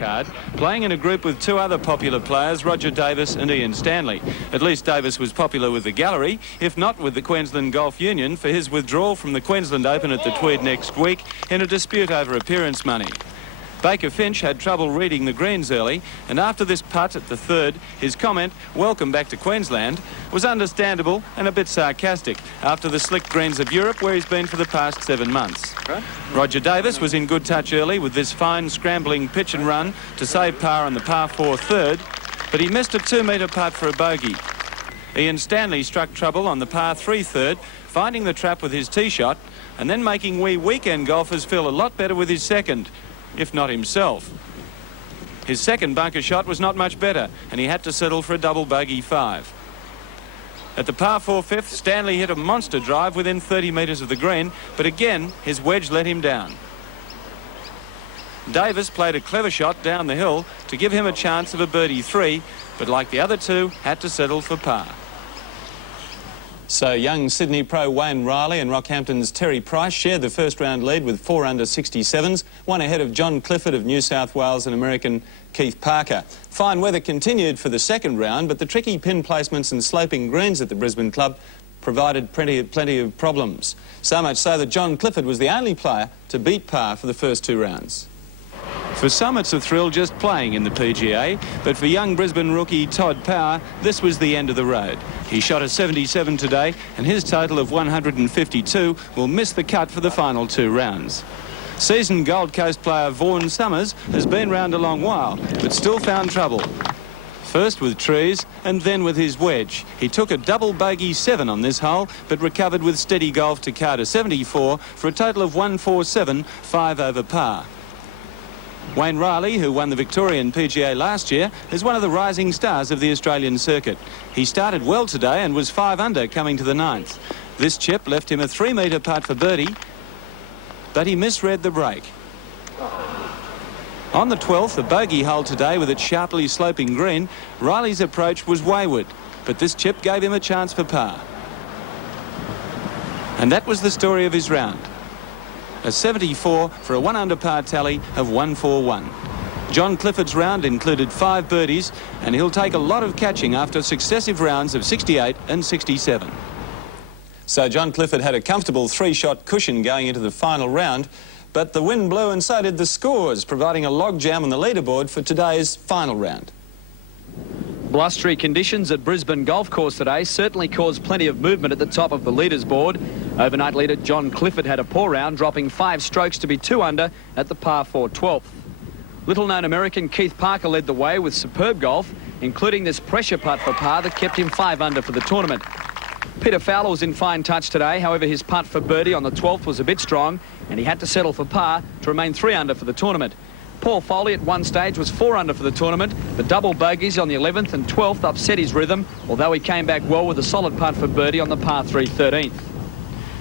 card, playing in a group with two other popular players, Roger Davis and Ian Stanley. At least Davis was popular with the gallery, if not with the Queensland Golf Union, for his withdrawal from the Queensland Open at the Tweed next week in a dispute over appearance money. Baker Finch had trouble reading the greens early, and after this putt at the third, his comment, "Welcome back to Queensland," was understandable and a bit sarcastic after the slick greens of Europe, where he's been for the past 7 months. Roger Davis was in good touch early with this fine scrambling pitch and run to save par on the par 4 third, but he missed a 2-metre putt for a bogey. Ian Stanley struck trouble on the par 3 third, finding the trap with his tee shot and then making we weekend golfers feel a lot better with his second, if not himself. His second bunker shot was not much better, and he had to settle for a double bogey 5. At the par 4 fifth, Stanley hit a monster drive within 30 metres of the green, but again his wedge let him down. Davis played a clever shot down the hill to give him a chance of a birdie 3, but like the other two, had to settle for par. So young Sydney pro Wayne Riley and Rockhampton's Terry Price shared the first round lead with 4 under 67s, one ahead of John Clifford of New South Wales and American Keith Parker. Fine weather continued for the second round, but the tricky pin placements and sloping greens at the Brisbane club provided plenty of problems. So much so that John Clifford was the only player to beat par for the first 2 rounds. For some, it's a thrill just playing in the PGA, but for young Brisbane rookie Todd Power, this was the end of the road. He shot a 77 today, and his total of 152 will miss the cut for the final 2 rounds. Seasoned Gold Coast player Vaughan Summers has been round a long while, but still found trouble. First with trees, and then with his wedge. He took a double bogey 7 on this hole, but recovered with steady golf to card a 74 for a total of 147, 5 over par. Wayne Riley, who won the Victorian PGA last year, is one of the rising stars of the Australian circuit. He started well today and was 5 under coming to the 9th. This chip left him a 3-metre putt for birdie, but he misread the break. On the 12th, a bogey hole today with its sharply sloping green, Riley's approach was wayward, but this chip gave him a chance for par. And that was the story of his round. A 74 for a 1 under par tally of 141. John Clifford's round included 5 birdies, and he'll take a lot of catching after successive rounds of 68 and 67. So John Clifford had a comfortable 3-shot cushion going into the final round, but the wind blew and so did the scores, providing a logjam on the leaderboard for today's final round. Blustery conditions at Brisbane Golf Course today certainly caused plenty of movement at the top of the leaders board. Overnight leader John Clifford had a poor round, dropping 5 strokes to be 2 under at the par 4 12th. Little-known American Keith Parker led the way with superb golf, including this pressure putt for par that kept him 5 under for the tournament. Peter Fowler was in fine touch today, however his putt for birdie on the 12th was a bit strong, and he had to settle for par to remain 3 under for the tournament. Paul Foley at one stage was 4 under for the tournament. The double bogeys on the 11th and 12th upset his rhythm, although he came back well with a solid putt for birdie on the par 3 13th.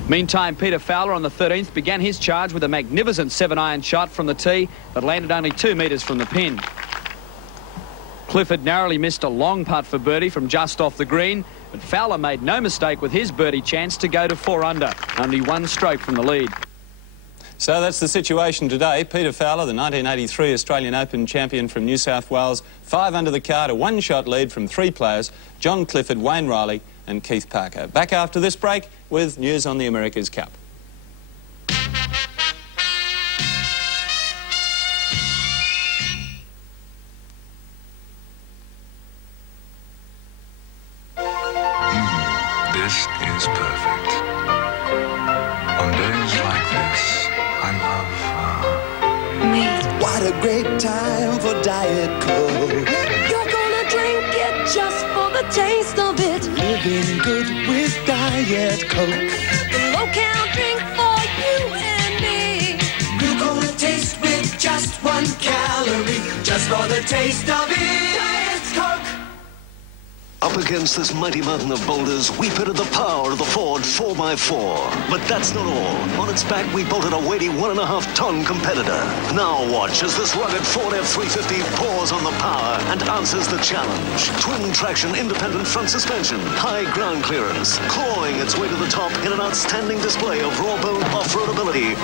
Meantime, Peter Fowler on the 13th began his charge with a magnificent 7-iron shot from the tee that landed only 2 metres from the pin. Clifford narrowly missed a long putt for birdie from just off the green, but Fowler made no mistake with his birdie chance to go to 4 under, only 1 stroke from the lead. So that's the situation today. Peter Fowler, the 1983 Australian Open champion from New South Wales, 5 under the card, a 1-shot lead from 3 players, John Clifford, Wayne Riley and Keith Parker. Back after this break with news on the America's Cup. This is perfect. On days like this, I love me. What a great time for Diet Coke. You're gonna drink it just for the taste of it. Living good with Diet Coke. The low-cal drink for you and me. You're gonna taste with just 1 calorie, just for the taste of it. Diet Coke. Up against this mighty mountain of boulders, we pitted the power of the Ford 4x4. But that's not all. On its back, we bolted a weighty 1.5-ton competitor. Now watch as this rugged Ford F350 pours on the power and answers the challenge. Twin traction, independent front suspension, high ground clearance, clawing its way to the top in an outstanding display of raw-bone off-road ability.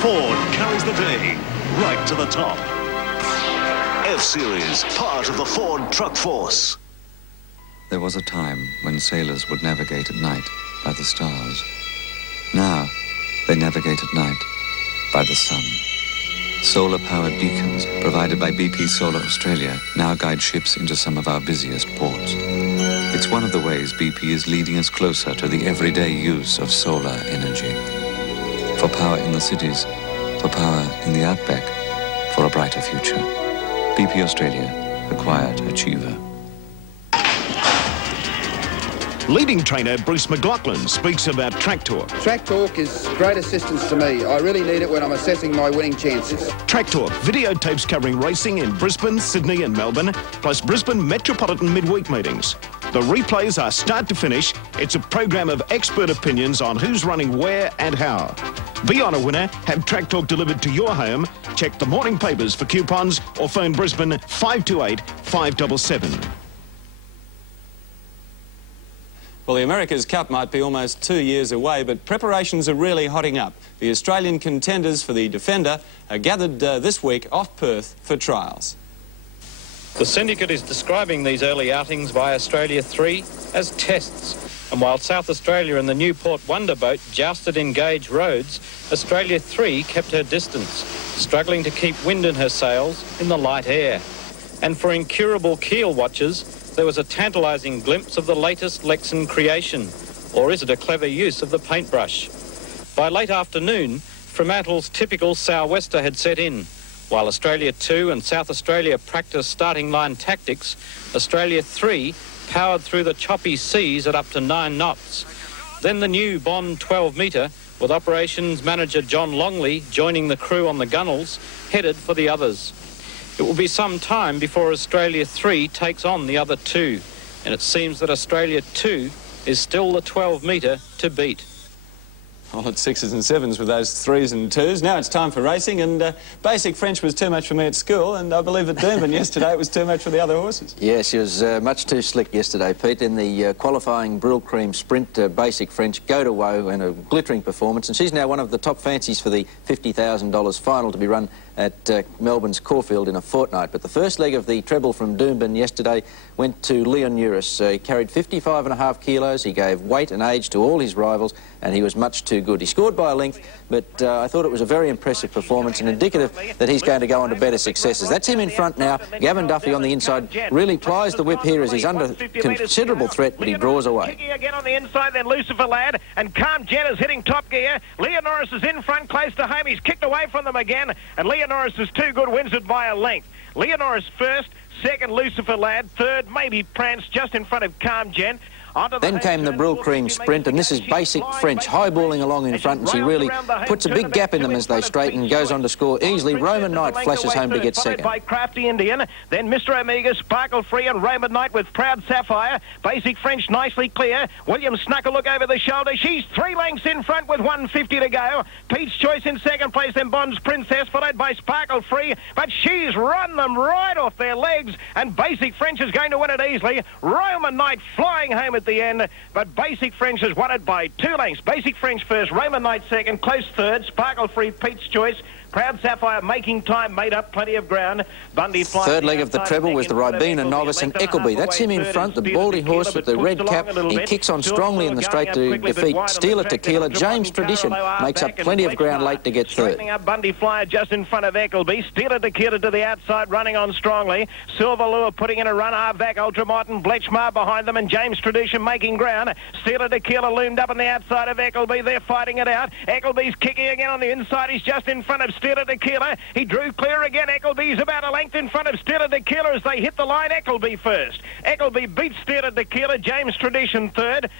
Ford carries the day right to the top. F Series, part of the Ford truck force. There was a time when sailors would navigate at night by the stars. Now, they navigate at night by the sun. Solar-powered beacons provided by BP Solar Australia now guide ships into some of our busiest ports. It's one of the ways BP is leading us closer to the everyday use of solar energy. For power in the cities, for power in the outback, for a brighter future. BP Australia, the quiet achiever. Leading trainer Bruce McLaughlin speaks about Track Talk. Track Talk is great assistance to me. I really need it when I'm assessing my winning chances. Track Talk, videotapes covering racing in Brisbane, Sydney and Melbourne, plus Brisbane Metropolitan midweek meetings. The replays are start to finish. It's a program of expert opinions on who's running where and how. Be on a winner, have Track Talk delivered to your home, check the morning papers for coupons or phone Brisbane 528 577. Well, the America's Cup might be almost 2 years away, but preparations are really hotting up. The Australian contenders for the Defender are gathered this week off Perth for trials. The syndicate is describing these early outings by Australia 3 as tests. And while South Australia and the Newport Wonder Boat jousted in gauge roads, Australia 3 kept her distance, struggling to keep wind in her sails in the light air. And for incurable keel watchers, there was a tantalising glimpse of the latest Lexan creation, or is it a clever use of the paintbrush? By late afternoon, Fremantle's typical sou'wester had set in. While Australia 2 and South Australia practiced starting line tactics, Australia 3 powered through the choppy seas at up to 9 knots. Then the new Bond 12-metre, with operations manager John Longley joining the crew on the gunnels, headed for the others. It will be some time before Australia 3 takes on the other two, and it seems that Australia 2 is still the 12-metre to beat. Well, it's 6s and 7s with those 3s and 2s. Now it's time for racing, and basic French was too much for me at school, and I believe at Doomben yesterday it was too much for the other horses. Yeah, she was much too slick yesterday, Pete. In the qualifying Brylcreem sprint, basic French go to woe and a glittering performance, and she's now one of the top fancies for the $50,000 final to be run at Melbourne's Caulfield in a fortnight. But the first leg of the treble from Doomben yesterday went to Leonurus. He carried 55.5 kilos. He gave weight and age to all his rivals, and he was much too good. He scored by a length, but I thought it was a very impressive performance and indicative that he's going to go on to better successes. That's him in front now. Gavin Duffy on the inside really plies the whip here as he's under considerable threat, but he draws away. Kicking again on the inside, then Lucifer Lad, and Calm Jen is hitting top gear. Leonurus is in front, close to home. He's kicked away from them again, and Leonurus is too good, wins it by a length. Leonurus first, second Lucifer Lad, third maybe Prance, just in front of Calm Jen. Then came the Brylcreem sprint, and this is basic French, high-balling along in front, and she really puts a big gap in them as they straighten, goes on to score easily. Roman Knight flashes home to get second. By Crafty Indian, then Mr. Omega, Sparkle Free, and Roman Knight with Proud Sapphire. Basic French nicely clear. William snuck a look over the shoulder. She's 3 lengths in front with 150 to go. Pete's Choice in second place, then Bond's Princess, followed by Sparkle Free, but she's run them right off their legs, and Basic French is going to win it easily. Roman Knight flying home at the end, but Basic French has won it by 2 lengths. Basic French first, Roman Knight second, close third, Sparkle Free, Pete's Choice, Proud Sapphire making time, made up plenty of ground. Bundy third leg of the treble was the Riband novice and Ecklebe. That's him in front, the baldy horse with the red cap. He kicks on strongly in the straight to defeat Steeler Tequila. James Tradition makes up plenty of ground late to get third. Up Bundy Flyer just in front of Ecklebe. Steeler Tequila to the outside, running on strongly. Silver Lure putting in a run. Arvac, Ultramart and Bletchmar behind them, and James Tradition making ground. Steeler Tequila loomed up on the outside of Ecklebe. They're fighting it out. Ecklebe's kicking again on the inside. He's just in front of Steeler Tequila. He drew clear again. Ecklebe's about a length in front of Steeler Tequila as they hit the line. Ecklebe first. Ecklebe beats Steeler Tequila. James Tradition third.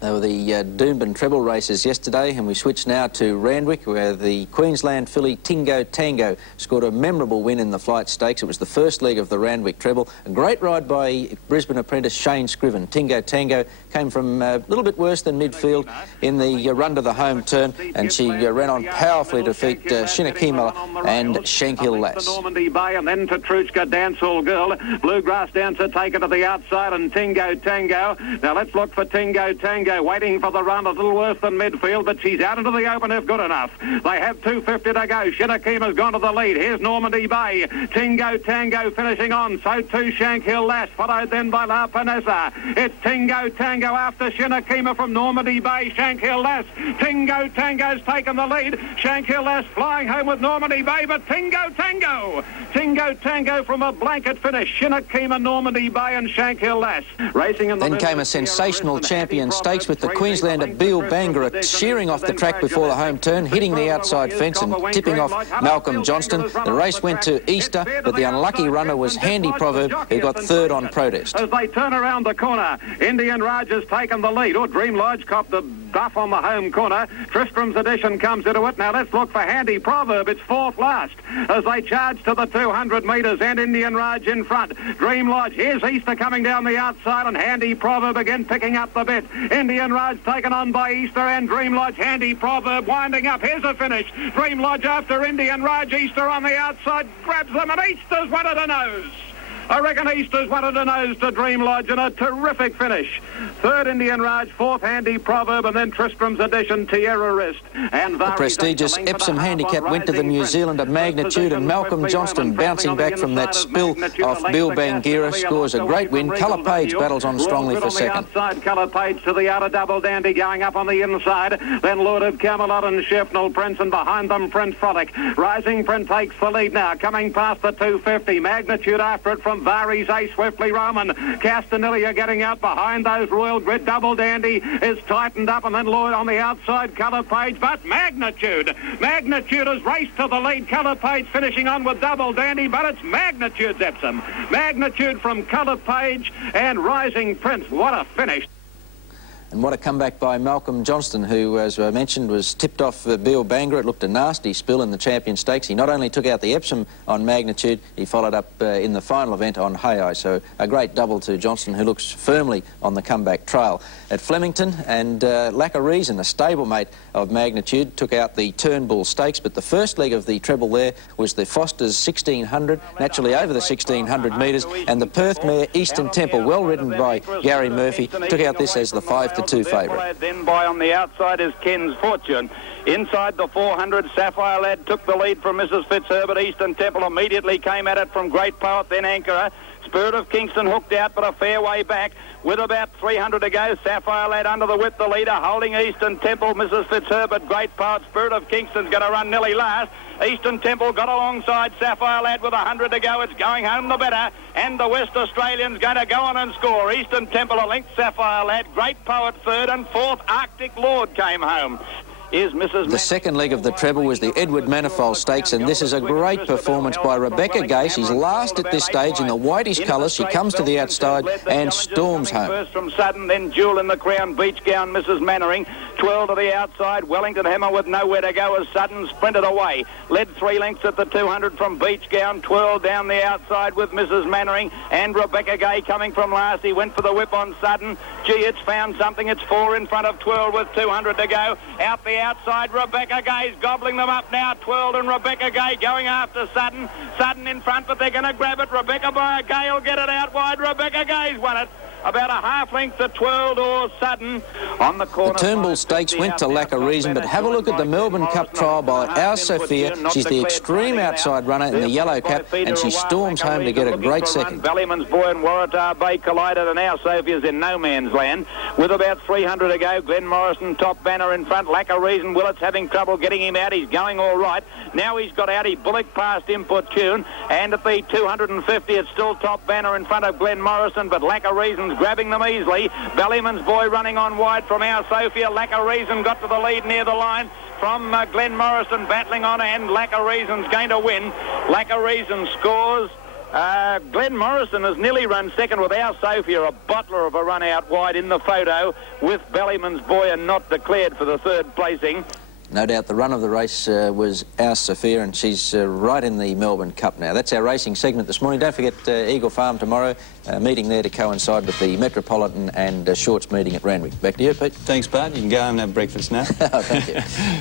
They were the Doomben treble races yesterday, and we switch now to Randwick, where the Queensland filly Tingo Tango scored a memorable win in the Flight Stakes. It was the first leg of the Randwick treble. A great ride by Brisbane apprentice Shane Scriven. Tingo Tango came from a little bit worse than midfield in the run to the home turn, and she ran on powerfully to defeat Shinakima and Shankhill Lass. Normandy Bay, and then Petrushka, Dancehall Girl. Bluegrass Dancer taken to the outside, and Tingo Tango. Now let's look for Tingo Tango. Tango waiting for the run, a little worse than midfield, but she's out into the open if good enough. They have 250 to go. Shinakima gone to the lead. Here's Normandy Bay. Tingo Tango finishing on. So too Shankill Lass, followed then by La Panessa. It's Tingo Tango after Shinakima from Normandy Bay. Shankill Lass. Tingo Tango's taken the lead. Shankill Lass flying home with Normandy Bay, but Tingo Tango. Tingo Tango from a blanket finish. Shinakima, Normandy Bay and Shankill Lass. Racing in the Then came a sensational champion stakes with the Queenslander Beal Bangara shearing off the track before the home turn, hitting the outside fence and tipping off Malcolm Johnston. The race went to Easter, but the unlucky runner was Handy Proverb, who got third on protest. As they turn around the corner, Indian Raj has taken the lead. Oh, Dream Lodge copped the buff on the home corner. Tristram's Edition comes into it. Now let's look for Handy Proverb. It's fourth last as they charge to the 200 metres and Indian Raj in front. Dream Lodge, here's Easter coming down the outside and Handy Proverb again picking up the bit. Indian Raj taken on by Easter and Dream Lodge. Handy Proverb winding up. Here's a finish. Dream Lodge after Indian Raj. Easter on the outside grabs them and Easter's one at the nose. I reckon Easter's one at the nose to Dream Lodge and a terrific finish. Third Indian Raj, fourth Handy Proverb and then Tristram's Edition, Tierra Wrist. And the prestigious Epsom Handicap went to the New Zealander Magnitude and Malcolm Johnston bouncing back from that spill off Bill Bangara scores a great win. Colour Page battles on strongly for second. Outside, Colour Page to the outer Double Dandy going up on the inside. Then Lord of Camelot and Shefnal Prince and behind them Prince Frolic. Rising Prince takes the lead now coming past the 250. Magnitude after it from Vari's Ace Swiftly Roman. Castanilla getting out behind those Royal Grid. Double Dandy is tightened up and then Lloyd on the outside. Colour Page, but Magnitude has raced to the lead. Colour Page finishing on with Double Dandy, but it's Magnitude's Epsom. Magnitude from Colour Page and Rising Prince. What a finish. And what a comeback by Malcolm Johnston, who, as I mentioned, was tipped off Bill Bangara. It looked a nasty spill in the Champion Stakes. He not only took out the Epsom on Magnitude, he followed up in the final event on Hay. So a great double to Johnston, who looks firmly on the comeback trail. At Flemington and Lacka Reason, a stablemate of Magnitude, took out the Turnbull Stakes, but the first leg of the treble there was the Foster's 1600, naturally over the 1600 metres, and the Perth mare Eastern Temple, well ridden by Gary Murphy, took out this as the 5-2 favourite. Then by on the outside is Ken's Fortune. Inside the 400, Sapphire Lad took the lead from Mrs. Fitzherbert. Eastern Temple immediately came at it from Great Poet, then Anchorer. Spirit of Kingston hooked out, but a fair way back. With about 300 to go, Sapphire Lad under the whip, the leader, holding Eastern Temple, Mrs. Fitzherbert, Great Poet. Spirit of Kingston's going to run nearly last. Eastern Temple got alongside Sapphire Lad with 100 to go. It's going home the better, and the West Australian's going to go on and score. Eastern Temple a length, Sapphire Lad, Great Poet third, and fourth Arctic Lord came home. The second leg of the treble was the Edward Manifold Stakes, and this is a great performance by Rebecca Gay. She's last at this stage in the whitish colours. She comes to the outside and storms home. First from Sutton, then Jewel in the Crown, Beach Gown, Mrs. Mannering. 12 to the outside, Wellington Hammer with nowhere to go as Sutton sprinted away. Led 3 lengths at the 200 from Beach Gown, 12 down the outside with Mrs. Mannering, and Rebecca Gay coming from last. He went for the whip on Sutton. Gee, it's found something. It's 4 in front of 12 with 200 to go. Out the outside, Rebecca Gay's gobbling them up now. 12 and Rebecca Gay going after Sutton. Sutton in front, but they're going to grab it. Rebecca Gay will get it out wide. Rebecca Gay's won it. About a half length to 12 or Sutton on the corner. The Turnbull Stakes went to Lacka Reason, but have a look at the Melbourne Cup trial by our Sophia. She's the extreme outside runner in the yellow cap, and she storms home to get a great second. Ballyman's Boy and Waratah Bay collided, and our Sophia's in no man's land. With about 300 to go, Glenn Morrison top banner in front. Lacka Reason, Willett's having trouble getting him out. He's going all right. Now he's got out. He bullock past Importune, and at the 250, it's still top banner in front of Glenn Morrison, but Lacka Reason's grabbing them easily. Ballyman's Boy running on wide from our Sophia. Lacka Reason got to the lead near the line from Glenn Morrison battling on, and Lacka Reason's going to win. Lacka Reason scores. Glenn Morrison has nearly run second with our Sophia, a bottler of a run out wide in the photo with Ballyman's Boy and not declared for the third placing. No doubt the run of the race was our Saphir, and she's right in the Melbourne Cup now. That's our racing segment this morning. Don't forget Eagle Farm tomorrow, meeting there to coincide with the Metropolitan and Shorts meeting at Randwick. Back to you, Pete. Thanks, Bart. You can go and have breakfast now. Thank you.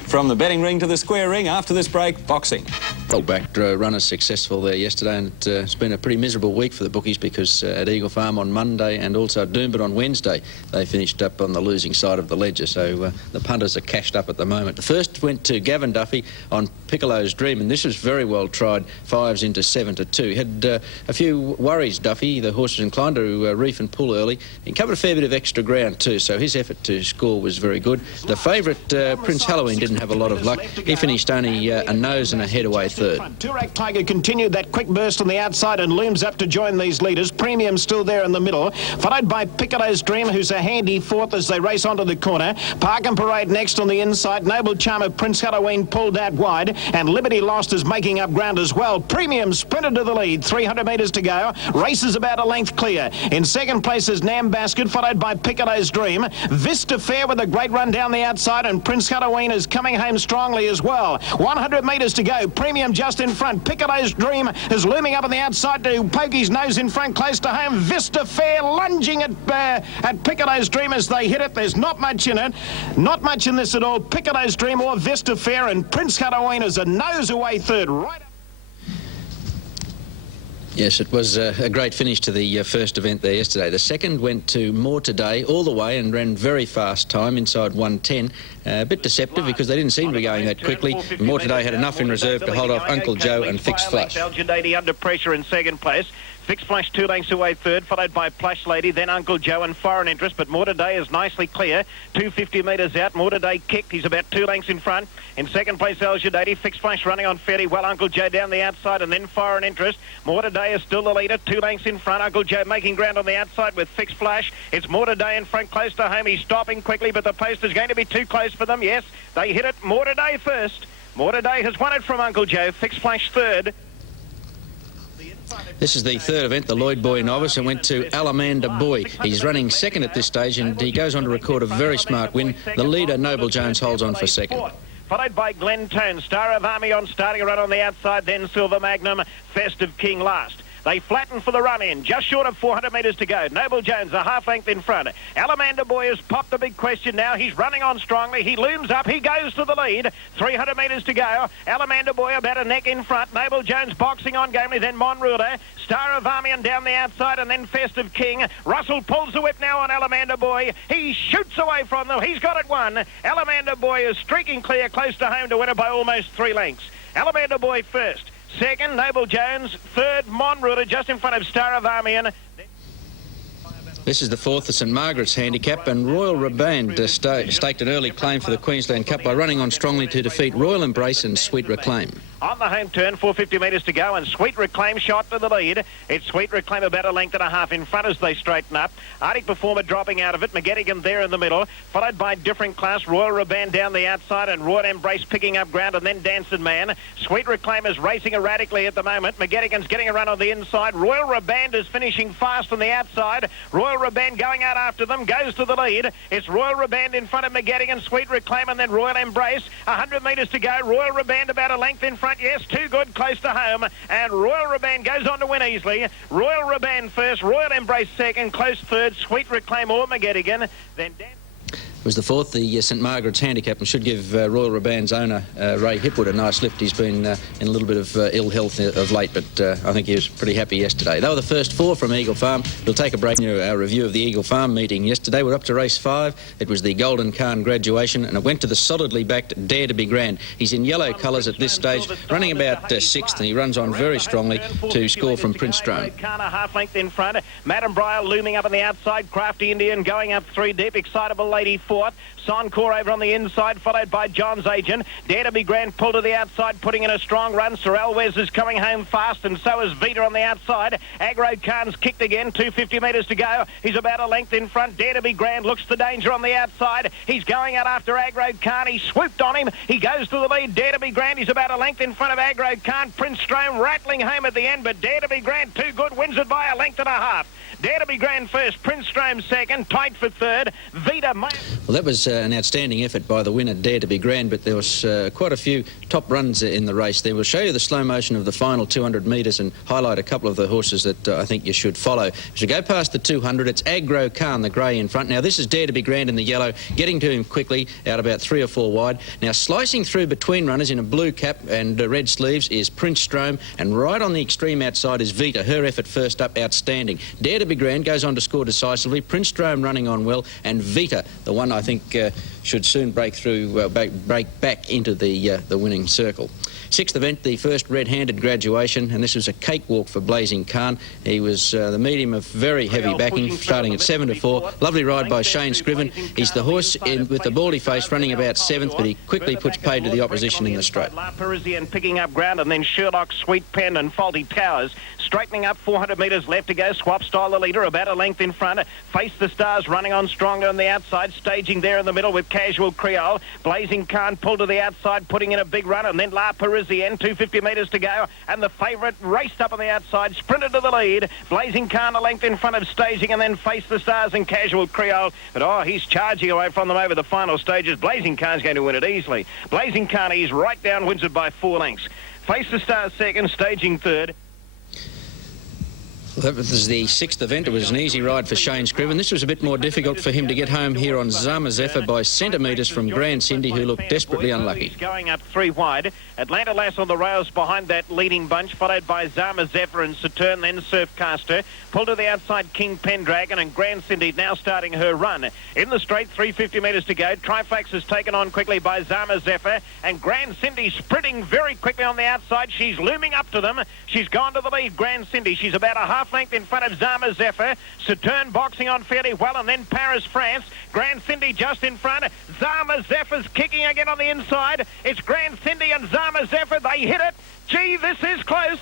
From the betting ring to the square ring, after this break, boxing. Full-backed runners successful there yesterday, and it's been a pretty miserable week for the bookies because at Eagle Farm on Monday and also at Doomben on Wednesday, they finished up on the losing side of the ledger, so the punters are cashed up at the moment. The first went to Gavin Duffy on Piccolo's Dream, and this was very well tried, 5s into 7 to 2. He had a few worries, Duffy. The horse was inclined to reef and pull early. He covered a fair bit of extra ground too, so his effort to score was very good. The favourite, Prince Halloween, didn't have a lot of luck. He finished only a nose and a head away third. Toorak Tiger continued that quick burst on the outside and looms up to join these leaders. Premium still there in the middle, followed by Piccolo's Dream, who's a handy fourth as they race onto the corner. Park and Parade next on the inside. Noble Charm of Prince Halloween pulled out wide, and Liberty Lost is making up ground as well. Premium sprinted to the lead, 300 metres to go. Race is about a length clear. In second place is Nam Basket, followed by Piccolo's Dream. Vista Fair with a great run down the outside, and Prince Halloween is coming home strongly as well. 100 metres to go. Premium just in front. Piccolo's Dream is looming up on the outside to poke his nose in front close to home. Vista Fair lunging at Piccolo's Dream as they hit it. There's not much in it. Not much in this at all. Piccolo's Dream or Vista Fair, and Prince Halloween is a nose away third. Right up. Yes, it was a great finish to the first event there yesterday. The second went to More Today all the way and ran very fast time, inside 1:10. A bit deceptive because they didn't seem to be going that quickly. More Today had enough in reserve to hold off Uncle Joe and Fixed Flash. Algidady under pressure in second place. Fixed Flash 2 lengths away third, followed by Plush Lady, then Uncle Joe and Foreign Interest, but More Today is nicely clear. 250 metres out. More Today kicked. He's about 2 lengths in front. In second place, Algidady. Fixed Flash running on fairly well. Uncle Joe down the outside, and then Foreign Interest. More Today is still the leader, 2 lengths in front. Uncle Joe making ground on the outside with Fixed Flash. It's More Today in front, close to home. He's stopping quickly, but the post is going to be too close for them. Yes, they hit it. More Today first. More Today has won it from Uncle Joe. Fixed Flash third. This is the third event, the Lloyd Boy Novice, and went to Allamanda Boy. He's running second at this stage, and he goes on to record a very smart win. The leader, Noble Jones, holds on for second. Followed by Glen Tone, Star of Army on starting a run on the outside, then Silver Magnum, Festive King last. They flatten for the run-in, just short of 400 metres to go. Noble Jones a half length in front. Allamanda Boy has popped the big question now. He's running on strongly. He looms up. He goes to the lead. 300 metres to go. Allamanda Boy about a neck in front. Noble Jones boxing on gamely, then Monruler. Star of Armian down the outside, and then Festive King. Russell pulls the whip now on Allamanda Boy. He shoots away from them. He's got it won. Allamanda Boy is streaking clear, close to home to win it by almost 3 lengths. Allamanda Boy first. Second, Noble Jones. Third, Monruler, just in front of Star of Armian. This is the fourth, the St Margaret's Handicap, and Royal Riband staked an early claim for the Queensland Cup by running on strongly to defeat Royal Embrace and Sweet Reclaim. On the home turn, 450 metres to go, and Sweet Reclaim shot to the lead. It's Sweet Reclaim about a length and a half in front as they straighten up. Arctic Performer dropping out of it, McGettigan there in the middle, followed by Different Class, Royal Riband down the outside, and Royal Embrace picking up ground, and then Dancing Man. Sweet Reclaim is racing erratically at the moment. McGettigan's getting a run on the inside. Royal Riband is finishing fast on the outside. Royal Riband going out after them, goes to the lead. It's Royal Riband in front of McGettigan, Sweet Reclaim, and then Royal Embrace. 100 metres to go. Royal Riband about a length in front. Yes, too good, close to home. And Royal Riband goes on to win easily. Royal Riband first, Royal Embrace second, close third, Sweet Reclaim or McGettigan. Then was the fourth, the St Margaret's Handicap, and should give Royal Riband's owner, Ray Hipwood, a nice lift. He's been in a little bit of ill health of late, but I think he was pretty happy yesterday. They were the first 4 from Eagle Farm. We'll take a break. Our review of the Eagle Farm meeting yesterday. We're up to race 5. It was the Golden Khan graduation, and it went to the solidly backed Dare to be Grand. He's in yellow colours at this stage, running about 6th, and he runs on very strongly to score from Prince Strome. Khan a half length in front. Madam Briar looming up on the outside. Crafty Indian going up 3 deep. Excitable Lady fourth. Soncor over on the inside, followed by John's Agent. Dare to be Grand pull to the outside, putting in a strong run. Sir Alwes is coming home fast, and so is Vita on the outside. Agro Khan's kicked again, 250 metres to go. He's about a length in front. Dare to be Grand looks the danger on the outside. He's going out after Agro Khan. He swooped on him. He goes to the lead. Dare to be Grand. He's about a length in front of Agro Khan. Prince Strome rattling home at the end, but Dare to be Grand, too good, wins it by a length and a half. Dare to be Grand first, Prince Strome second, tight for third. Vita... Well, that was an outstanding effort by the winner, Dare to be Grand, but there was quite a few top runs in the race there. We'll show you the slow motion of the final 200 metres and highlight a couple of the horses that I think you should follow. As we go past the 200, it's Aggro Khan, the grey in front. Now, this is Dare to be Grand in the yellow, getting to him quickly, out about 3 or 4 wide. Now, slicing through between runners in a blue cap and red sleeves is Prince Strome, and right on the extreme outside is Vita. Her effort first up, outstanding. Dare to be Grand goes on to score decisively. Prince Strome running on well, and Vita, the one I think should soon break through, break back into the winning circle. Sixth event, the first red-handed graduation, and this was a cakewalk for Blazing Khan. He was the medium of very heavy backing, starting at 7 to 4. Lovely ride by Shane Scriven. He's the horse with the baldy face, running about 7th, but he quickly puts paid to the opposition in the straight. Parisian picking up ground, and then Sherlock, Sweet Pen and Faulty Towers straightening up. 400 metres left to go. Swap Style the leader, about a length in front. Face the Stars running on stronger on the outside, staging there in the middle with Casual Creole. Blazing Khan pulled to the outside, putting in a big run, and then La Parisienne, 250 metres to go, and the favourite raced up on the outside, sprinted to the lead. Blazing Khan a length in front of staging, and then Face the Stars and Casual Creole. But he's charging away from them over the final stages. Blazing Khan's going to win it easily. Blazing Khan, he's right down, wins it by 4 lengths. Face the Stars second, staging third. Well, that was the 6th event. It was an easy ride for Shane Scriven. This was a bit more difficult for him to get home here on Zamazephyr by centimetres from Grand Cindy, who looked desperately unlucky. He's going up 3 wide. Atlanta Lass on the rails behind that leading bunch, followed by Zamazephyr and Saturn, then Surfcaster. Pulled to the outside, King Pendragon, and Grand Cindy now starting her run. In the straight, 350 metres to go. Trifax is taken on quickly by Zamazephyr, and Grand Cindy sprinting very quickly on the outside. She's looming up to them. She's gone to the lead, Grand Cindy. She's about a half length in front of Zamazephyr. Saturn boxing on fairly well, and then Paris, France. Grand Cindy just in front. Zamazephyr's kicking again on the inside. It's Grand Cindy and Zamazephyr. They hit it. Gee, this is close.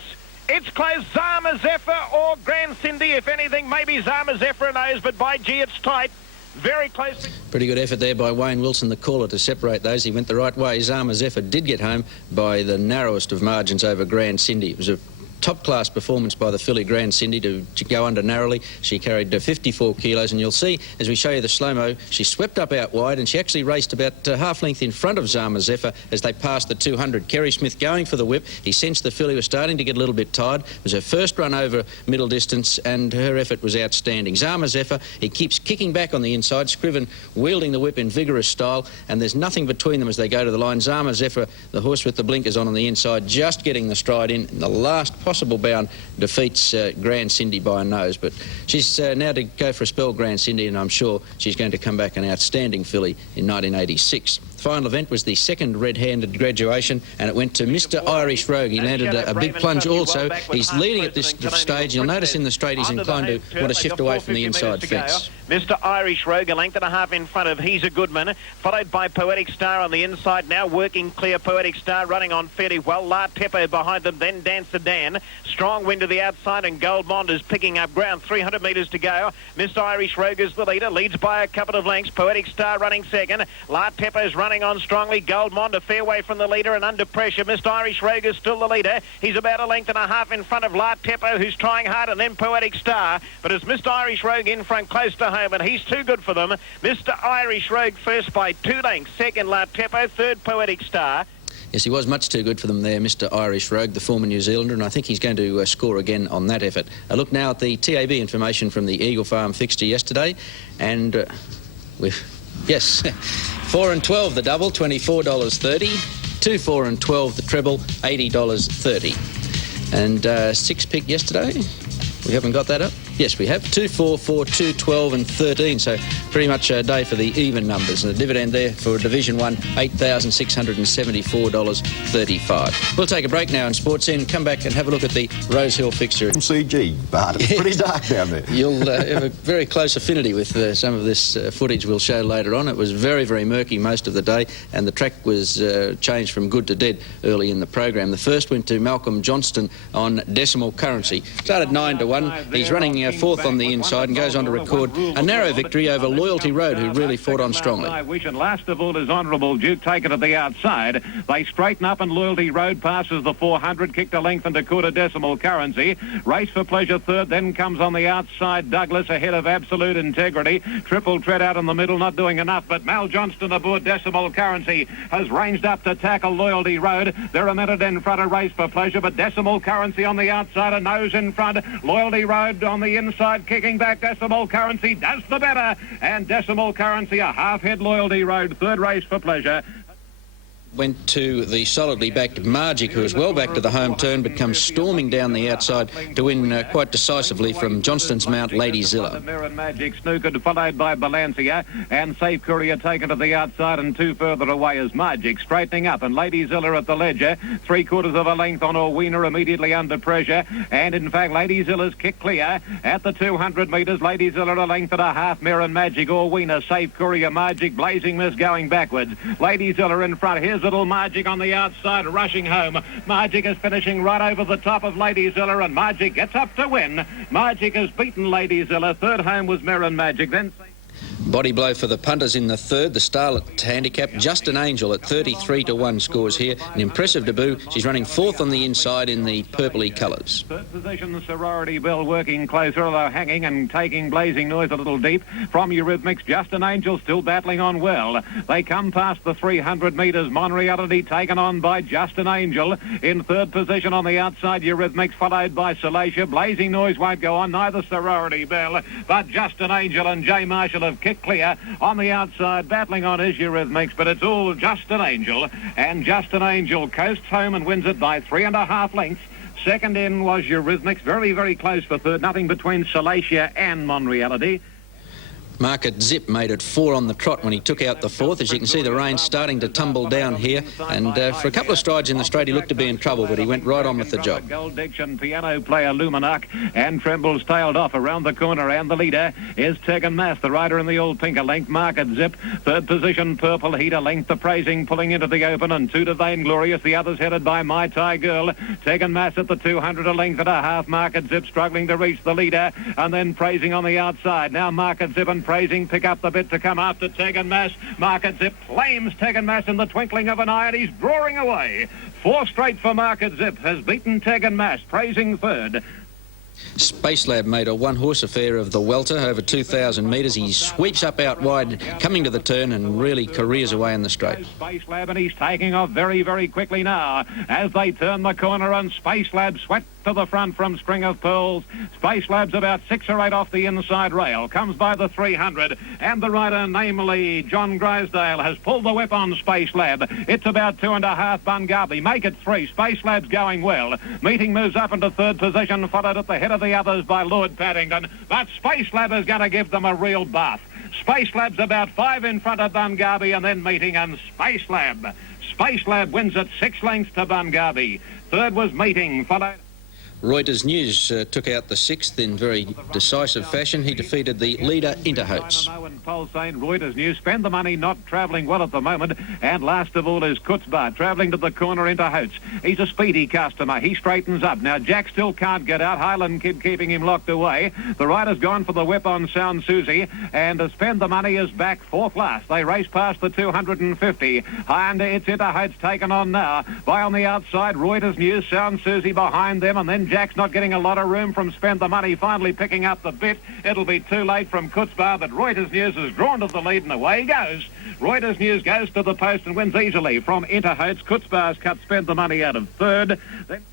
It's close. Zamazephyr or Grand Cindy. If anything, maybe Zamazephyr knows, but by gee, it's tight. Very close. Pretty good effort there by Wayne Wilson, the caller, to separate those. He went the right way. Zamazephyr did get home by the narrowest of margins over Grand Cindy. It was a top-class performance by the filly Grand Cindy to go under narrowly. She carried 54 kilos, and you'll see as we show you the slow-mo, she swept up out wide, and she actually raced about half length in front of Zamazephyr as they passed the 200. Kerry Smith going for the whip. He sensed the filly was starting to get a little bit tired. It was her first run over middle distance, and her effort was outstanding. Zamazephyr, he keeps kicking back on the inside. Scriven wielding the whip in vigorous style, and there's nothing between them as they go to the line. Zamazephyr, the horse with the blinkers on the inside, just getting the stride in the last possible bound, defeats Grand Cindy by a nose. But she's now to go for a spell, Grand Cindy, and I'm sure she's going to come back an outstanding filly in 1986. The final event was the second red-handed graduation, and it went to Mr. Irish Rogue. He landed a big plunge also. He's leading at this stage. You'll notice in the straight he's inclined to want to shift away from the inside fence. Mr. Irish Rogue, a length and a half in front of He's a Goodman, followed by Poetic Star on the inside, now working clear. Poetic Star running on fairly well. La Tepo behind them, then Dancer Dan. Strong wind to the outside, and Goldmond is picking up ground. 300 metres to go. Mr. Irish Rogue is the leader, leads by a couple of lengths. Poetic Star running second. La Tepo's running on strongly. Goldmond a fair way from the leader and under pressure. Mr. Irish Rogue is still the leader. He's about a length and a half in front of La Tepo, who's trying hard, and then Poetic Star. But it's Mr. Irish Rogue in front, close to home, and he's too good for them. Mr. Irish Rogue first by 2 lengths. Second, La Tepo. Third, Poetic Star. Yes, he was much too good for them there, Mr. Irish Rogue, the former New Zealander, and I think he's going to score again on that effort. A look now at the TAB information from the Eagle Farm fixture yesterday, and yes, 4 and 12 the double, $24.30. 2, 4 and 12 the treble, $80.30. And 6 pick yesterday. We haven't got that up. Yes, we have. 2, 4, 4, 2, 12 and 13. So pretty much a day for the even numbers. And the dividend there for Division 1, $8,674.35. We'll take a break now in Sports Inn, come back and have a look at the Rose Hill fixture. CG, but it's pretty dark down there. You'll have a very close affinity with some of this footage we'll show later on. It was very, very murky most of the day, and the track was changed from good to dead early in the program. The first went to Malcolm Johnston on decimal currency. Started 9 to 1. He's running fourth on the inside and goes on to record a narrow victory over Loyalty Road, who really fought on strongly. I wish, and last of all is Honourable Duke, taken to the outside. They straighten up and Loyalty Road passes the 400, kicked a length into quarter decimal currency. Race for Pleasure third, then comes on the outside Douglas ahead of Absolute Integrity. Triple Tread out in the middle, not doing enough, but Mal Johnston aboard decimal currency has ranged up to tackle Loyalty Road. They're a minute in front of Race for Pleasure, but decimal currency on the outside, a nose in front. Loyalty Road on the inside, kicking back. Decimal currency does the better, and decimal currency a half head. Loyalty Road third. Race for Pleasure went to the solidly backed Marjik, who was well back to the home turn, but comes storming down the outside to win quite decisively from Johnston's mount, Lady Zilla. Magic snookered, followed by Balancia, and Safe Courier taken to the outside, and two further away is Marjik, straightening up, and Lady Zilla at the ledger, 3/4 of a length on Orwena, immediately under pressure, and in fact Lady Zilla's kick clear at the 200 metres. Lady Zilla a length and a half, Mirror Magic, Orwena, Safe Courier, Marjik, Blazing Miss going backwards. Lady Zilla in front. Here's little Marjik on the outside, rushing home. Marjik is finishing right over the top of Lady Zilla, and Marjik gets up to win. Marjik has beaten Lady Zilla. Third home was Mirror Magic. Then Body blow for the punters in the third. The Starlet Handicap, Just an Angel at 33-1 scores here. An impressive debut. She's running fourth on the inside in the purpley colours. Third position, the Sorority Bell working closer, although hanging and taking Blazing Noise a little deep. From Eurythmics, Just an Angel still battling on well. They come past the 300 metres. Monreality taken on by Just an Angel. In third position on the outside, Eurythmics, followed by Salacia. Blazing Noise won't go on, neither Sorority Bell, but Just an Angel and J. Marshall have kicked clear. On the outside, battling on is Eurythmics, but it's all Just an Angel, and Just an Angel coasts home and wins it by 3.5 lengths. Second in was Eurythmics, very, very close for third, nothing between Salacia and Monreality. Market Zip made it 4 on the trot when he took out the fourth. As you can see, the rain's starting to tumble down here, and for a couple of strides in the straight he looked to be in trouble, but he went right on with the job. Gold Diction, piano player Luminac, and Tremble's tailed off around the corner, and the leader is Tegan Mass, the rider in the old pinker length. Market Zip, third position Purple Heat, a length the Praising pulling into the open, and two to Vainglorious, the others headed by My Thai Girl. Tegan Mass at the 200, a length and a half. Market Zip struggling to reach the leader, and then Praising on the outside. Now Market Zip and Praising pick up the bit to come after Tegan Mass. Market Zip claims Tegan Mass in the twinkling of an eye, and he's drawing away. 4 straight for Market Zip, has beaten Tegan Mass, Praising third. Spacelab made a one-horse affair of the welter over 2,000 metres. He sweeps up out wide, coming to the turn, and really careers away in the straight. Spacelab, and he's taking off very, very quickly now as they turn the corner, and Spacelab swept to the front from String of Pearls. Spacelab's about 6 or 8 off the inside rail, comes by the 300, and the rider, namely John Grisdale, has pulled the whip on Spacelab. It's about 2.5 Bungarby. Make it 3. Spacelab's going well. Meeting moves up into third position, followed at the head of the others by Lord Paddington, but Spacelab is going to give them a real bath. Spacelab's about 5 in front of Bungarby, and then Meeting, and Spacelab wins at 6 lengths to Bungarby. Third was Meeting, followed... Reuters News took out the 6th in very decisive fashion. He defeated the leader, Interhotes. Reuters News, Spend the Money, not travelling well at the moment. And last of all is Kutzbar, travelling to the corner into Hotes. He's a speedy customer. He straightens up. Now, Jack still can't get out. Highland Kid keeping him locked away. The rider's gone for the whip on Sound Susie. And Spend the Money is back 4th last. They race past the 250. And it's Interhotes taken on now. By on the outside, Reuters News, Sound Susie behind them. And then Jack's not getting a lot of room from Spend the Money, finally picking up the bit. It'll be too late from Kutzbar, but Reuters News is drawn to the lead, and away he goes. Reuters News goes to the post and wins easily from Interhotes. Kutzbar's cut Spend the Money out of third. Then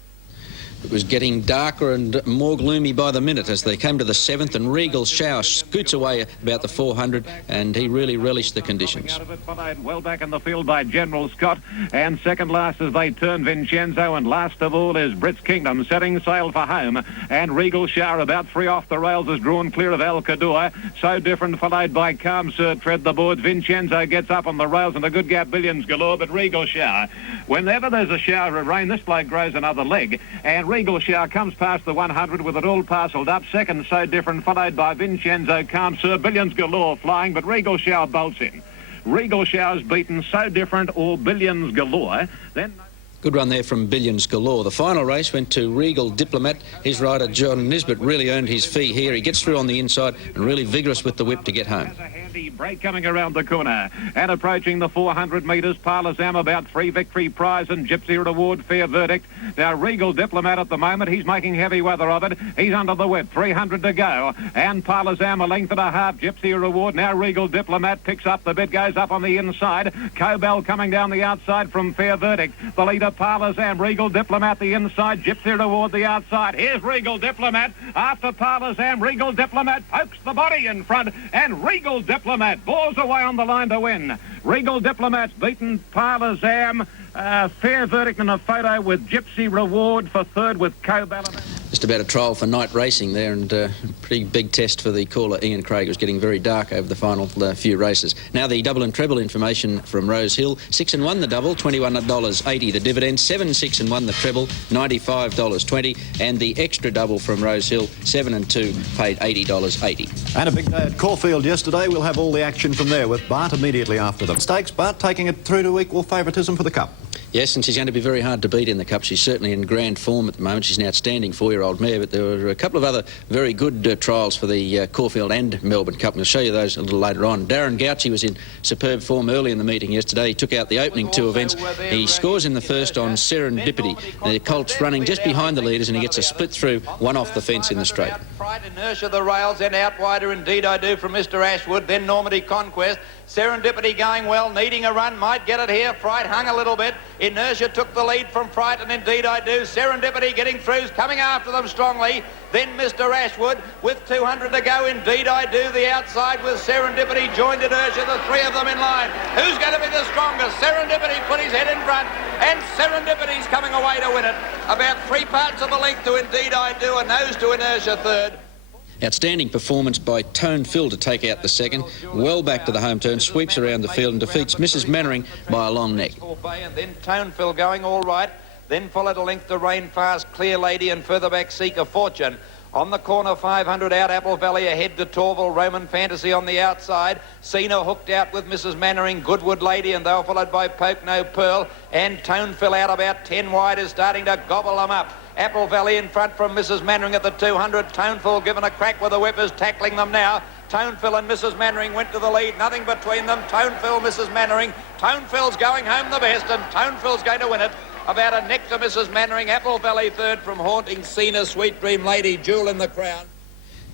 it was getting darker and more gloomy by the minute as they came to the 7th, and Regal Shower scoots away about the 400, and he really relished the conditions. Followed well back in the field by General Scott, and second last as they turn Vincenzo, and last of all is Brits Kingdom setting sail for home, and Regal Shower about 3 off the rails is drawn clear of El Cador. So Different followed by Calm Sir tread the boards. Vincenzo gets up on the rails and a good gap, Billions galore, but Regal Shower, whenever there's a shower of rain, this bloke grows another leg, and Regal Shower comes past the 100 with it all parcelled up. Second, So Different, followed by Vincenzo, Calm Sir, Billions galore flying, but Regal Shower bolts in. Regal Shower's beaten So Different or Billions galore. Then... Good run there from Billions galore. The final race went to Regal Diplomat. His rider, John Nisbet, really earned his fee here. He gets through on the inside and really vigorous with the whip to get home. The break coming around the corner and approaching the 400 metres. Parlazam about 3 Victory Prize and Gypsy Reward Fair Verdict. Now Regal Diplomat at the moment. He's making heavy weather of it. He's under the whip. 300 to go. And Parlazam a length and a half. Gypsy Reward. Now Regal Diplomat picks up. The bid goes up on the inside. Cobell coming down the outside from Fair Verdict. The leader Parlazam. Regal Diplomat the inside. Gypsy Reward the outside. Here's Regal Diplomat. After Parlazam, Regal Diplomat pokes the body in front. And Regal Diplomat bores away on the line to win. Regal Diplomat's beaten Parlazam. Fair Verdict in a photo with Gypsy Reward for third with Cobell. Just about a trial for night racing there, and a pretty big test for the caller Ian Craig. It was getting very dark over the final few races. Now the double and treble information from Rose Hill. 6 and 1 the double, $21.80 the dividend. 7, 6 and 1 the treble, $95.20. And the extra double from Rose Hill, 7 and 2, paid $80.80. And a big day at Caulfield yesterday. We'll have all the action from there with Bart immediately after them. Stakes, Bart taking it through to equal favouritism for the Cup. Yes, and she's going to be very hard to beat in the Cup. She's certainly in grand form at the moment. She's an outstanding 4-year-old mare, but there were a couple of other very good trials for the Caulfield and Melbourne Cup, and I'll show you those a little later on. Darren Gauci was in superb form early in the meeting yesterday. He took out the opening 2 events. He scores in the first on Serendipity. The colt's running just behind the leaders, and he gets a split through, one off the fence in the straight. Fright, Inertia, the rails, then out wider, Indeed I Do from Mr. Ashwood, then Normandy Conquest. Serendipity going well, needing a run, might get it here. Fright hung a little bit. Inertia took the lead from Fright, and Indeed I Do. Serendipity getting through, coming after them strongly. Then Mr. Ashwood with 200 to go. Indeed I Do. The outside with Serendipity joined Inertia, the 3 of them in line. Who's going to be the strongest? Serendipity put his head in front, and Serendipity's coming away to win it. About 3 parts of a length to Indeed I Do, and nose to Inertia third. Outstanding performance by Tonephil to take out the second. Well back to the home turn, sweeps around the field and defeats Mrs. Mannering by a long neck. And then Tonephil going all right. Then followed a length to Rain Fast, Clear Lady, and further back Seek a Fortune. On the corner, 500 out, Apple Valley ahead to Tourville, Roman Fantasy on the outside. Cena hooked out with Mrs. Mannering, Goodwood Lady, and they were followed by Poke No Pearl. And Tonephil out about 10 wide is starting to gobble them up. Apple Valley in front from Mrs. Mannering at the 200. Tonephil given a crack with the whippers, tackling them now. Tonephil and Mrs. Mannering went to the lead, nothing between them. Tonephil, Mrs. Mannering. Tonephil's going home the best, and Tonephil's going to win it. About a neck to Mrs. Mannering. Apple Valley third from Haunting Cena, Sweet Dream Lady, Jewel in the Crown.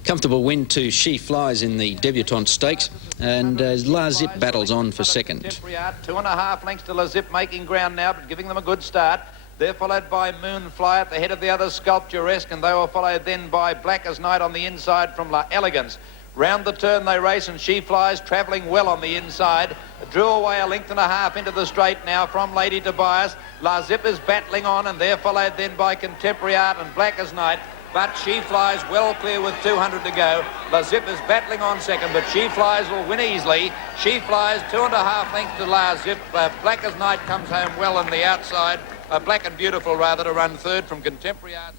Comfortable win to She Flies in the Debutante Stakes, and La Zip battles on for second. 2.5 lengths to La Zip making ground now, but giving them a good start. They're followed by Moonfly at the head of the other, Sculpturesque, and they were followed then by Black as Night on the inside from La Elegance. Round the turn they race, and She Flies travelling well on the inside. Drew away a length and a half into the straight now from Lady Tobias. La Zip is battling on, and they're followed then by Contemporary Art and Black as Night. But She Flies well clear with 200 to go. La Zip is battling on second, but She Flies will win easily. She Flies 2.5 lengths to La Zip. Black as Night comes home well on the outside. Black and Beautiful, rather, to run third from Contemporary Art.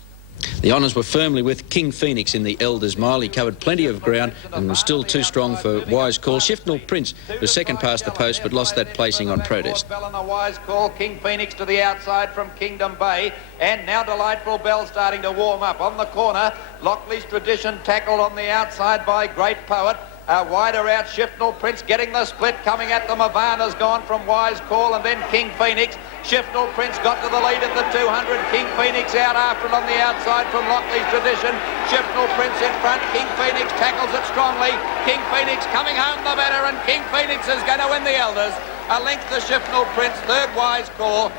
The honours were firmly with King Phoenix in the Elders Mile. He covered plenty of ground and was still too strong for Wise Call. Shifnal Prince was second past the post, but lost that placing on protest. Bell and a Wise Call. King Phoenix to the outside from Kingdom Bay. And now Delightful Bell starting to warm up. On the corner, Lockley's Tradition tackled on the outside by Great Poet. Wider out, Shifnal Prince getting the split, coming at them. Havana's gone from Wise Call, and then King Phoenix. Shifnal Prince got to the lead at the 200. King Phoenix out after it on the outside from Lockley's Tradition. Shifnal Prince in front. King Phoenix tackles it strongly. King Phoenix coming home the better, and King Phoenix is going to win the Elders. A length to Shifnal Prince, third Wise Call.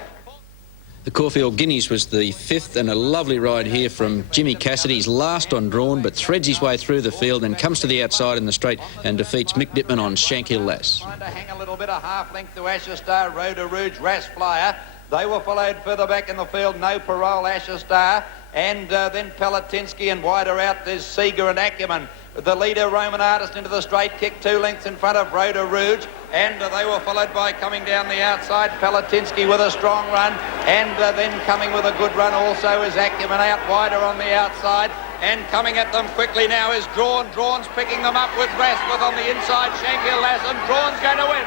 The Caulfield Guineas was the 5th, and a lovely ride here from Jimmy Cassidy. He's last on drawn, but threads his way through the field and comes to the outside in the straight and defeats Mick Dipman on Shankill Lass. Trying to hang a little bit, a half length to Asher Star, Rhoda Rouge, Ras Flyer. They were followed further back in the field, No Parole, Asher Star, and then Pelatinsky, and wider out there's Seeger and Acumen. The leader, Roman Artist, into the straight, kick 2 lengths in front of Rhoda Rouge, and they were followed by coming down the outside, Pelatinsky with a strong run, and then coming with a good run also is Acumen out wider on the outside, and coming at them quickly now is Drawn. Drawn's picking them up with Rasworth on the inside, Shankill Lass, and Drawn's going to win.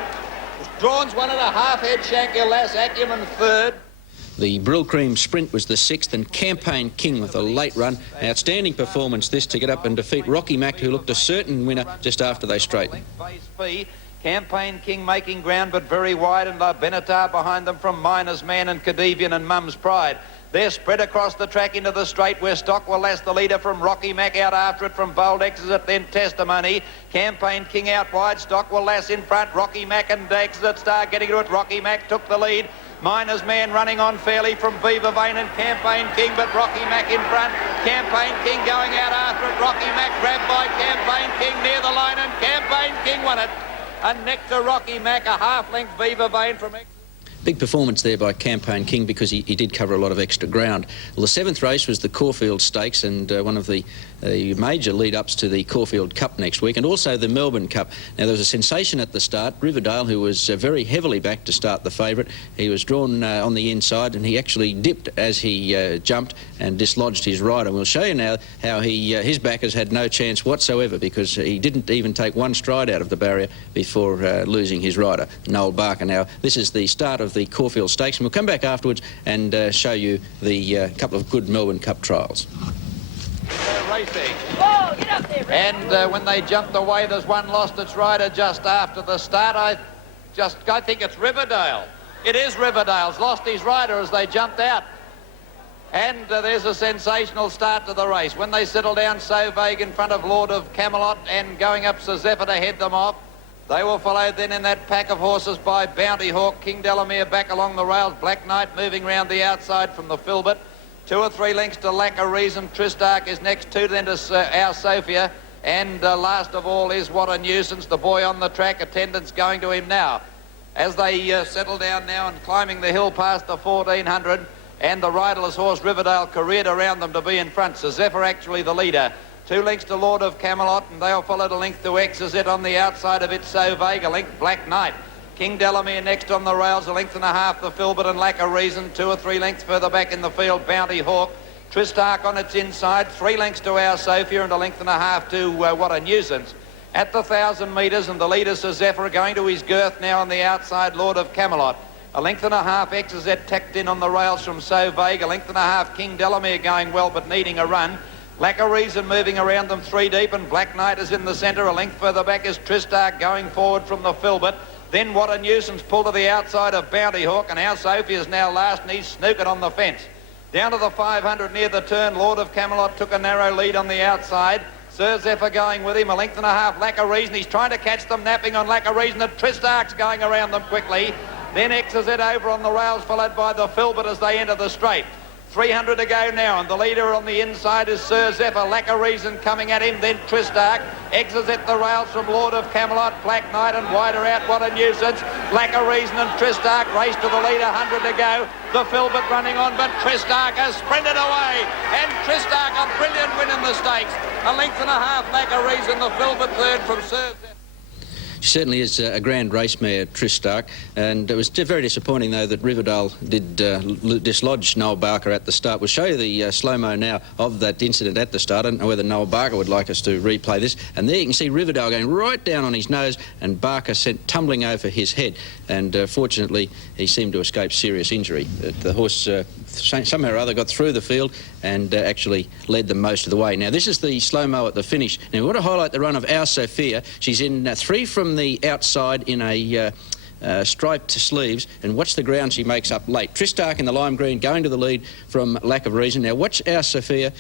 Drawn's 1.5 head, Shankill Lass, Acumen third. The Brylcreem Sprint was the 6th, and Campaign King with a late run. Outstanding performance this to get up and defeat Rocky Mac, who looked a certain winner just after they straightened. Campaign King making ground but very wide, and La Benatar behind them from Miner's Man and Cadivian and Mum's Pride. They're spread across the track into the straight where Stockwell Lass, the leader from Rocky Mac, out after it from Bold Exit, then Testimony. Campaign King out wide, Stockwell Lass in front, Rocky Mac and Exit Star getting to it. Rocky Mac took the lead. Miner's Man running on fairly from Viva Vane and Campaign King, but Rocky Mac in front. Campaign King going out after it. Rocky Mac grabbed by Campaign King near the line, and Campaign King won it. And next to Rocky Mac, a half-length Viva Vane from Exit. Big performance there by Campaign King because he did cover a lot of extra ground. Well, the 7th race was the Caulfield Stakes, and one of the major lead-ups to the Caulfield Cup next week, and also the Melbourne Cup. Now, there was a sensation at the start. Riverdale, who was very heavily backed to start the favourite, he was drawn on the inside, and he actually dipped as he jumped and dislodged his rider. We'll show you now how his backers had no chance whatsoever because he didn't even take one stride out of the barrier before losing his rider, Noel Barker. Now, this is the start of the Caulfield Stakes, and we'll come back afterwards and show you the couple of good Melbourne Cup trials. Racing. Oh, get up there, and when they jumped away, there's one lost its rider just after the start. I think it's Riverdale. It is Riverdale's lost his rider as they jumped out. And there's a sensational start to the race. When they settle down, So Vague in front of Lord of Camelot and going up Zamazephyr to head them off. They were followed then in that pack of horses by Bounty Hawk, King Delamere back along the rails, Black Knight moving round the outside from the Filbert. 2 or 3 lengths to Lacka Reason. Tristarc is next, 2 then to Our Sophia. And last of all is What a Nuisance, the boy on the track. Attendance going to him now. As they settle down now and climbing the hill past the 1400, and the riderless horse Riverdale careered around them to be in front. Zamazephyr actually the leader. 2 lengths to Lord of Camelot, and they'll follow a length to Exit on the outside of it. So Vague, a length Black Knight. King Delamere next on the rails, 1.5 lengths the Filbert and Lacka Reason. 2 or 3 lengths further back in the field, Bounty Hawk. Tristarc on its inside, 3 lengths to Our Sophia and 1.5 lengths to What a Nuisance. At the 1,000 metres, and the leader Zamazephyr going to his girth now on the outside, Lord of Camelot. 1.5 lengths Exit tacked in on the rails from So Vague. 1.5 lengths King Delamere going well but needing a run. Lacka Reason moving around them 3 deep, and Black Knight is in the centre. 1 length further back is Tristarc going forward from the Filbert. Then What a Nuisance pulled to the outside of Bounty Hawk, and Our Sophia is now last, and he's snookered on the fence. Down to the 500 near the turn, Lord of Camelot took a narrow lead on the outside. Zamazephyr going with him, 1.5 lengths Lacka Reason. He's trying to catch them, napping on Lacka Reason, and Tristarc's going around them quickly. Then Exit over on the rails, followed by the Filbert as they enter the straight. 300 to go now, and the leader on the inside is Zamazephyr. Lacka Reason coming at him, then Tristarc. Exit the rails from Lord of Camelot, Black Knight, and wider out What a Nuisance. Lacka Reason and Tristarc race to the leader, 100 to go. The Filbert running on, but Tristarc has sprinted away, and Tristarc a brilliant win in the stakes. 1.5 lengths Lacka Reason, the Filbert third from Zamazephyr. She certainly is a grand race mare, Tristarc, and it was very disappointing, though, that Riverdale did dislodge Noel Barker at the start. We'll show you the slow-mo now of that incident at the start. I don't know whether Noel Barker would like us to replay this. And there you can see Riverdale going right down on his nose, and Barker sent tumbling over his head. And fortunately, he seemed to escape serious injury. The horse somehow or other got through the field and actually led them most of the way. Now, this is the slow-mo at the finish. Now, we want to highlight the run of Our Sophia. She's in 3 from the outside in a striped sleeves, and watch the ground she makes up late. Tristarc in the lime green going to the lead from Lack of Reason. Now watch Our Sophia,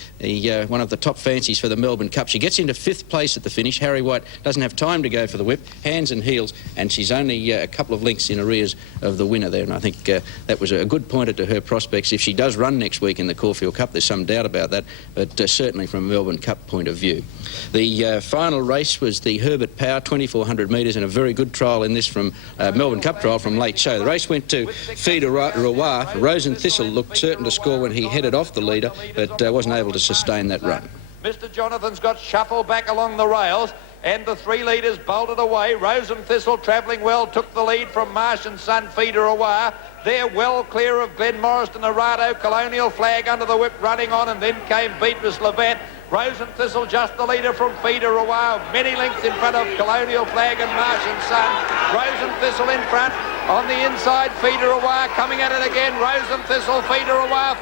one of the top fancies for the Melbourne Cup. She gets into 5th place at the finish. Harry White doesn't have time to go for the whip, hands and heels, and she's only a couple of lengths in arrears of the winner there, and I think that was a good pointer to her prospects. If she does run next week in the Caulfield Cup, there's some doubt about that, but certainly from a Melbourne Cup point of view. The final race was the Herbert Power, 2,400 metres, and a very good trial in this from Melbourne Cup trial from Late Show. The race went to Feed a Roi. Rose and Thistle looked certain to score when he headed off the leader, but wasn't able to sustain that run. Mr. Jonathan's got shuffled back along the rails, and the 3 leaders bolted away. Rose and Thistle travelling well, took the lead from Marsh and Son, Feeder Awar. They're well clear of Glen Morris and Arado. Colonial Flag under the whip running on, and then came Beatrice Levet. Rose and Thistle just the leader from Feeder Awar, many lengths in front of Colonial Flag and Marsh and Son. Rose and Thistle in front. On the inside, Feeder Away coming at it again. Rose and Thistle, Feeder Away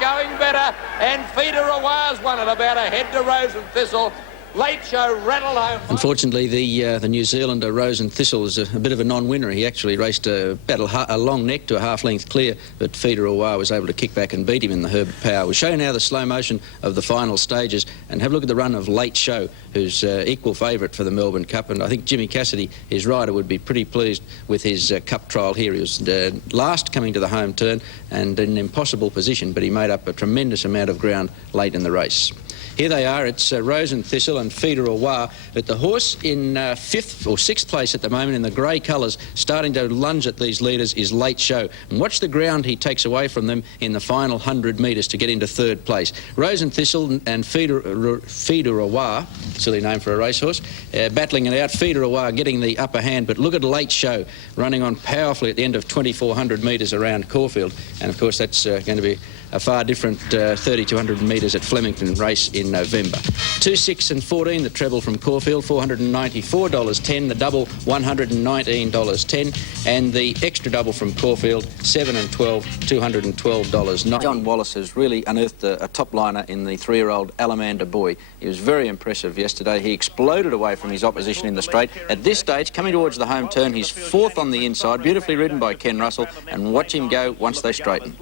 going better. And Feeder Away's won it about a head to Rose and Thistle. Late Show rattled home. Unfortunately, the New Zealander Rose and Thistle is a bit of a non-winner. He actually raced a long neck to a half-length clear, but Feeder Away was able to kick back and beat him in the Herbert Power. We'll show you now the slow motion of the final stages and have a look at the run of Late Show, who's equal favourite for the Melbourne Cup. And I think Jimmy Cassidy, his rider, would be pretty pleased with his cup trial here. He was last coming to the home turn and in an impossible position, but he made up a tremendous amount of ground late in the race. Here they are, it's Rose and Thistle and Feeder Away, but the horse in 5th or 6th place at the moment in the grey colours, starting to lunge at these leaders, is Late Show. And watch the ground he takes away from them in the final 100 metres to get into 3rd place. Rose and Thistle and Feeder Away, silly name for a racehorse, battling it out. Feeder Away getting the upper hand, but look at Late Show running on powerfully at the end of 2,400 metres around Caulfield. And of course that's going to be a far different 3,200 metres at Flemington race in November. 2, 6 and 14, the treble from Caulfield, $494.10, the double $119.10, and the extra double from Caulfield, 7 and 12, $212. John Wallace has really unearthed a top liner in the 3-year-old Allamanda Boy. He was very impressive yesterday. He exploded away from his opposition in the straight. At this stage, coming towards the home turn, he's 4th on the inside, beautifully ridden by Ken Russell, and watch him go once they straighten.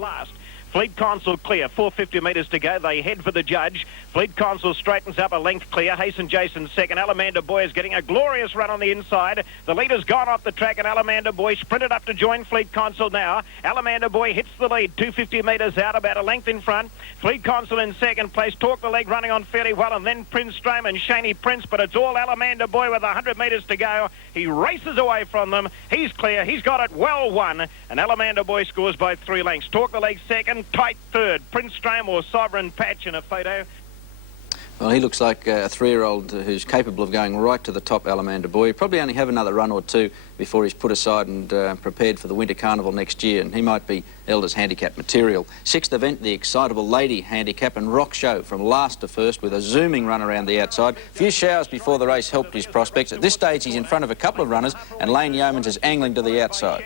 Fleet Consul clear, 450 metres to go. They head for the judge. Fleet Consul straightens up a length clear. Hasten Jason second. Allamanda Boy is getting a glorious run on the inside. The leader's gone off the track and Allamanda Boy sprinted up to join Fleet Consul now. Allamanda Boy hits the lead, 250 metres out, about a length in front. Fleet Consul in second place. Talk the leg running on fairly well, and then Prince Strome and Shaney Prince, but it's all Allamanda Boy with 100 metres to go. He races away from them. He's clear. He's got it well won, and Allamanda Boy scores by 3 lengths. Talk the leg second. Tight third. Prince Strome or Sovereign Patch in a photo. Well, he looks like a 3-year-old who's capable of going right to the top, Allamanda Boy. He'll probably only have another run or two before he's put aside and prepared for the Winter Carnival next year, and he might be Elders Handicap material. 6th event, the Excitable Lady Handicap, and Rock Show from last to first with a zooming run around the outside. A few showers before the race helped his prospects. At this stage, he's in front of a couple of runners, and Lane Yeomans is angling to the outside.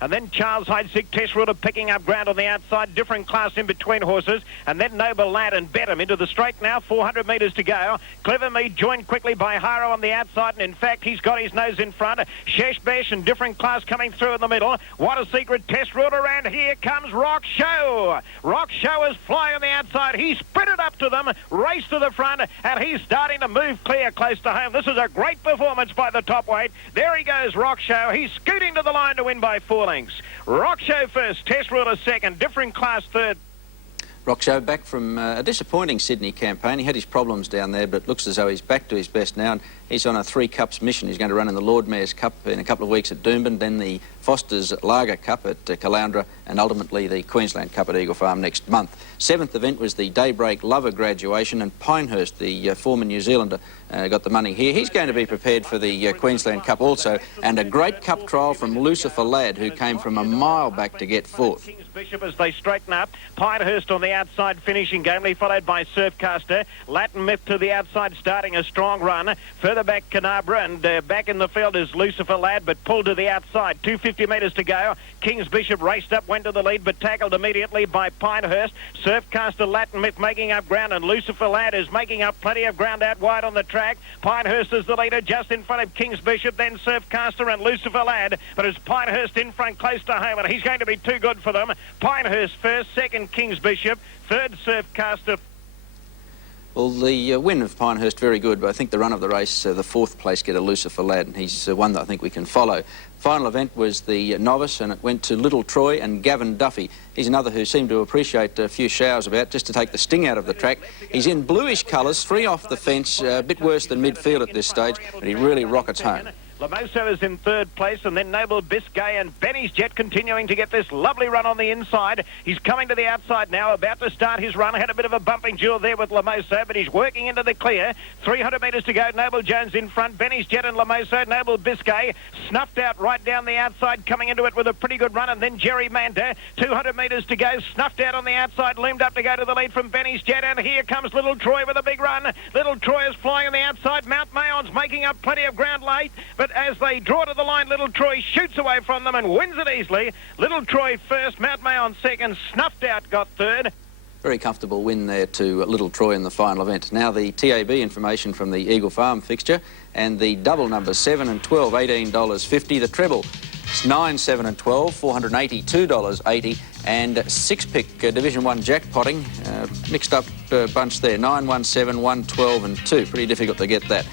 And then Charles Heidsick, Test Ruler picking up ground on the outside, different class in between horses, and then Noble Lad and Bedham into the straight now, 400 metres to go. Clever Mead joined quickly by Haro on the outside, and in fact he's got his nose in front. Shesh Besh and different class coming through in the middle. What a secret Test Ruler, and here comes Rock Show. Rock Show is flying on the outside. He sprinted up to them, raced to the front, and he's starting to move clear close to home. This is a great performance by the top weight. There he goes, Rock Show. He's scooting to the line to win by 4 lengths. Rock Show first, Test Ruler second, different class third. Rock Show back from a disappointing Sydney campaign. He had his problems down there, but looks as though he's back to his best now. And he's on a 3 Cups mission. He's going to run in the Lord Mayor's Cup in a couple of weeks at Doomben, then the Foster's Lager Cup at Caloundra, and ultimately the Queensland Cup at Eagle Farm next month. 7th event was the Daybreak Lover graduation, and Pinehurst, the former New Zealander, got the money here. He's going to be prepared for the Queensland Cup also, and a great cup trial from Lucifer Ladd, who came from a mile back to get 4th. Bishop as they straighten up. Pinehurst on the outside finishing gamely, followed by Surfcaster. Latin Myth to the outside starting a strong run. Further back Canabra, and back in the field is Lucifer Ladd, but pulled to the outside. 250 metres to go. King's Bishop raced up, went to the lead, but tackled immediately by Pinehurst. Surfcaster, Latin Myth making up ground, and Lucifer Ladd is making up plenty of ground out wide on the track. Pinehurst is the leader just in front of King's Bishop, then Surfcaster and Lucifer Ladd, but it's Pinehurst in front close to home, and he's going to be too good for them. Pinehurst first, second King's Bishop, third Surfcaster. Well, the win of Pinehurst, very good, but I think the run of the race, the 4th place getter, Lucifer Ladd, and he's one that I think we can follow. Final event was the novice, and it went to Little Troy and Gavin Duffy. He's another who seemed to appreciate a few showers about, just to take the sting out of the track. He's in bluish colours, 3 off the fence, a bit worse than midfield at this stage, but he really rockets home. Lamoso is in 3rd place, and then Noble Biscay and Benny's Jet continuing to get this lovely run on the inside. He's coming to the outside now, about to start his run. Had a bit of a bumping duel there with Lamoso, but he's working into the clear. 300 metres to go. Noble Jones in front. Benny's Jet and Lamoso. Noble Biscay snuffed out right down the outside, coming into it with a pretty good run, and then Jerry Manda. 200 metres to go. Snuffed out on the outside, loomed up to go to the lead from Benny's Jet, and here comes Little Troy with a big run. Little Troy is flying on the outside. Mount Mayon's making up plenty of ground late, but but as they draw to the line, Little Troy shoots away from them and wins it easily. Little Troy first, Mount May on second, snuffed out, got third. Very comfortable win there to Little Troy in the final event. Now the TAB information from the Eagle Farm fixture, and the double numbers 7 and 12, $18.50. The treble, it's 9, 7 and 12, $482.80. And six-pick Division 1 jackpotting, mixed up bunch there, 9, 1, 7, 1, 12 and 2. Pretty difficult to get that.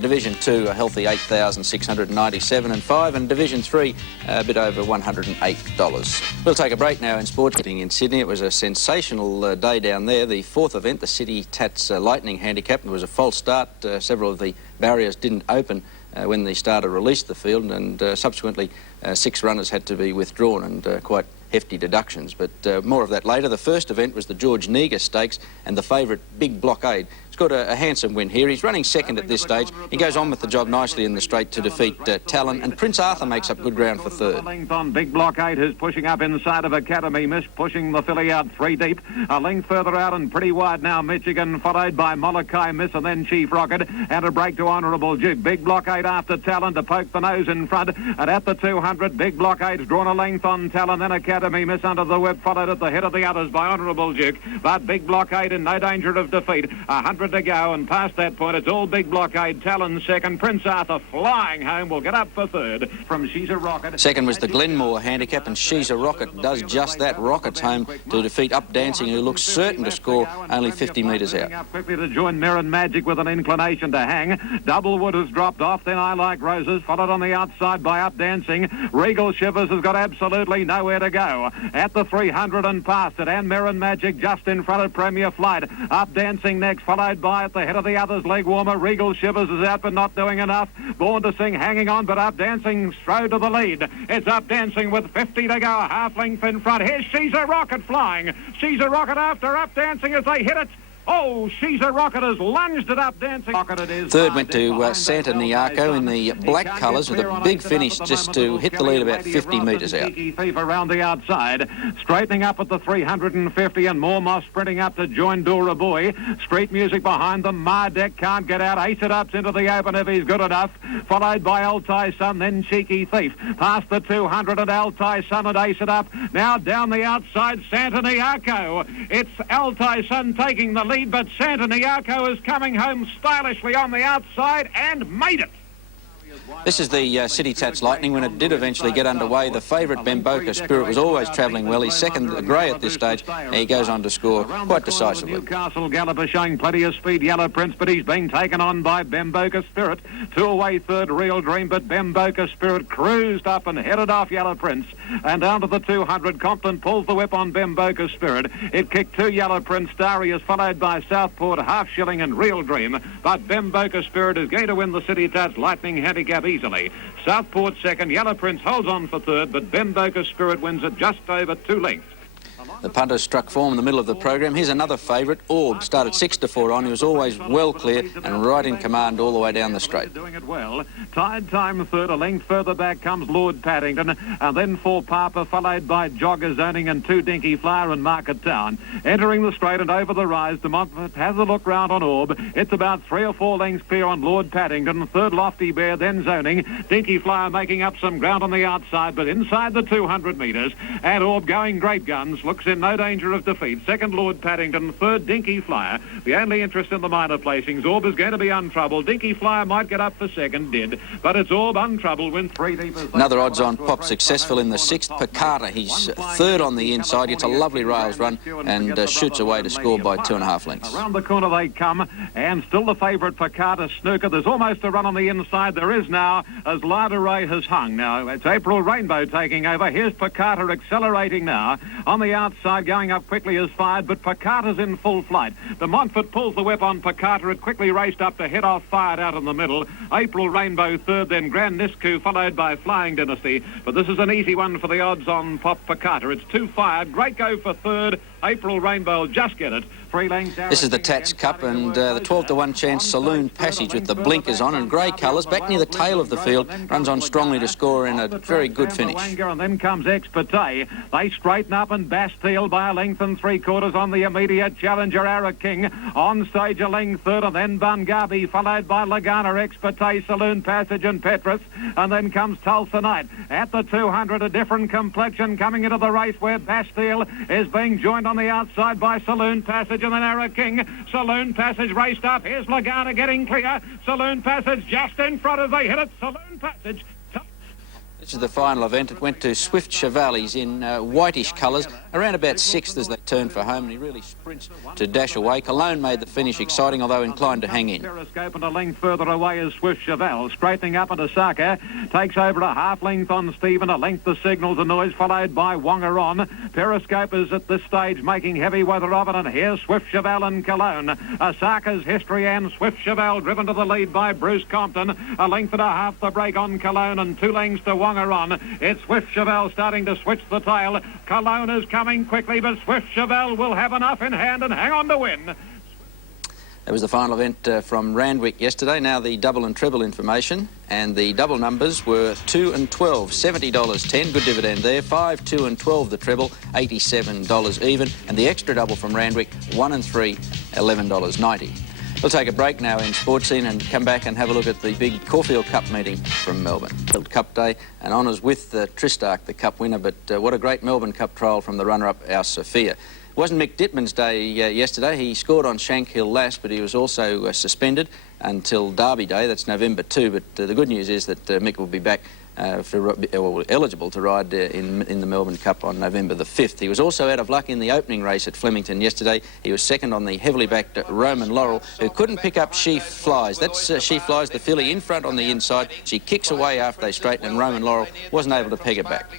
Division 2, a healthy $8,697 and 5, and Division 3, a bit over $108. We'll take a break now in sport betting in Sydney. It was a sensational day down there. The fourth event, the City Tats Lightning Handicap, there was a false start. Several of the barriers didn't open when the starter released the field, and subsequently 6 runners had to be withdrawn, and quite hefty deductions, but more of that later. The first event was the George Negus Stakes, and the favourite Big Blockade. He's got a handsome win here. He's running second at this stage. He goes on with the job nicely in the straight to defeat Talon, and Prince Arthur makes up good ground for third. Length on Big Blockade, who's pushing up inside of Academy Miss, pushing the filly out 3 deep. A length further out and pretty wide now, Michigan, followed by Molokai Miss and then Chief Rocket, and a break to Honourable Duke. Big Blockade after Talon to poke the nose in front, and at the 200, Big Blockade's drawn a length on Talon, then Academy Miss under the whip, followed at the head of the others by Honourable Duke, but Big Blockade in no danger of defeat. 100 to go, and past that point it's all Big Blockade. Talon second, Prince Arthur flying home will get up for third from She's a Rocket. Second was the Glenmore Handicap, and She's a Rocket does just that. Rocket's home to defeat Up Dancing, who looks certain to score only 50 metres out. Up quickly to join Mirren Magic with an inclination to hang. Doublewood has dropped off, then I Like Roses, followed on the outside by Up Dancing. Regal Shivers has got absolutely nowhere to go. At the 300 and past it, and Mirren Magic just in front of Premier Flight. Up Dancing next, followed by at the head of the others, Leg Warmer. Regal Shivers is out but not doing enough. Born to Sing hanging on, but Up Dancing strode to the lead. It's Up Dancing with 50 to go, half length in front. Here's She's a Rocket flying. She's a Rocket after Up Dancing as they hit it. Oh, She's a Rocket has lunged it Up Dancing. Third went to Santa Niaco in the black colours with a big finish just to hit the lead about 50 metres out. Thief around the outside, straightening up at the 350, and Mormoss sprinting up to join Dora Boy. Street Music behind them. Marjik can't get out. Ace It Up's into the open if he's good enough. Followed by Altai Sun, then Cheeky Thief. Past the 200 and Altai Sun and Ace It Up. Now down the outside, Santa Niaco. It's Altai Sun taking the lead, but Santa Niaco is coming home stylishly on the outside and made it. This is the City Tats Lightning. When it did eventually get underway, the favourite Bemboka Spirit was always travelling well. He's second the grey at this stage, and he goes on to score quite decisively. Newcastle Galloper showing plenty of speed, Yellow Prince, but he's being taken on by Bemboka Spirit. 2 away third, Real Dream, but Bemboka Spirit cruised up and headed off Yellow Prince. And down to the 200, Compton pulls the whip on Bemboka Spirit. It kicked 2 Yellow Prince. Darius followed by Southport, Half Shilling and Real Dream. But Bemboka Spirit is going to win the City Tats Lightning Handicap easily. Southport second, Yellow Prince holds on for third, but Bemboka Spirit wins it just over 2 lengths. The punters struck form in the middle of the program. Here's another favourite, Orb. Started 6 to 4 on. He was always well clear and right in command all the way down the straight. Doing it well. Tide Time third. A length further back comes Lord Paddington, and then 4 Papa, followed by Jogger Zoning and 2 Dinky Flower and Market Town. Entering the straight and over the rise, De Montfort has a look round on Orb. It's about 3 or 4 lengths clear on Lord Paddington. Third Lofty Bear, then Zoning. Dinky Flower making up some ground on the outside, but inside the 200 metres. And Orb going great guns. Looks in no danger of defeat. Second, Lord Paddington. Third, Dinky Flyer. The only interest in the minor placings. Orb is going to be untroubled. Dinky Flyer might get up for second, did. But it's Orb untroubled, win 3 deep. Another odds-on pop successful in the 6th, Piccata. He's third on the inside. Gets a lovely rails run and shoots away to score by 2.5 lengths. Around the corner they come, and still the favourite Piccata Snooker. There's almost a run on the inside. There is now, as Lada Ray has hung. Now, it's April Rainbow taking over. Here's Piccata accelerating now. On the outside, going up quickly is fired, but Piccata's in full flight. De Montfort pulls the whip on Piccata. It quickly raced up to head off, fired out in the middle. April Rainbow third, then Grand Nisku, followed by Flying Dynasty. But this is an easy one for the odds on Pop Piccata. It's 2 fired. Great go for third. April Rainbow just get it. 3 lengths. This is the Tats Cup, and the 12-to-1 chance Saloon Passage with the blinkers on and grey colours back near the tail of the field runs on strongly to score in a very good finish. And then comes Experte. They straighten up, and Bastille by a length and 3/4 on the immediate challenger, Ara King. On stage a length third, and then Bungabi, followed by Lagana, Experte, Saloon Passage and Petrus. And then comes Tulsa Night. At the 200, a different complexion coming into the race, where Bastille is being joined on the outside by Saloon Passage and then Ara King. Saloon Passage raced up. Here's Lagana getting clear. Saloon Passage just in front as they hit it. Saloon Passage. This is the final event. It went to Swift Chevaliers in whitish colours, around about 6th as they turned for home, and he really sprints to dash away. Cologne made the finish exciting, although inclined to hang in. Periscope and a length further away is Swift Cheval. Straightening up into Saka. Takes over a half length on Stephen. A length the signals the noise, followed by Wongeron. Periscope is at this stage making heavy weather of it, and here's Swift Cheval and Cologne. Saka's History and Swift Cheval driven to the lead by Bruce Compton. A length and a half the break on Cologne, and 2 lengths to Wongeron. It's Swift Cheval starting to switch the tail. Cologne is coming quickly, but Swift Cheval will have enough in hand and hang on to win. That was the final event from Randwick yesterday. Now the double and treble information, and the double numbers were 2 and 12, $70.10, good dividend there. 5, 2 and 12 the treble, $87 even, and the extra double from Randwick, 1 and 3, $11.90. We'll take a break now in Sports Scene and come back and have a look at the big Caulfield Cup meeting from Melbourne. Caulfield Cup Day and honours with Tristarc, the Cup winner, but what a great Melbourne Cup trial from the runner-up, our Sophia. It wasn't Mick Dittman's day yesterday. He scored on Shankhill Lass, but he was also suspended until Derby Day. That's November 2, but the good news is that Mick will be back eligible to ride in the Melbourne Cup on November the 5th. He was also out of luck in the opening race at Flemington yesterday. He was second on the heavily backed Roman Laurel, who couldn't pick up She Flies. That's She Flies, the filly in front on the inside. She kicks away after they straighten, and Roman Laurel wasn't able to peg it back.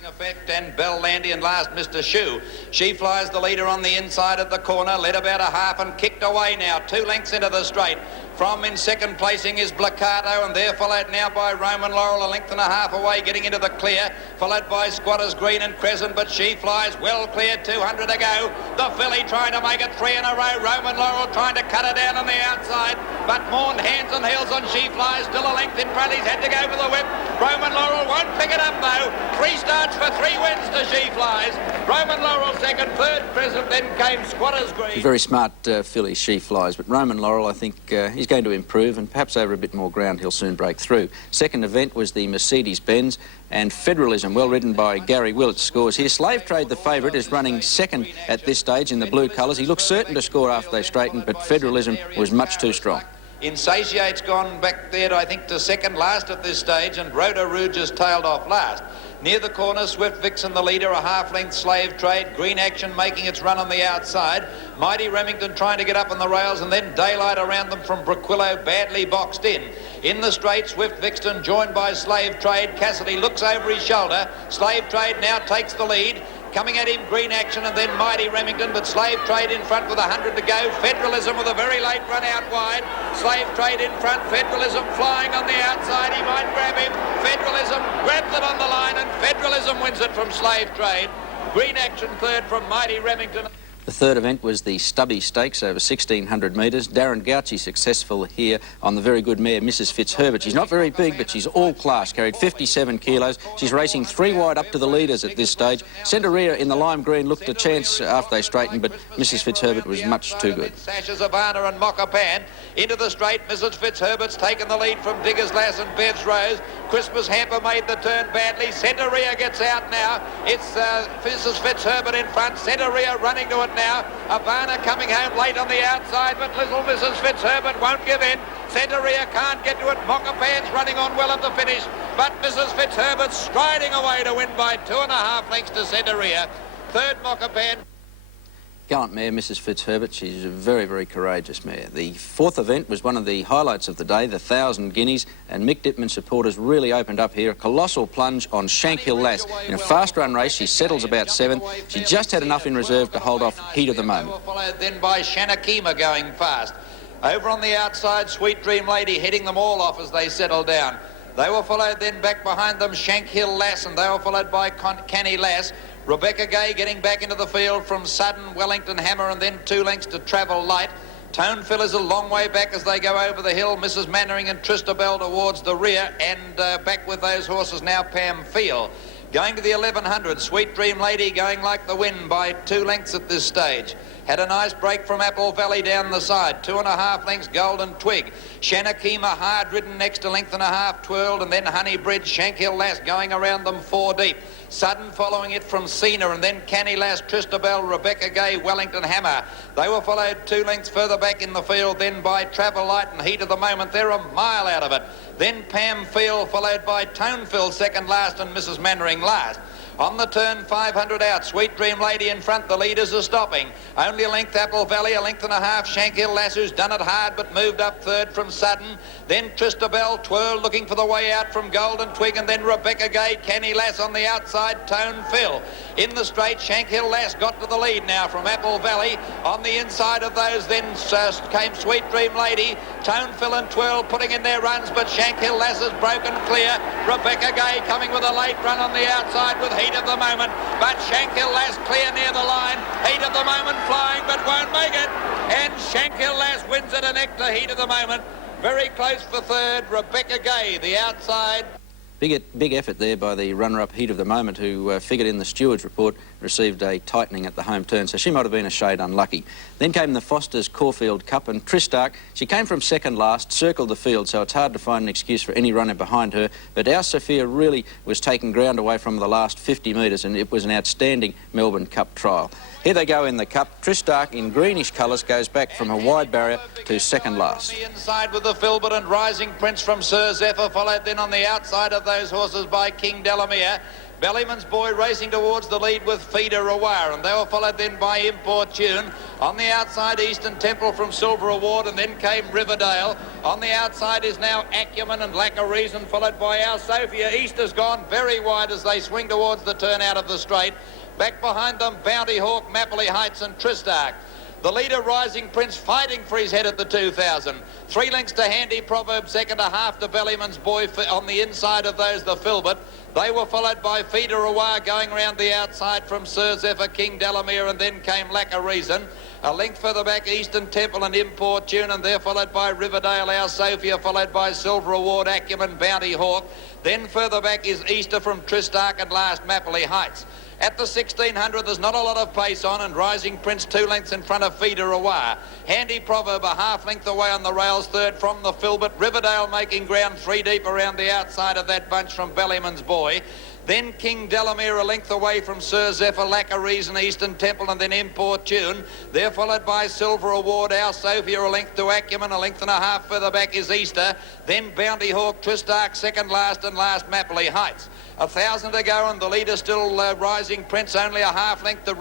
And Bell Landy and last Mr. Shoe. She Flies the leader on the inside at the corner, led about a half and kicked away now, 2 lengths into the straight. From in second placing is Blaccato, and they're followed now by Roman Laurel, a length and a half away, getting into the clear, followed by Squatters Green and Crescent, but She Flies well cleared, 200 to go. The filly trying to make it 3 in a row. Roman Laurel trying to cut her down on the outside, but Morn hands and heels on She Flies, still a length in front. He's had to go for the whip. Roman Laurel won't pick it up though. 3 starts for 3 wins to She Flies. Roman Laurel second, third Crescent, then came Squatters Green. Very smart filly, She Flies, but Roman Laurel, I think he's going to improve, and perhaps over a bit more ground he'll soon break through. Second event was the Mercedes-Benz, and Federalism, well ridden by Gary Willett, scores here. Slave Trade, the favourite, is running second at this stage in the blue colours. He looks certain to score after they straightened, but Federalism was much too strong. Insatiate's gone back there, I think, to second last at this stage, and Rhoda Rouge has tailed off last. Near the corner, Swift Vixen the leader, a half-length Slave Trade. Green Action making its run on the outside. Mighty Remington trying to get up on the rails, and then Daylight around them from Piccolo, badly boxed in. In the straight, Swift Vixen joined by Slave Trade. Cassidy looks over his shoulder. Slave Trade now takes the lead. Coming at him, Green Action and then Mighty Remington, but Slave Trade in front with 100 to go. Federalism with a very late run out wide. Slave Trade in front, Federalism flying on the outside. He might grab him. Federalism grabs it on the line, and Federalism wins it from Slave Trade. Green Action third from Mighty Remington. The third event was the Stubby Stakes over 1,600 metres. Darren Gauci successful here on the very good mare, Mrs. Fitzherbert. She's not very big, but she's all class, carried 57 kilos. She's racing 3 wide up to the leaders at this stage. Centaurea in the lime green looked a chance after they straightened, but Mrs. Fitzherbert was much too good. Sasha Zavana and Mockapan into the straight. Mrs. Fitzherbert's taken the lead from Diggers Lass and Bev's Rose. Christmas Hamper made the turn badly. Centaurea gets out now. It's Mrs. Fitzherbert in front. Centaurea running to it now. Havana coming home late on the outside, but little Mrs. Fitzherbert won't give in. Centaurea can't get to it. Mockapan's running on well at the finish, but Mrs. Fitzherbert striding away to win by 2.5 lengths to Centaurea. Third, Mockapan. Gallant mare, Mrs. Fitzherbert. She's a very, very courageous mare. The fourth event was one of the highlights of the day, the 1,000 Guineas, and Mick Dittman supporters really opened up here. A colossal plunge on Shankhill Lass. In a fast-run race, she settles about 7th. She just had enough in reserve to hold off heat of the moment. Followed then by Shanakima going fast. Over on the outside, Sweet Dream Lady heading them all off as they settle down. They were followed then back behind them, Shankhill Lass, and they were followed by Canny Lass. Rebecca Gay getting back into the field from Sudden, Wellington Hammer, and then 2 lengths to Travel Light. Tonephil is a long way back as they go over the hill. Mrs. Mannering and Tristarc towards the rear, and back with those horses now Pam Feel. Going to the 1100, Sweet Dream Lady going like the wind by 2 lengths at this stage. Had a nice break from Apple Valley down the side. 2.5 lengths, Golden Twig. Shanakima hard ridden next to 1.5 lengths, twirled, and then Honey Bridge, Shankhill Lass going around them 4 deep. Sudden following it from Cena, and then Canny Lass, Tristarc, Rebecca Gay, Wellington Hammer. They were followed 2 lengths further back in the field, then by Travel Light and Heat of the Moment. They're a mile out of it. Then Pam Feel, followed by Tonephil, second last, and Mrs. Mannering last. On the turn, 500 out. Sweet Dream Lady in front. The leaders are stopping. Only a length Apple Valley, 1.5 lengths. Shankhill Lass, who's done it hard but moved up third from Sudden. Then Tristarc, Twirl looking for the way out from Golden Twig, and then Rebecca Gay, Canny Lass on the outside, Tonephil. In the straight, Shankhill Lass got to the lead now from Apple Valley. On the inside of those then came Sweet Dream Lady. Tonephil and Twirl putting in their runs, but Shankhill Lass has broken clear. Rebecca Gay coming with a late run on the outside with Heat of the Moment, but Shankhill Lass clear near the line. Heat of the Moment flying but won't make it, and Shankhill Lass wins it a neck to Heat of the Moment. Very close for third, Rebecca Gay, the outside. Big effort there by the runner-up Heat of the Moment, who figured in the steward's report received a tightening at the home turn, so she might have been a shade unlucky. Then came the Foster's Caulfield Cup, and Tristarc, she came from second last, circled the field, so it's hard to find an excuse for any runner behind her, but Zamazephyr really was taking ground away from the last 50 metres, and it was an outstanding Melbourne Cup trial. Here they go in the Cup. Tristarc in greenish colours goes back from a wide barrier to second last. On the inside with the Filbert and Rising Prince from Serendipity, followed then on the outside of those horses by King Delamere. Bellyman's Boy racing towards the lead with Feeder Awar, and they were followed then by Importune. On the outside, Eastern Temple from Silver Award, and then came Riverdale. On the outside is now Acumen and Lack of Reason, followed by Our Sophia. Easter's gone very wide as they swing towards the turn out of the straight. Back behind them, Bounty Hawk, Mapley Heights and Tristarc. The leader, Rising Prince, fighting for his head at the 2,000. 3 lengths to Handy Proverb, 2.5 to Bellyman's Boy. On the inside of those, the Filbert. They were followed by Feeder Awar going around the outside from Serendipity, King Delamere, and then came Lack of Reason. A length further back, Eastern Temple and Importune, and they're followed by Riverdale, Our Sophia, followed by Silver Award, Acumen, Bounty Hawk. Then further back is Easter from Tristarc, and last Mapley Heights. At the 1600, there's not a lot of pace on, and Rising Prince 2 lengths in front of Feeder Awar. Handy Proverb a half length away on the rails, third from the Filbert. Riverdale making ground 3 deep around the outside of that bunch from Bellyman's Boy. Then King Delamere a length away from Serendipity, Lack of Reason, Eastern Temple, and then Importune. They're followed by Silver Award, Our Sophia a length to Acumen, 1.5 lengths further back is Easter. Then Bounty Hawk, Tristarc second last, and last Mapley Heights. 1,000 to go, and the leader still Rising Prince, only a half length to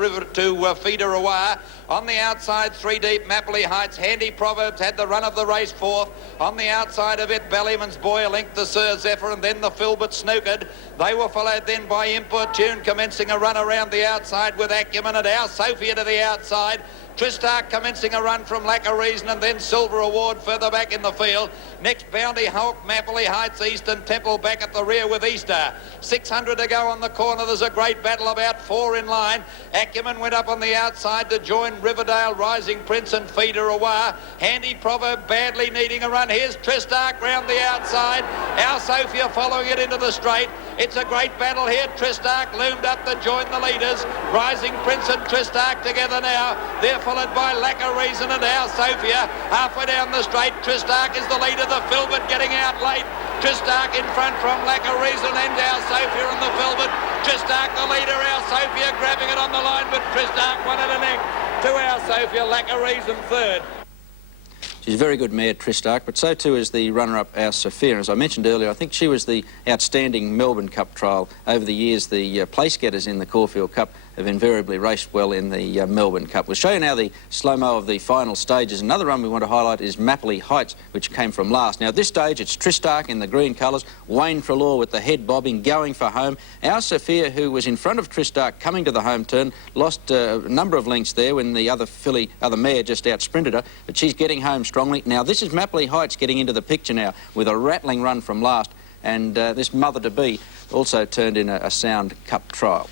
Feeder Awar. On the outside, 3 deep, Mapley Heights. Handy Proverbs had the run of the race fourth. On the outside of it, Bellyman's Boy, a length to Serendipity, and then the Filbert snookered. They were followed then by Importune, commencing a run around the outside with Acumen, and Our Sophia to the outside. Tristarc commencing a run from Lack of Reason, and then Silver Award further back in the field. Next, Bounty Hawk, Mapley Heights, Eastern Temple back at the rear with Easter. 600 to go on the corner. There's a great battle, about 4 in line. Acumen went up on the outside to join Riverdale, Rising Prince and Feeder Awar. Handy Proverb badly needing a run. Here's Tristarc round the outside. Our Sophia following it into the straight. It's a great battle here. Tristarc loomed up to join the leaders. Rising Prince and Tristarc together now. They're followed by Lack of Reason and Our Sophia. Halfway down the straight, Tristarc is the leader. The Filbert getting out late. Tristarc in front from Lack of Reason and Our Sophia and the Filbert. Tristarc the leader, Our Sophia grabbing it on the line, but Tristarc won it a neck to Our Sophia. Lack of Reason third. She's a very good mare, Tristarc, but so too is the runner-up, Our Sophia. As I mentioned earlier, I think she was the outstanding Melbourne Cup trial. Over the years, the place-getters in the Caulfield Cup have invariably raced well in the Melbourne Cup. We'll show you now the slow-mo of the final stages. Another run we want to highlight is Mapley Heights, which came from last. Now, at this stage, it's Tristarc in the green colours, Wayne Trelaw with the head bobbing, going for home. Our Sophia, who was in front of Tristarc coming to the home turn, lost a number of lengths there when the other mare just out-sprinted her, but she's getting home strongly. Now, this is Mapley Heights getting into the picture now with a rattling run from last, and this mother-to-be also turned in a sound Cup trial.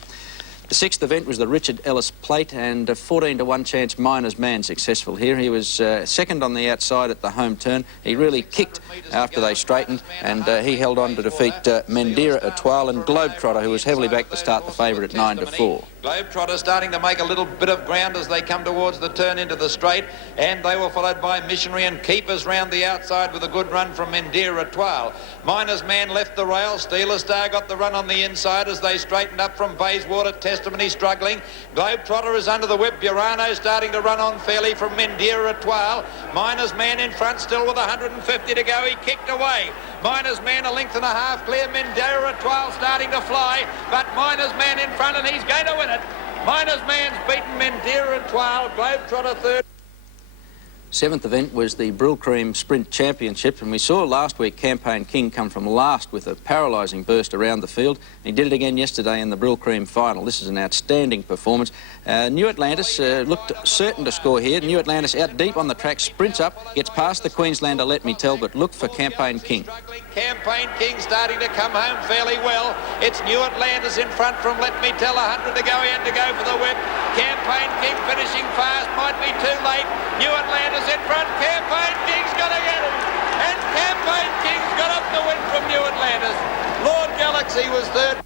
The sixth event was the Richard Ellis Plate, and a 14 to 1 chance Miner's Man successful here. He was second on the outside at the home turn. He really kicked after they straightened, and he held on to defeat Mendira Etoile and Globetrotter, who was heavily back to start the favourite at 9 to 4. Globetrotter starting to make a little bit of ground as they come towards the turn into the straight, and they were followed by Missionary and Keepers round the outside with a good run from Mendira Etoile. Miner's Man left the rail. Steeler Star got the run on the inside as they straightened up from Bayswater. Testimony struggling. Globetrotter is under the whip. Burano starting to run on fairly from Mendira Etoile. Miner's Man in front still with 150 to go. He kicked away. Miner's Man a length and a half clear. Mendira Etoile starting to fly, but Miner's Man in front, and he's going to win it. Miner's Man's beaten Mendira Etoile. Globetrotter third. Seventh event was the Brylcreem Sprint Championship, and we saw last week Campaign King come from last with a paralysing burst around the field. He did it again yesterday in the Brylcreem final. This is an outstanding performance. New Atlantis looked certain to score here. New Atlantis out deep on the track, sprints up, gets past the Queenslander, Let Me Tell, but look for Campaign King. Campaign King starting to come home fairly well. It's New Atlantis in front from Let Me Tell, 100 to go. He had to go for the whip. Campaign King finishing fast, might be too late. New Atlantis in front. Campaign King's got to get him, and Campaign King's got up the win from New Atlantis. Lord Galaxy was third.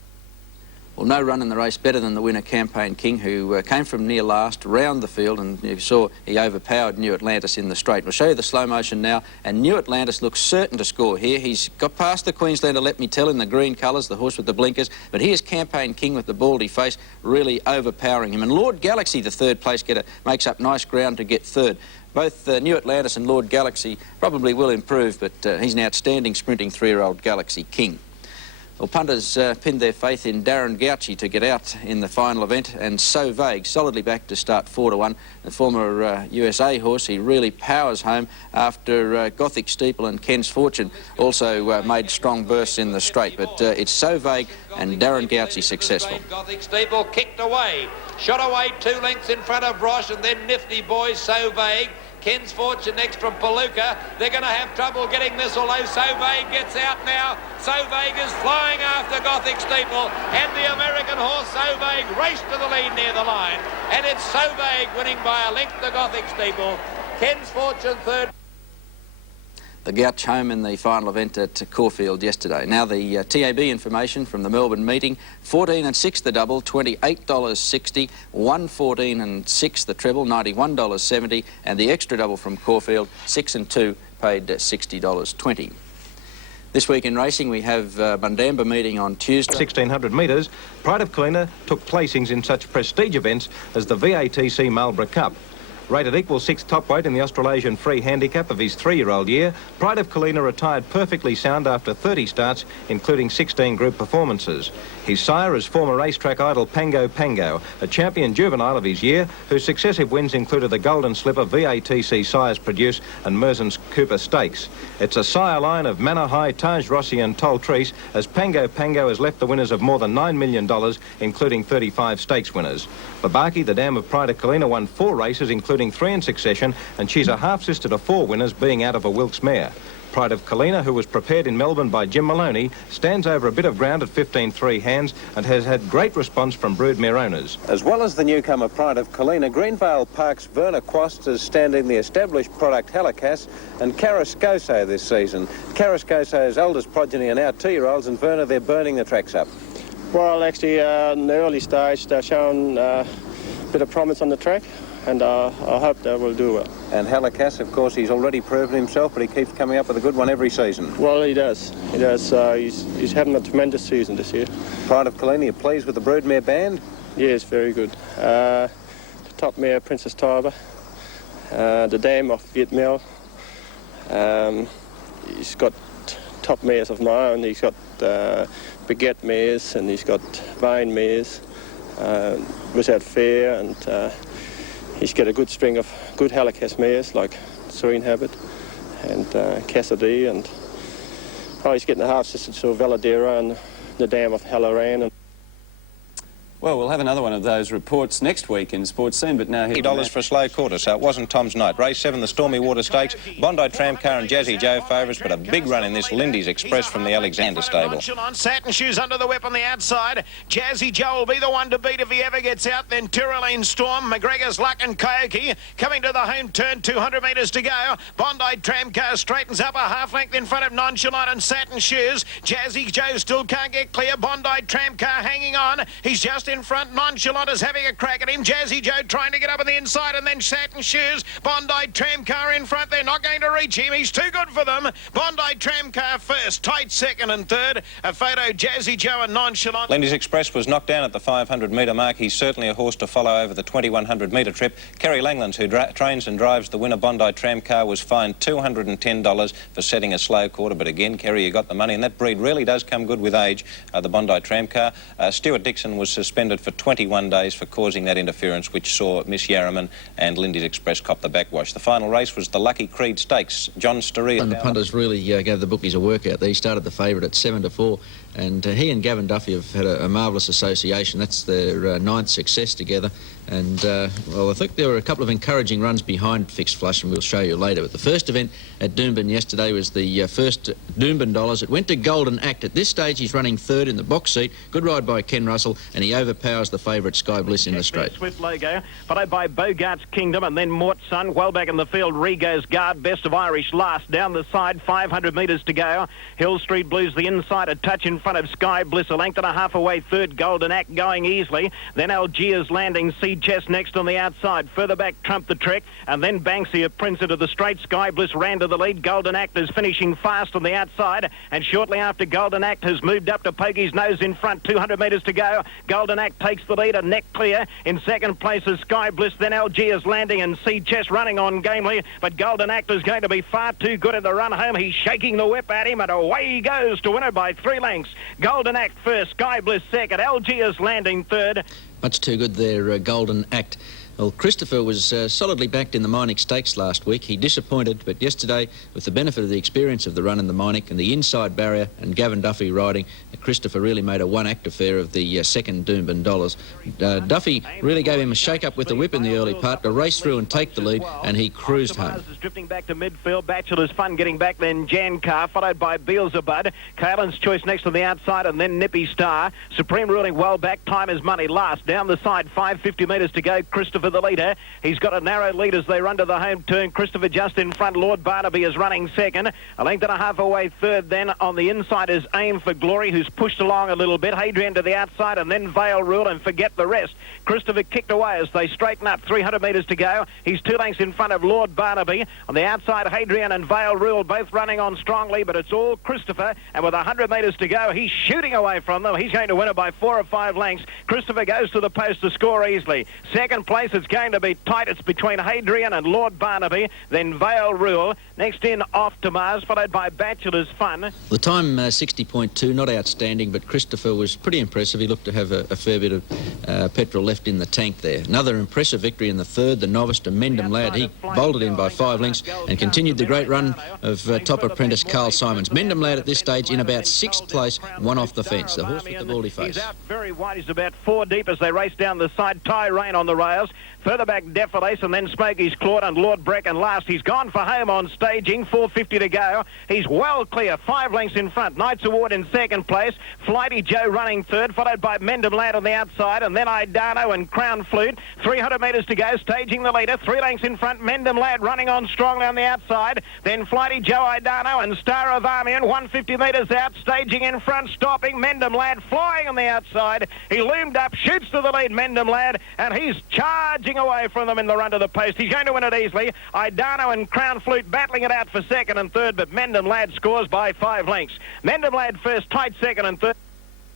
Well, no run in the race better than the winner, Campaign King, who came from near last, round the field, and you saw he overpowered New Atlantis in the straight. We'll show you the slow motion now, and New Atlantis looks certain to score here. He's got past the Queenslander, Let Me Tell, in the green colours, the horse with the blinkers, but here's Campaign King with the baldy face, really overpowering him. And Lord Galaxy, the third place getter, makes up nice ground to get third. Both New Atlantis and Lord Galaxy probably will improve, but he's an outstanding sprinting 3-year-old Galaxy King. Well, punters pinned their faith in Darren Gauci to get out in the final event, and So Vague solidly back to start 4 to 1. The former USA horse, he really powers home after Gothic Steeple and Ken's Fortune also made strong bursts in the straight, but it's So Vague and Darren Gauci successful. Gothic Steeple kicked away, shot away 2 lengths in front of Roche, and then Nifty Boy, So Vague. Ken's Fortune next from Palooka. They're going to have trouble getting this, although So Vague gets out now. So Vague is flying after Gothic Steeple, and the American horse So Vague raced to the lead near the line, and it's So Vague winning by a length to Gothic Steeple. Ken's Fortune third. The Gouch home in the final event at Caulfield yesterday. Now the TAB information from the Melbourne meeting: 14 and 6 the double, $28.60, 114 and 6 the treble, $91.70, and the extra double from Caulfield, 6 and 2, paid $60.20. This week in racing we have Bundamba meeting on Tuesday. 1600 metres, Pride of Kalina took placings in such prestige events as the VATC Marlborough Cup. Rated equal 6th top weight in the Australasian Free Handicap of his 3-year-old year, Pride of Kalina retired perfectly sound after 30 starts, including 16 group performances. His sire is former racetrack idol Pango Pango, a champion juvenile of his year, whose successive wins included the Golden Slipper, VATC Sires Produce and Merson's Cooper Stakes. It's a sire line of Manor High, Taj Rossi and Toltrice, as Pango Pango has left the winners of more than $9 million, including 35 stakes winners. Babaki, the dam of Pride of Kalina, won 4 races, including 3 in succession, and she's a half-sister to 4 winners, being out of a Wilkes mare. Pride of Kalina, who was prepared in Melbourne by Jim Maloney, stands over a bit of ground at 15-3 hands and has had great response from broodmare owners. As well as the newcomer Pride of Kalina, Greenvale Park's Werner Quast is standing the established product Helikas and Carrascoso this season. Carrascoso's eldest progeny are now 2-year-olds, and Werner, they're burning the tracks up. Well, actually, in the early stage, they're showing a bit of promise on the track, and I hope they will do well. And Helikas, of course, he's already proven himself, but he keeps coming up with a good one every season. Well, he does. He does. He's having a tremendous season this year. Pride of Kalina, you pleased with the broodmare band? Yes, very good. The top mare, Princess Tiber, the dam of Vietmel. He's got top mares of my own. He's got Baguette mares, and he's got Vine mares, Without Fair, and he's got a good string of good Helikas mares like Serene Herbert and Cassidy, and he's getting a half-sister to Valadera and the dam of Halloran. Well, we'll have another one of those reports next week in Sports Scene, but now... $80 for a slow quarter, so it wasn't Tom's night. Race 7, the Stormy Waters Stakes. Bondi Tramcar and Jazzy Joe favourites, but a big run in this Lindy's Express from the Alexander stable. Satin Shoes under the whip on the outside. Jazzy Joe will be the one to beat if he ever gets out. Then Tyrolean Storm, McGregor's Luck and Coyote coming to the home turn, 200 metres to go. Bondi Tramcar straightens up a half length in front of Nonchalant and Satin Shoes. Jazzy Joe still can't get clear. Bondi Tramcar hanging on. He's just in front. Nonchalant is having a crack at him. Jazzy Joe trying to get up on the inside, and then Satin Shoes. Bondi Tramcar in front. They're not going to reach him. He's too good for them. Bondi Tramcar first, tight second and third. A photo, Jazzy Joe and Nonchalant. Lindy's Express was knocked down at the 500-metre mark. He's certainly a horse to follow over the 2100-metre trip. Kerry Langlands, who trains and drives the winner Bondi Tramcar, was fined $210 for setting a slow quarter. But again, Kerry, you got the money, and that breed really does come good with age, the Bondi Tramcar. Stuart Dixon was suspended for 21 days for causing that interference, which saw Miss Yarraman and Lindy's Express cop the backwash. The final race was the Lucky Creed Stakes. John Starria. And the punters really gave the bookies a workout. They started the favourite at 7-4, and he and Gavin Duffy have had a marvellous association. That's their ninth success together. And, well, I think there were a couple of encouraging runs behind Fixed Flush, and we'll show you later. But the first event at Doomben yesterday was the first Doomben Dollars. It went to Golden Act. At this stage, he's running third in the box seat. Good ride by Ken Russell, and he overpowers the favourite Sky Bliss in the straight. Swift logo, followed by Bogart's Kingdom, and then Mort's Son. Well back in the field, Rigo's Guard, Best of Irish last. Down the side, 500 metres to go. Hill Street Blues the inside, a touch in front of Sky Bliss, a length and a half away third. Golden Act going easily. Then Algiers Landing, Seed Chest next on the outside. Further back, Trump the Trek, and then Banksia Prince into the straight. Sky Bliss ran to the lead. Golden Act is finishing fast on the outside, and shortly after, Golden Act has moved up to Pokey's Nose in front. 200 metres to go. Golden Act takes the lead, a neck clear. In second place is Sky Bliss, then Algiers Landing and Seed Chest running on gamely, but Golden Act is going to be far too good in the run home. He's shaking the whip at him, and away he goes to win it by 3 lengths. Golden Act first, Sky Bliss second, Algiers Landing third. Much too good there, Golden Act. Well, Christopher was solidly backed in the Minic Stakes last week. He disappointed, but yesterday, with the benefit of the experience of the run in the Minic and the inside barrier and Gavin Duffy riding, Christopher really made a one-act affair of the second Doomben Dollars. Duffy really gave him a shake-up with the whip in the early part to race through and take the lead, and he cruised home. Drifting back to midfield, Bachelor's Fun getting back, then Jan Carr, followed by Beelzebub. Kalen's Choice next on the outside, and then Nippy Star. Supreme ruling well back, Time is Money last. Down the side, 550 metres to go, Christopher the leader. He's got a narrow lead as they run to the home turn. Christopher just in front. Lord Barnaby is running second. A length and a half away third. Then on the inside is Aim for Glory, who's pushed along a little bit. Hadrian to the outside, and then Vale Rule, and Forget the Rest. Christopher kicked away as they straighten up. 300 metres to go. He's 2 lengths in front of Lord Barnaby. On the outside, Hadrian and Vale Rule both running on strongly, but it's all Christopher. And with 100 metres to go, he's shooting away from them. He's going to win it by 4 or 5 lengths. Christopher goes to the post to score easily. Second place, it's going to be tight. It's between Hadrian and Lord Barnaby, then Vale Rule. Next in, Off to Mars, followed by Bachelor's Fun. The time, 60.2, not outstanding, but Christopher was pretty impressive. He looked to have a fair bit of petrol left in the tank there. Another impressive victory in the third, the novice to Mendham Lad. He bolted in by 5 lengths and continued the great run of top apprentice Carl Simons. Mendham Lad at this stage in about 6th place, one off the fence. The horse with the baldy face. He's out very wide. He's about 4 deep as they race down the side. Tyrone on the rails. Further back, Defalace, and then Smokey's Claude and Lord Brecken last. He's gone for home on staging. 450 to go. He's well clear. 5 lengths in front. Knight's Award in second place. Flighty Joe running third, followed by Mendham Lad on the outside, and then Idano and Crown Flute. 300 metres to go, staging the leader. 3 lengths in front. Mendham Lad running on strongly on the outside. Then Flighty Joe, Idano, and Star of Armian. 150 metres out, staging in front, stopping. Mendham Lad flying on the outside. He loomed up, shoots to the lead, Mendham Lad, and he's charging away from them in the run to the post. He's going to win it easily. Idano and Crown Flute battling it out for second and third, but Mendham Lad scores by 5 lengths. Mendham Lad first, tight second and third.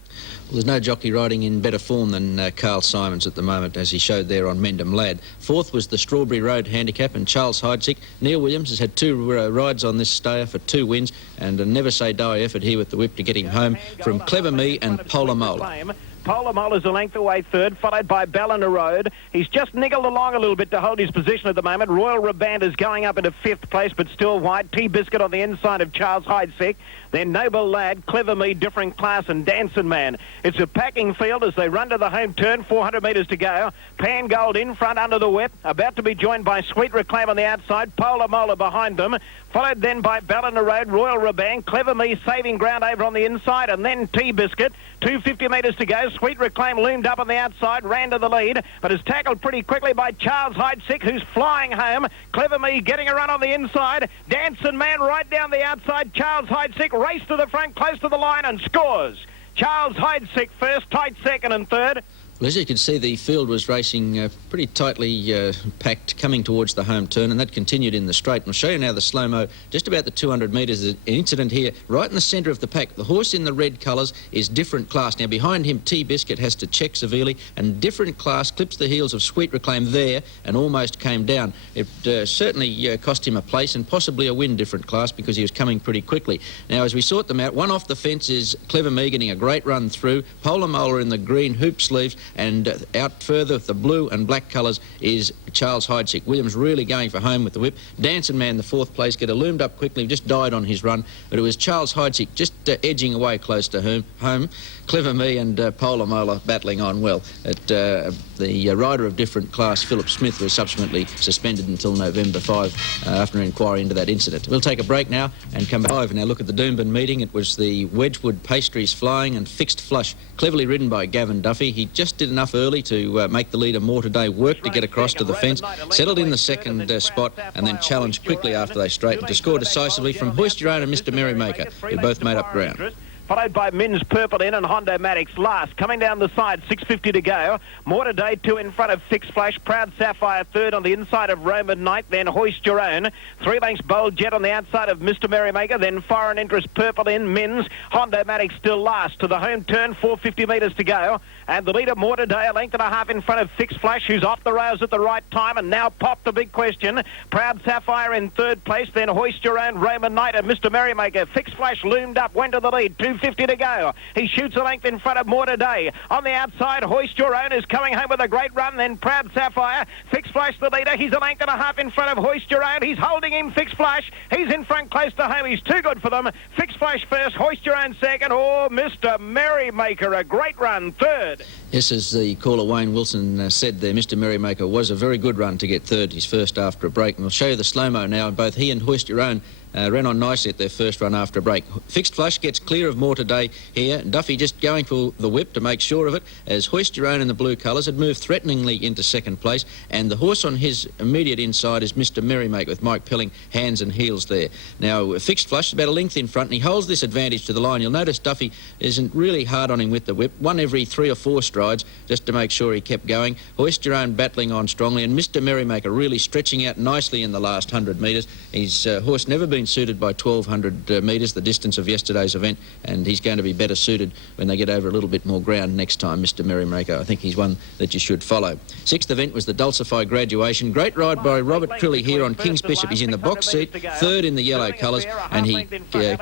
Well, there's no jockey riding in better form than Carl Simons at the moment, as he showed there on Mendham Lad. 4th was the Strawberry Road Handicap and Charles Heidsick. Neil Williams has had 2 rides on this stayer for 2 wins, and a never say die effort here with the whip to get him home from Clever Me and Polar Mola. Polar Mola's a length away third, followed by Ballina Road. He's just niggled along a little bit to hold his position at the moment. Royal Riband is going up into 5th place, but still wide. T-Biscuit on the inside of Charles Heidsick. Then Noble Lad, Clever Me, Different Class, and Dancing Man. It's a packing field as they run to the home turn, 400 metres to go. Pan Gold in front under the whip, about to be joined by Sweet Reclaim on the outside, Polar Mola behind them, followed then by Ballina Road, Royal Riband, Clever Me saving ground over on the inside, and then T-Biscuit. 250 metres to go. Sweet Reclaim loomed up on the outside, ran to the lead, but is tackled pretty quickly by Charles Heidsick, who's flying home. Clever Me getting a run on the inside. Dancing Man right down the outside. Charles Heidsick race to the front, close to the line, and scores. Charles Heidsick first, tight second and third. Well, as you can see, the field was racing pretty tightly packed coming towards the home turn, and that continued in the straight. And I'll show you now the slow-mo, just about the 200 metres. An incident here, right in the centre of the pack. The horse in the red colours is Different Class. Now, behind him, T-Biscuit has to check severely, and Different Class clips the heels of Sweet Reclaim there and almost came down. It certainly cost him a place and possibly a win, Different Class, because he was coming pretty quickly. Now, as we sort them out, one off the fence is Clever Me getting a great run through. Polar Mola in the green hoop sleeves, and out further, the blue and black colours is Charles Heidsick. Williams really going for home with the whip. Dancing Man, the 4th place getter, loomed up quickly, just died on his run, but it was Charles Heidsick just edging away close to home. Clever Me and Polar Mola battling on well. The rider of Different Class, Philip Smith, was subsequently suspended until November 5 after an inquiry into that incident. We'll take a break now and come back. Now look at the Doomben meeting. It was the Wedgwood Pastries Flying and Fixed Flush, cleverly ridden by Gavin Duffy. He just did enough early to make the leader more today work to get across to the fence, settled in the second spot, and then challenged quickly after they straightened to score decisively from Hoist Your Own and Mr Merrymaker, who both made up ground. Followed by Min's Purple In and Hondo Maddox last. Coming down the side, 6.50 to go. More today, 2 in front of Fixed Flash. Proud Sapphire third on the inside of Roman Knight. Then Hoist Your Own. 3 lengths Bold Jet on the outside of Mr Merrymaker. Then Foreign Interest Purple In. Min's. Hondo Maddox still last to the home turn, 450 metres to go. And the leader, More today, a length and a half in front of Fixed Flash, who's off the rails at the right time and now popped the big question. Proud Sapphire in third place. Then Hoist Your Own, Roman Knight and Mr Merrymaker. Fixed Flash loomed up, went to the lead. 2.50 to go. He shoots a length in front of More today. On the outside, Hoist Your Own is coming home with a great run. Then Proud Sapphire. Fixed Flash the leader. He's a length and a half in front of Hoist Your Own. He's holding him, Fixed Flash. He's in front close to home. He's too good for them. Fixed Flash first, Hoist Your Own second. Oh, Mr Merrymaker, a great run third. Yes, as the caller Wayne Wilson said there, Mr Merrymaker was a very good run to get third, his first after a break. And we'll show you the slow-mo now. Both he and Hoist Your Own ran on nicely at their first run after a break. Fixed Flush gets clear of More today here. Duffy just going for the whip to make sure of it, as Hoist Your Own in the blue colours had moved threateningly into second place, and the horse on his immediate inside is Mr Merrymaker with Mike Pelling hands and heels there. Now Fixed Flush is about a length in front, and he holds this advantage to the line. You'll notice Duffy isn't really hard on him with the whip, one every 3 or 4 strides just to make sure he kept going. Hoist Your Own battling on strongly, and Mr Merrymaker really stretching out nicely in the last 100 metres. His horse never been suited by 1,200 metres, the distance of yesterday's event, and he's going to be better suited when they get over a little bit more ground next time, Mr Merrymaker. I think he's one that you should follow. 6th event was the Dulcify Graduation. Great ride by Robert Crilly here on King's Bishop. He's in the box seat, third in the yellow colours, and he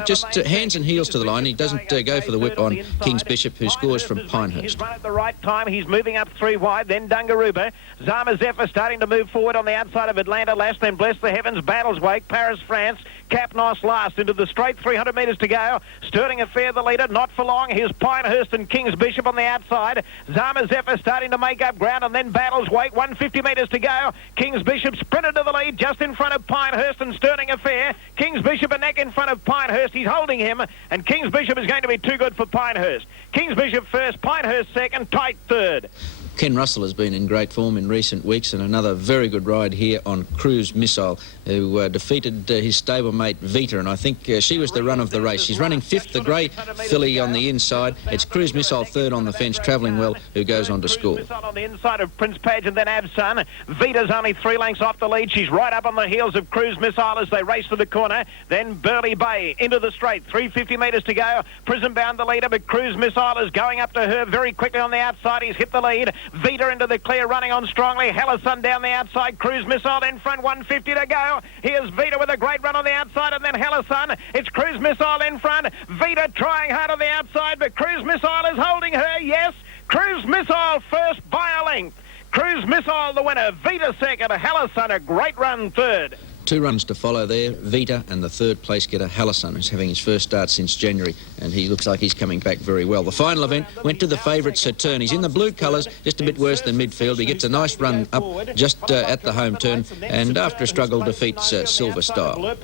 just hands and heels to the line. He doesn't go for the whip on King's Bishop, who scores from Pinehurst. At the right time, he's moving up 3 wide, then Dungaruba. Zamazephyr starting to move forward on the outside of Atlanta Lass, then Bless the Heavens, Battles Wake, Paris, France, Cap Nice last into the straight, 300 metres to go. Sterling Affair the leader, not for long. Here's Pinehurst and King's Bishop on the outside. Zamazephyr starting to make up ground, and then Battles Wake, 150 metres to go. King's Bishop sprinted to the lead just in front of Pinehurst and Sterling Affair. King's Bishop a neck in front of Pinehurst. He's holding him, and King's Bishop is going to be too good for Pinehurst. King's Bishop first, Pinehurst second, tight third. Ken Russell has been in great form in recent weeks, and another very good ride here on Cruise Missile, who defeated his stablemate Vita, and I think she was the run of the race. She's running 5th, the grey filly on the inside. It's Cruise Missile third on the fence, travelling well, who goes on to score. On the inside of Prince Page and then Absun. Vita's only 3 lengths off the lead. She's right up on the heels of Cruise Missile as they race to the corner. Then Burley Bay into the straight, 350 metres to go. Prison Bound the leader, but Cruise Missile is going up to her very quickly on the outside. He's hit the lead. Vita into the clear, running on strongly. Hellerson down the outside. Cruise Missile in front, 150 to go. Here's Vita with a great run on the outside, and then Hellerson. It's Cruise Missile in front. Vita trying hard on the outside, but Cruise Missile is holding her, yes. Cruise Missile first by a length. Cruise Missile the winner. Vita second. Hallison a great run third. 2 runs to follow there, Vita and the third place getter Hallison, who's having his first start since January, and he looks like he's coming back very well. The final event went to the favourite Sir Turn. He's in the blue colours, just a bit worse than midfield. He gets a nice run up just at the home turn, and after a struggle defeats Silver Style.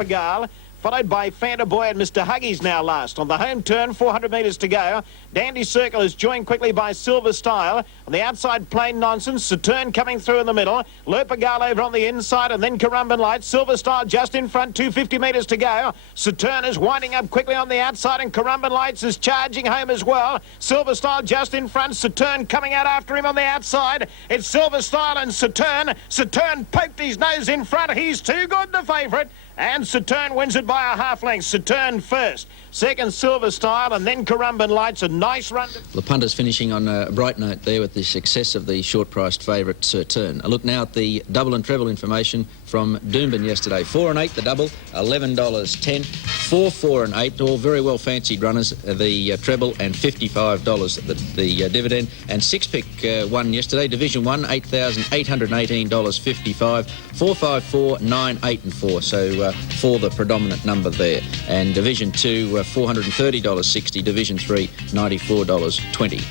Followed by Fanta Boy and Mr. Huggies now last. On the home turn, 400 metres to go. Dandy Circle is joined quickly by Silver Style. On the outside, Plain Nonsense. Saturn coming through in the middle. Lerpagal over on the inside, and then Currumbin Light. Silver Style just in front, 250 metres to go. Saturn is winding up quickly on the outside, and Currumbin Lights is charging home as well. Silver Style just in front. Saturn coming out after him on the outside. It's Silver Style and Saturn. Saturn poked his nose in front. He's too good, the favourite. And Saturn wins it by a half length. Saturn first. Second, Silver Style, and then Currumbin Lights. A nice run. The punters finishing on a bright note there with the success of the short-priced favourite Saturn. A look now at the double and treble information from Doomben yesterday. 4 and 8 the double, $11.10. 4, 4 and 8, all very well fancied runners. The treble and $55 the dividend. And 6-pick won yesterday. Division 1, $8,818.55. 4, 5, 4, 9, 8 and 4. So 4 the predominant number there. And Division 2, $430.60. Division 3, $94.20.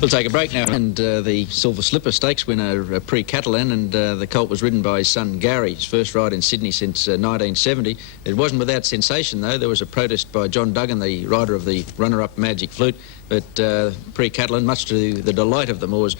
We'll take a break now. And the Silver Slipper Stakes winner, pre-Catalan, and the colt was ridden by his son Gary, his first ride in Sydney since 1970. It wasn't without sensation, though. There was a protest by John Duggan, the rider of the runner-up Magic Flute, but pre-Catalan, much to the delight of them, was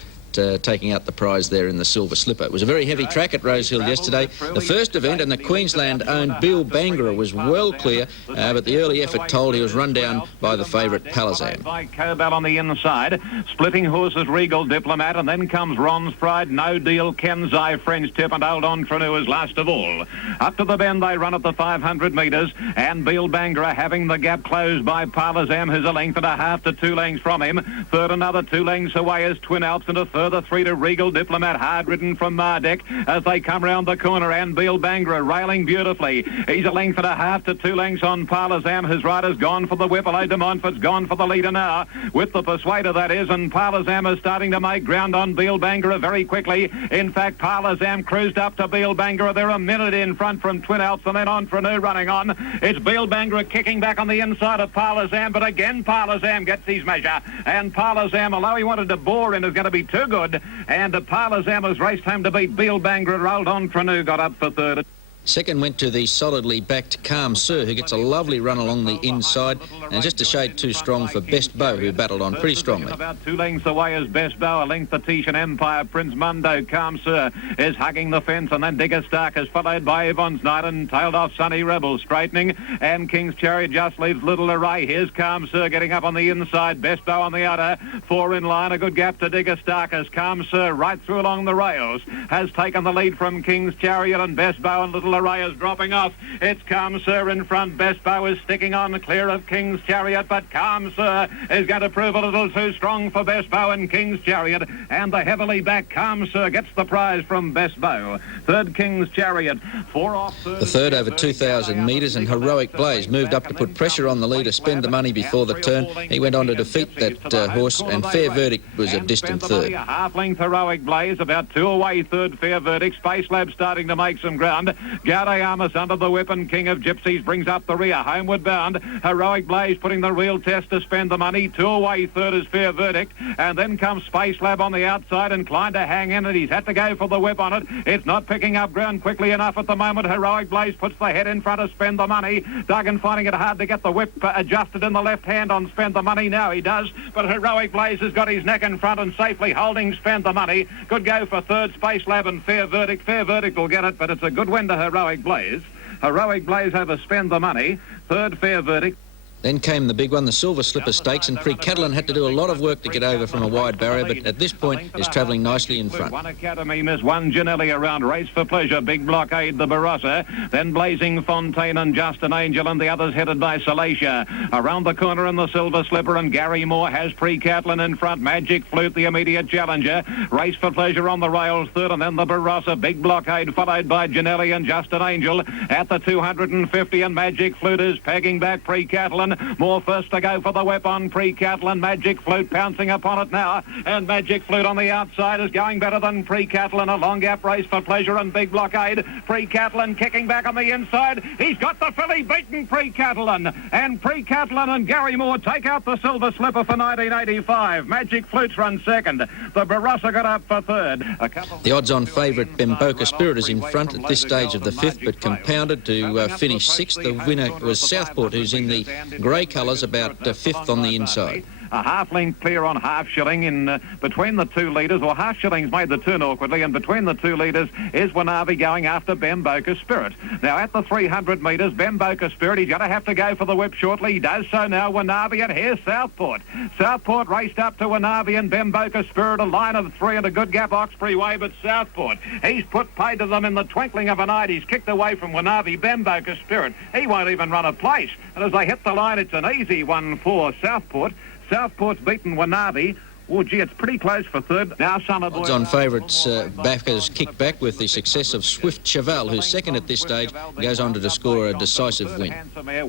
taking out the prize there in the Silver Slipper. It was a very heavy track at Rosehill yesterday. The first event, and the Queensland-owned Bill Bangara was well clear, but the early effort told he was run down by the favourite Palazan. By Cobell on the inside, splitting horses Regal Diplomat, and then comes Ron's Pride, No Deal, Kenzai, French Tip, and Old Entrepreneur is last of all. Up to the bend they run at the 500 metres, and Bill Bangara having the gap closed by Palazan, who's a length and a half to 2 lengths from him. Third, another 2 lengths away is Twin Alps, and a further 3 to Regal Diplomat, hard ridden from Marjik as they come round the corner, and Bill Bangara railing beautifully. He's a length and a half to 2 lengths on Palazan. His rider's gone for the whip. De Montfort's gone for the leader now, with the Persuader, that is, and Palazan is starting to make ground on Bill Bangara very quickly. In fact, Palazan cruised up to Bill Bangara. They're a minute in front from Twin Alps, and then Entrepreneur running on. It's Bill Bangara kicking back on the inside of Palazan, but again Palazan gets his measure, and Palazan, although he wanted to bore in, is going to be too good. And Palazan has raced home to beat Bill Bangara. Old Entrepreneur got up for third. Second went to the solidly backed Calm Sir, who gets a lovely run along the inside, and just a shade too strong for Best Bow, who battled on pretty strongly. About 2 lengths away is Best Bow, a length the Tahitian Empire. Prince Mundo, Calm Sir is hugging the fence, and then Digger Stark is followed by Yvonne's Knight, and tailed off Sunny Rebel, straightening, and King's Chariot just leaves Little Array. Here's Calm Sir getting up on the inside, Best Bow on the outer, 4 in line, a good gap to Digger Stark as Calm Sir right through along the rails has taken the lead from King's Chariot, and Best Bow and Little Array is dropping off. It's Calm Sir in front. Best Bow is sticking on clear of King's Chariot, but Calm Sir is going to prove a little too strong for Best Bow and King's Chariot, and the heavily backed Calm Sir gets the prize from Best Bow. Third, King's Chariot. 4 off third. The third over 2,000 metres, and Heroic Blaze moved up to put pressure on the leader, spend the money before the turn. He went on to defeat that horse, and Fair Verdict was a distant third. Half-length Heroic Blaze, about 2 away third, Fair Verdict. Spacelab starting to make some ground. Gaudet Armas under the whip, and King of Gypsies brings up the rear, homeward bound. Heroic Blaze putting the real test to spend the money. 2 away third is Fair Verdict, and then comes Spacelab on the outside, inclined to hang in, and he's had to go for the whip on it. It's not picking up ground quickly enough at the moment. Heroic Blaze puts the head in front of Spend the Money. Duggan finding it hard to get the whip adjusted in the left hand on Spend the Money. Now he does, but Heroic Blaze has got his neck in front and safely holding Spend the Money. Good go for third, Spacelab and Fair Verdict. Fair Verdict will get it, but it's a good win to Heroic Blaze. Heroic Blaze over Spend the Money. Third, Fair Verdict. Then came the big one, the Silver Slipper Stakes, and Pre-Catalan had to do a lot of work to get over from a wide barrier, but at this point is travelling nicely in front. 1 Academy, Miss 1 Ginelli around, Race for Pleasure, Big Blockade, the Barossa, then Blazing Fontaine and Just an Angel, and the others headed by Salacia. Around the corner in the Silver Slipper, and Gary Moore has Pre-Catalan in front. Magic Flute, the immediate challenger. Race for Pleasure on the rails, third, and then the Barossa, Big Blockade, followed by Ginelli and Just an Angel at the 250, and Magic Flute is pegging back Pre-Catalan. Catalan. More first to go for the whip on Pre-Catalan. Magic Flute pouncing upon it now. And Magic Flute on the outside is going better than Pre-Catalan. A long gap race for Pleasure and Big Blockade. Pre-Catalan kicking back on the inside. He's got the filly beaten, Pre-Catalan. And Pre-Catalan and Gary Moore take out the silver slipper for 1985. Magic Flute's run second. The Barossa got up for third. The odds-on favourite Bemboka Spirit is in front at this stage of the fifth, but compounded to finish sixth. The winner was Southport, who's in the grey colours, about fifth on the inside. A half length clear on Half Shilling in between the two leaders. Well, Half Shilling's made the turn awkwardly, and between the two leaders is Wanavi going after Bemboka Spirit. Now, at the 300 metres, Bemboka Spirit, he's going to have to go for the whip shortly. He does so now, Wanavi, and here's Southport. Southport raced up to Wanavi and Bemboka Spirit, a line of three and a good gap Oxbury way, but Southport, he's put paid to them in the twinkling of an eye. He's kicked away from Wanavi. Bemboka Spirit, he won't even run a place. And as they hit the line, it's an easy one for Southport. Southport's beaten Wanavi. Oh, gee, it's pretty close for third. Now Summer Boy... Odds-on favourites backers kick back with the success of Swift Cheval, who's second at this stage, goes on to score a decisive win.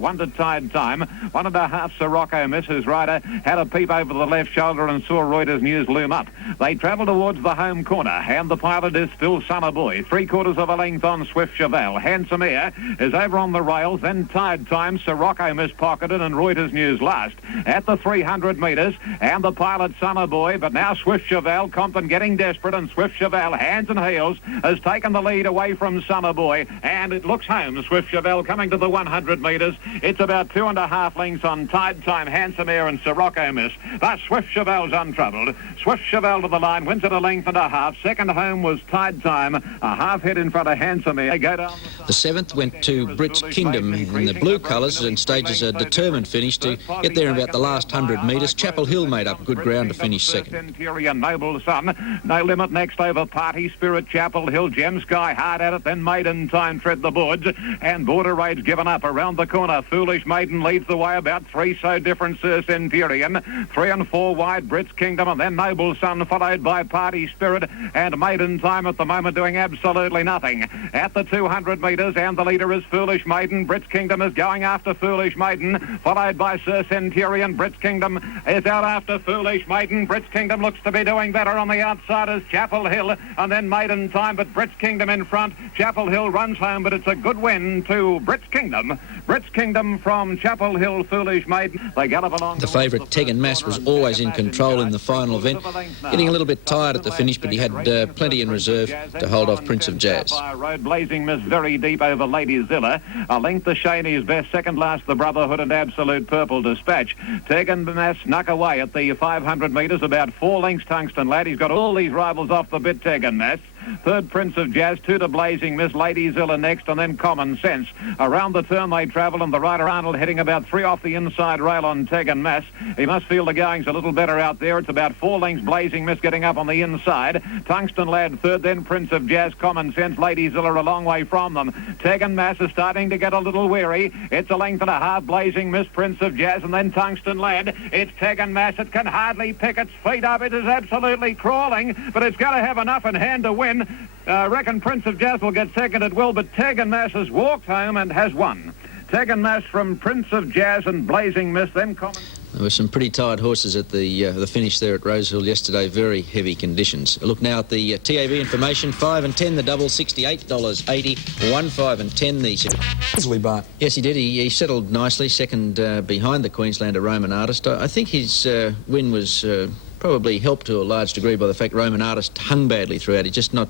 One to Tide Time, 1.5 Sirocco Miss, whose rider had a peep over the left shoulder and saw Reuters news loom up. They travel towards the home corner, and the pilot is still Summer Boy. 3/4 of a length on Swift Cheval. Handsome Air is over on the rails, then Tide Time, Sirocco Miss pocketed, and Reuters news last. At the 300 metres, and the pilot Summer Boy, but now Swift Cheval, Compton getting desperate, and Swift Cheval, hands and heels, has taken the lead away from Summer Boy, and it looks home. Swift Cheval coming to the 100 metres. It's about 2.5 lengths on Tide Time, Handsome Air and Sirocco Miss. But Swift Cheval's untroubled. Swift Cheval to the line, wins at 1.5 lengths. Second home was Tide Time, a half head in front of Handsome Air. They go down. The seventh went to Brits Kingdom in the blue colours and stages a determined finish to get there in about the last 100 metres. Chapel Hill made up good ground to finish second. Centurion, Noble Sun, No Limit next over Party Spirit, Chapel Hill, Gem Sky hard at it, then Maiden Time tread the boards, and Border Raid's given up around the corner. Foolish Maiden leads the way, about three so different Centurion, 3 and 4 wide Brits Kingdom, and then Noble Sun followed by Party Spirit, and Maiden Time at the moment doing absolutely nothing. At the 200 metres, and the leader is Foolish Maiden. Brits Kingdom is going after Foolish Maiden, followed by Centurion. Brits Kingdom is out after Foolish Maiden. Brits Kingdom looks to be doing better on the outside as Chapel Hill, and then Maiden Time, but Brits Kingdom in front. Chapel Hill runs home, but it's a good win to Brits Kingdom. Brits Kingdom from Chapel Hill, Foolish Maiden. They gallop along. The favourite Tegan Mass was always in control in the final event, getting a little bit tired at the finish, but he had plenty in reserve to hold off Prince of Jazz. Road Blazing Miss very deep over Lady Zilla. A length to Shaney's best, second last the Brotherhood and Absolute Purple Dispatch. Tegan Mass snuck away at the 500 metres, about 4 lengths Tungsten Lad. He's got all these rivals off the bit, Tegan Mass. Third, Prince of Jazz. 2 to Blazing Miss, Lady Zilla next, and then Common Sense. Around the turn they travel, and the rider Arnold hitting about 3 off the inside rail on Tegan Mass. He must feel the going's a little better out there. It's about 4 lengths Blazing Miss getting up on the inside. Tungsten Lad third, then Prince of Jazz, Common Sense, Lady Zilla a long way from them. Tegan Mass is starting to get a little weary. It's 1.5 lengths Blazing Miss, Prince of Jazz, and then Tungsten Lad. It's Tegan Mass. It can hardly pick its feet up. It is absolutely crawling, but it's got to have enough in hand to win. I reckon Prince of Jazz will get second at will, but Tegan Mass has walked home and has won. Tegan Mass from Prince of Jazz and Blazing Miss, then Common. There were some pretty tired horses at the finish there at Rosehill yesterday. Very heavy conditions. A look now at the TAB information. 5 and 10 the double, $68.80. 1, 5 and 10 the... Easily, Bart. Yes, he did. He settled nicely, second behind the Queenslander Roman Artist. I think his win was... probably helped to a large degree by the fact Roman Artist hung badly throughout. He's just not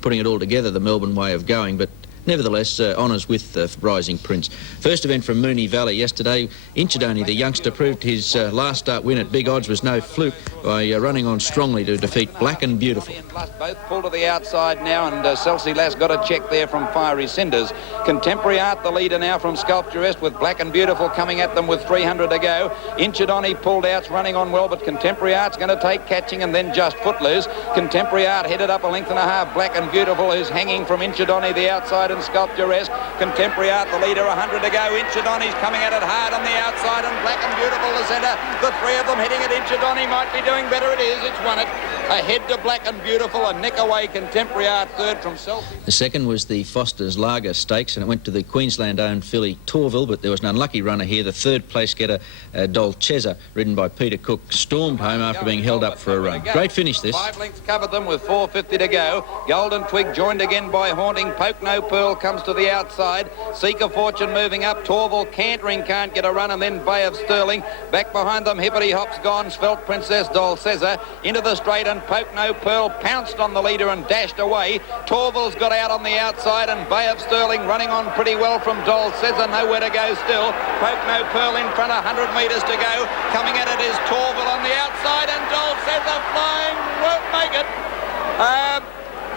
putting it all together, the Melbourne way of going, but nevertheless, honours with the Rising Prince. First event from Moonee Valley yesterday. Inchidoney, the youngster, proved his last start win at big odds was no fluke by running on strongly to defeat Black and Beautiful. Both pull to the outside now, and Celsi Lass got a check there from Fiery Cinders. Contemporary Art, the leader now from Sculpturist, with Black and Beautiful coming at them with 300 to go. Inchidoney pulled out, running on well, but Contemporary Art's going to take catching, and then just Footloose. Contemporary Art headed up 1.5 lengths. Black and Beautiful is hanging from Inchidoney the outside in and sculpturesque. Contemporary Art, the leader, 100 to go. Inchidoni's coming at it hard on the outside, and Black and Beautiful the centre. The three of them hitting it. Inchidoni might be doing better. It is. It's won it. Ahead to Black and Beautiful, a neck away Contemporary Art third from Selfie. The second was the Foster's Lager Stakes, and it went to the Queensland-owned filly Tourville, but there was an unlucky runner here. The third place getter, Dolcezza, ridden by Peter Cook, stormed home after being held up for a run. Great finish, this. 5 lengths covered them with 4.50 to go. Golden Twig joined again by Haunting. Poke No Pearl comes to the outside. Seek a Fortune moving up. Tourville cantering, can't get a run, and then Bay of Sterling. Back behind them, Hippity Hop's gone. Svelte Princess Dolcezza into the straight, and Poke No Pearl pounced on the leader and dashed away. Tourville's got out on the outside, and Bay of Sterling running on pretty well from Dolcezza. Nowhere to go still. Poke No Pearl in front, 100 metres to go. Coming at it is Tourville on the outside, and Dolcezza flying won't make it.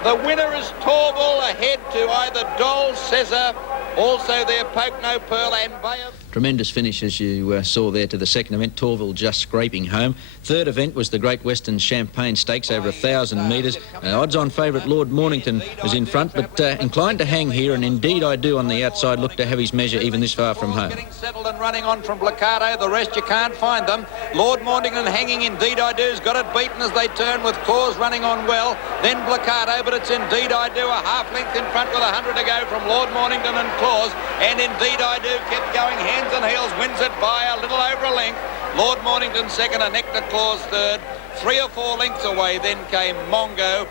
The winner is Tourville, ahead to either Dolcezza, also there Poke No Pearl and Bay of... Tremendous finish, as you saw there, to the second event. Tourville just scraping home. Third event was the Great Western Champagne Stakes, over 1,000 metres. Odds-on favourite Lord Mornington was in front, but inclined to hang here, and Indeed I Do on the outside looked to have his measure even this far from home. Getting settled and running on from Blocado. The rest you can't find them. Lord Mornington hanging. Indeed I Do's got it beaten as they turn, with Claus running on well. Then Blocado, but it's Indeed I Do, a half length in front with 100 to go from Lord Mornington and Claus. And Indeed I Do kept going hands and heels, wins it by a little over a length. Lord Mornington second, a neck to Claus third. 3 or 4 lengths away then came Mongo.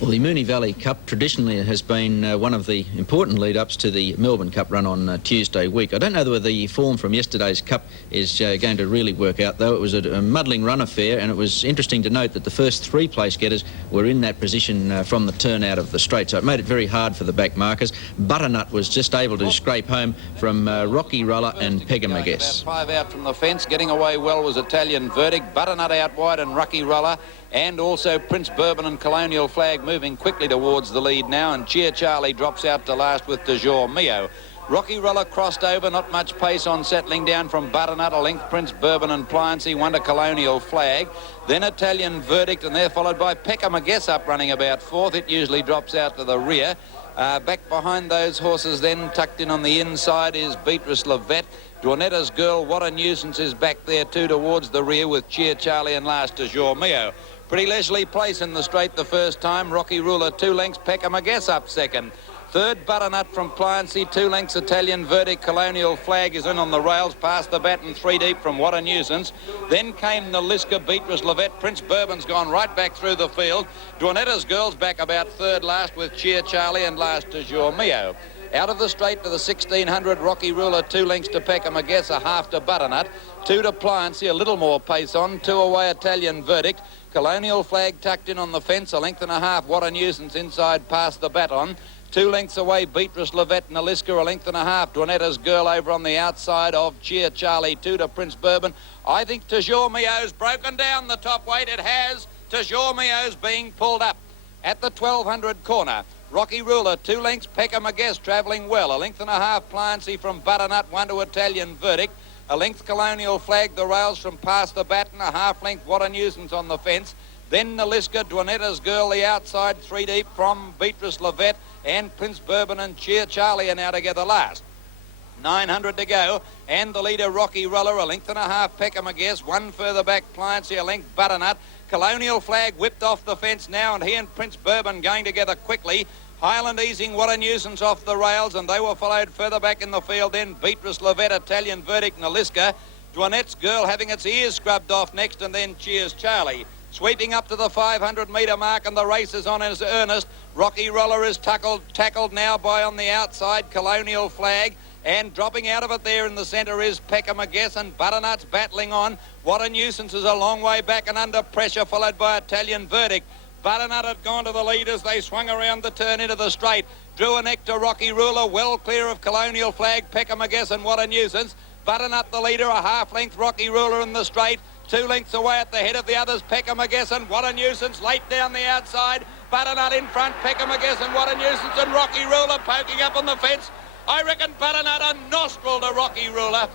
Well, the Moonee Valley Cup traditionally has been one of the important lead-ups to the Melbourne Cup run on Tuesday week. I don't know whether the form from yesterday's Cup is going to really work out, though. It was a muddling run affair, and it was interesting to note that the first 3 place getters were in that position from the turn out of the straight, so it made it very hard for the back markers. Butternut was just able to scrape home from Rocky Roller and Pegamagess. 5 out from the fence. Getting away well was Italian Verdict. Butternut out wide and Rocky Roller. And also Prince Bourbon and Colonial Flag moving quickly towards the lead now, and Cheer Charlie drops out to last with Toujours Mio. Rocky Roller crossed over, not much pace on settling down from Butternut, a length Prince Bourbon and Pliancy, one to Colonial Flag. Then Italian Verdict, and they're followed by Peccamagess up running about 4th. It usually drops out to the rear. Back behind those horses then, tucked in on the inside, is Beatrice Levette. Dwanetta's Girl, What a Nuisance, is back there too towards the rear with Cheer Charlie and last Toujours Mio. Pretty leisurely place in the straight the first time. Rocky Ruler 2 lengths, Peccamagess up second. Third, Butternut from Pliancy, 2 lengths, Italian Verdict. Colonial Flag is in on the rails, past the baton, 3 deep from What a Nuisance. Then came the Liska, Beatrice Levette. Prince Bourbon's gone right back through the field. Dwanetta's Girl's back about third last with Cheer Charlie and last Toujours Mio. Out of the straight to the 1600, Rocky Ruler 2 lengths to Peccamagess, a half to Butternut, 2 to Pliancy, a little more pace on, 2 away Italian Verdict. Colonial Flag tucked in on the fence, a length and a half, What a Nuisance inside past the baton. 2 lengths away, Beatrice Levette and Aliska, a length and a half. Dwanetta's Girl over on the outside of Cheer Charlie, 2 to Prince Bourbon. I think Toujours Mio's broken down the top weight. It has. Toujours Mio's being pulled up at the 1200 corner. Rocky Ruler, 2 lengths, Peccamagess travelling well. A length and a half, Pliancy from Butternut, 1 to Italian Verdict. A length, Colonial Flag, the rails from past the baton, a half length, What a Nuisance on the fence. Then Naliska, Dwanetta's Girl, the outside, 3 deep from Beatrice Levette, and Prince Bourbon and Cheer Charlie are now together last. 900 to go, and the leader Rocky Roller, a length and a half, Peccamagess, 1 further back, Pliancy, a length, Butternut. Colonial Flag whipped off the fence now, and he and Prince Bourbon going together quickly. Highland easing, What a Nuisance off the rails, and they were followed further back in the field. Then Beatrice Levette, Italian Verdict, Naliska. Dwanette's Girl having its ears scrubbed off next, and then Cheers Charlie. Sweeping up to the 500-metre mark, and the race is on as earnest. Rocky Roller is tackled now by on the outside Colonial Flag. And dropping out of it there in the centre is Peccamagess, and Butternut's battling on. What a Nuisance is a long way back and under pressure, followed by Italian Verdict. Butternut had gone to the lead as they swung around the turn into the straight. Drew a neck to Rocky Ruler, well clear of Colonial Flag, Peccamagess, and What a Nuisance. Butternut the leader, a half length, Rocky Ruler in the straight. 2 lengths away at the head of the others, Peccamagess and What a Nuisance late down the outside. Butternut in front, Peccamagess and What a Nuisance, and Rocky Ruler poking up on the fence. I reckon Butternut a nostril to Rocky Ruler.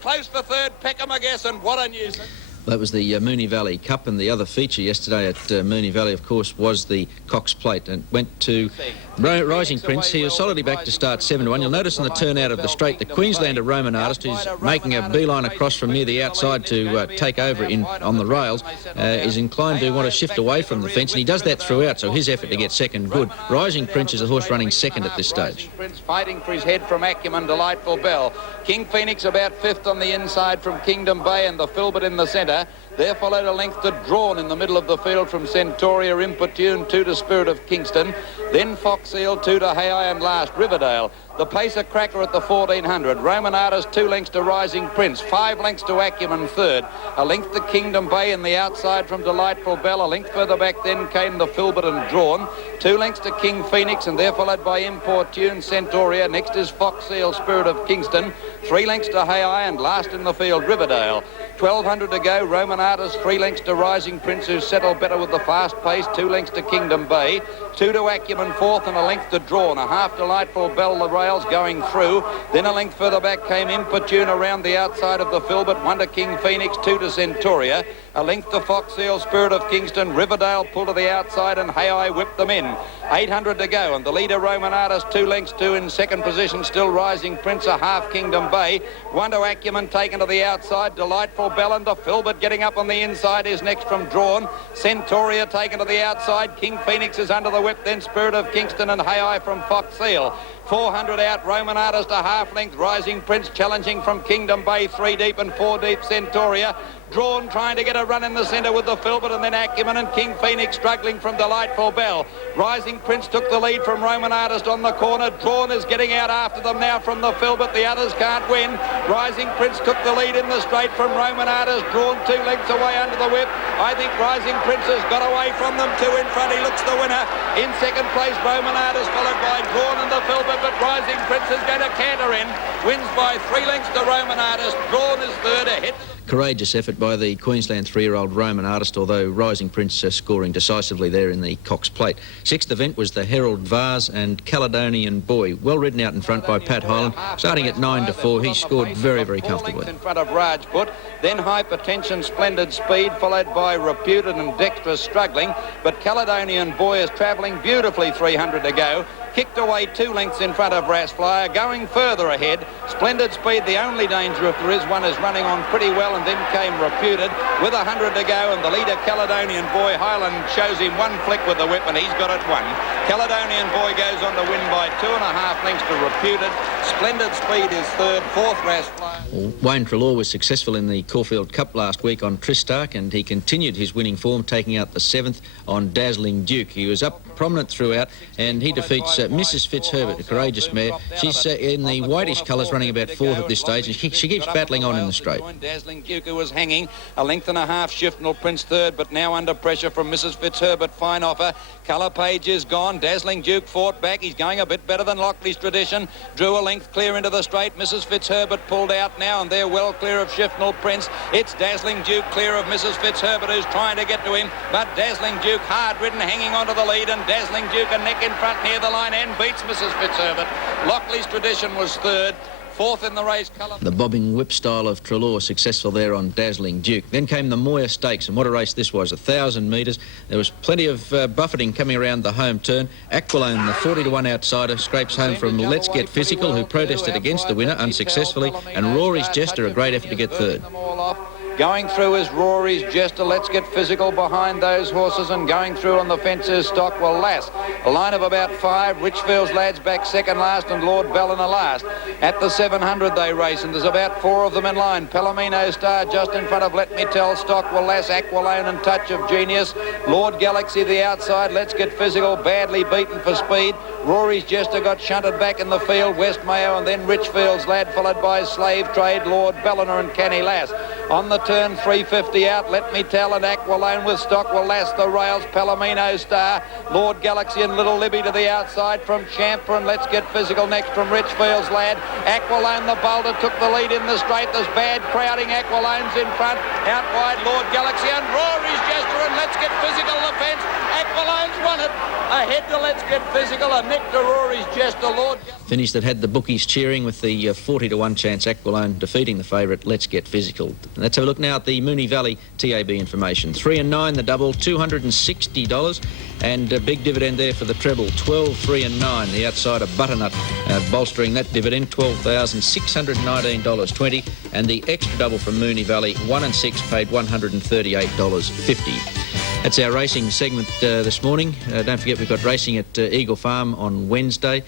Close for third, Peccamagess and What a Nuisance. That was the Moonee Valley Cup, and the other feature yesterday at Moonee Valley, of course, was the Cox Plate, and went to Rising Prince. He was solidly back to start 7-1. You'll notice in the turnout of the straight, the Queenslander Roman Artist, who's making a beeline across from near the outside to take over on the rails, is inclined to want to shift away from the fence, and he does that throughout, so his effort to get second good. Rising Prince is a horse running second at this stage. Prince fighting for his head from Acumen, Delightful Bell. King Phoenix about fifth on the inside from Kingdom Bay, and the Filbert in the centre. There followed a length to Drawn in the middle of the field from Centauria, Importune, 2 to Spirit of Kingston. Then Fox Eel, 2 to Hay and last Riverdale. The Pacer Cracker at the 1400. Roman Artist 2 lengths to Rising Prince. 5 lengths to Acumen third. A length to Kingdom Bay in the outside from Delightful Bell. A length further back then came the Filbert and Drawn. 2 lengths to King Phoenix, and there followed by Importune, Centauria. Next is Fox Eel, Spirit of Kingston. 3 lengths to Hay and last in the field Riverdale. 1200 to go. Roman Artist 3 lengths to Rising Prince, who's settled better with the fast pace. 2 lengths to Kingdom Bay. 2 to Acumen fourth, and a length to Drawn. A half Delightful Bell, the rails going through. Then a length further back came Importune around the outside of the Filbert. 1 to King Phoenix, 2 to Centauria. A length to Fox Eel, Spirit of Kingston. Riverdale pulled to the outside, and Hay whipped them in. 800 to go, and the leader Roman Artist 2 lengths to in second position, still Rising Prince, a half Kingdom Bay. 1 to Acumen taken to the outside. Delightful Bell and the Filbert getting up on the inside is next from Drawn. Centauria taken to the outside. King Phoenix is under the whip, then Spirit of Kingston and Hay from Fox Eel. 400 out, Roman Artist a half length. Rising Prince challenging from Kingdom Bay, 3 deep and 4 deep Centauria. Drawn trying to get a run in the centre with the Filbert, and then Acumen and King Phoenix struggling from Delightful Bell. Rising Prince took the lead from Roman Artist on the corner. Drawn is getting out after them now from the Filbert. The others can't win. Rising Prince took the lead in the straight from Roman Artist. Drawn 2 lengths away under the whip. I think Rising Prince has got away from them. 2 in front. He looks the winner. In second place, Roman Artist, followed by Drawn and the Filbert, but Rising Prince is going to canter in. Wins by 3 lengths to Roman Artist. Drawn is third ahead. Courageous effort by the Queensland 3-year-old Roman Artist, although Rising Prince scoring decisively there in the Cox Plate. Sixth event was the Herald Vase and Caledonian Boy, well ridden out in front by Pat Hyland. Starting at 9 to 4, he scored very, very comfortably. In front of Rajput, then Hypertension, Splendid Speed, followed by Reputed and Dexterous struggling, but Caledonian Boy is travelling beautifully. 300 to go. Kicked away 2 lengths in front of Rassflyer, going further ahead. Splendid Speed, the only danger if there is one, is running on pretty well, and then came Reputed with 100 to go, and the leader Caledonian Boy, Hyland, shows him 1 flick with the whip, and he's got it 1. Caledonian Boy goes on to win by 2.5 lengths to Reputed. Splendid Speed is third, fourth Rassflyer. Well, Wayne Treloar was successful in the Caulfield Cup last week on Tristarc, and he continued his winning form, taking out the 7th on Dazzling Duke. He was up prominent throughout, and he defeats Mrs Fitzherbert, a courageous mare. She's in the whitish colours, running about 4th at this stage, and she keeps battling on in the straight. Dazzling Duke, who was hanging, a length and a half. Shifnal Prince third, but now under pressure from Mrs Fitzherbert. Fine offer. Colour Page is gone. Dazzling Duke fought back. He's going a bit better than Lockley's Tradition. Drew a length clear into the straight. Mrs Fitzherbert pulled out now, and they're well clear of Shifnal Prince. It's Dazzling Duke clear of Mrs Fitzherbert, who's trying to get to him, but Dazzling Duke hard ridden, hanging onto the lead, and Dazzling Duke a neck in front near the line and beats Mrs Fitzherbert. Lockley's Tradition was third. 4th in the race, colour. The bobbing whip style of Treloar successful there on Dazzling Duke. Then came the Moir Stakes, and what a race this was, 1,000 metres. There was plenty of buffeting coming around the home turn. Aquilone, the 40 to 1 outsider, scrapes home from Let's Get Physical, who protested against the winner unsuccessfully, and Rory's Jester, a great effort to get third. Going through is Rory's Jester. Let's Get Physical behind those horses, and going through on the fence is Stockwell Lass. A line of about 5. Richfield's Lads back second last, and Lord Ballina last. At the 700 they race, and there's about 4 of them in line. Palomino Star just in front of Let Me Tell, Stockwell Lass, Aquilone and Touch of Genius. Lord Galaxy the outside. Let's Get Physical badly beaten for speed. Rory's Jester got shunted back in the field. West Mayo and then Richfield's Lad, followed by Slave Trade, Lord Ballina and Canny Lass. On the turn, 350 out, Let Me Tell and Aquilone with Stockwell Lass, the rails, Palomino Star, Lord Galaxy and Little Libby to the outside from Champer, and Let's Get Physical next from Richfield's Lad. Aquilone the boulder took the lead in the straight. There's bad crowding. Aquilone's in front. Out wide, Lord Galaxy and Rory's Jester, and Let's Get Physical the fence. Aquilone's won it. Ahead to Let's Get Physical, a nick to Rory's Jester, Lord. Finish that had the bookies cheering with the 40 to 1 chance Aquilone defeating the favourite Let's Get Physical. Let's have a look now at the Moonee Valley TAB information. 3 and 9, the double, $260. And a big dividend there for the treble, 12, 3 and 9. The outsider Butternut bolstering that dividend, $12,619.20. And the extra double from Moonee Valley, 1 and 6, paid $138.50. That's our racing segment this morning. Don't forget we've got racing at Eagle Farm on Wednesday.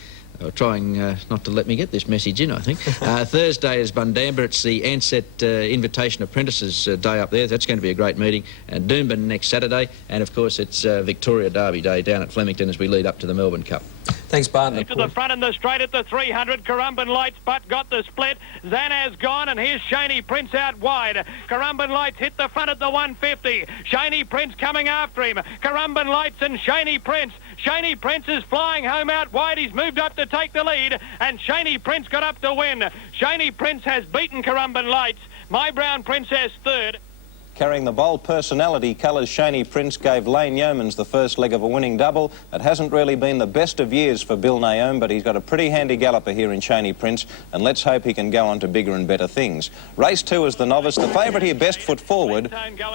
Trying not to let me get this message in, I think. Thursday is Bundamba. It's the Ansett Invitation Apprentices Day up there. That's going to be a great meeting. Doomben next Saturday. And, of course, it's Victoria Derby Day down at Flemington as we lead up to the Melbourne Cup. Thanks, Barton. To the front in the straight at the 300. Currumbin Lights, but got the split. Zanaz gone, and here's Shaney Prince out wide. Currumbin Lights hit the front at the 150. Shaney Prince coming after him. Currumbin Lights and Shaney Prince. Shaney Prince is flying home out wide. He's moved up to take the lead, and Shaney Prince got up to win. Shaney Prince has beaten Currumbin Lights. My Brown Princess third. Carrying the bold personality colours, Shaney Prince gave Lane Yeomans the first leg of a winning double. It hasn't really been the best of years for Bill Naome, but he's got a pretty handy galloper here in Shaney Prince, and let's hope he can go on to bigger and better things. Race 2 is the novice. The favourite here, Best Foot Forward,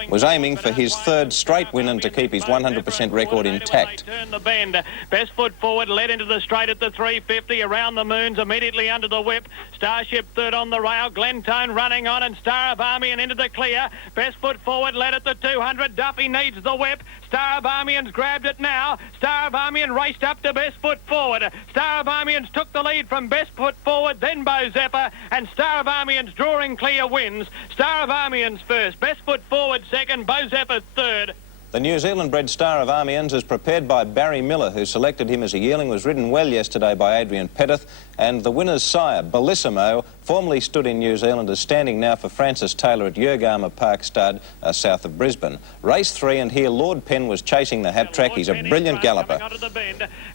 was aiming for his third straight win and to keep his 100% record intact. Turn the bend. Best Foot Forward led into the straight at the 350. Around the Moons, immediately under the whip. Starship third on the rail. Glentone running on, and Star of Armian into the clear. Best Foot Forward led at the 200. Duffy needs the whip. Star of Armian's grabbed it now. Star of Armian raced up to Best Foot Forward. Star of Armian's took the lead from Best Foot Forward, then Zamazephyr, and Star of Armian's drawing clear wins. Star of Armian's first. Best Foot Forward second. Zamazephyr third. The New Zealand-bred Star of Armians is prepared by Barry Miller, who selected him as a yearling, was ridden well yesterday by Adrian Pettit, and the winner's sire, Bellissimo, formerly stood in New Zealand, is standing now for Francis Taylor at Yergama Park Stud, south of Brisbane. Race 3, and here Lord Penn was chasing the hat track. He's a brilliant galloper.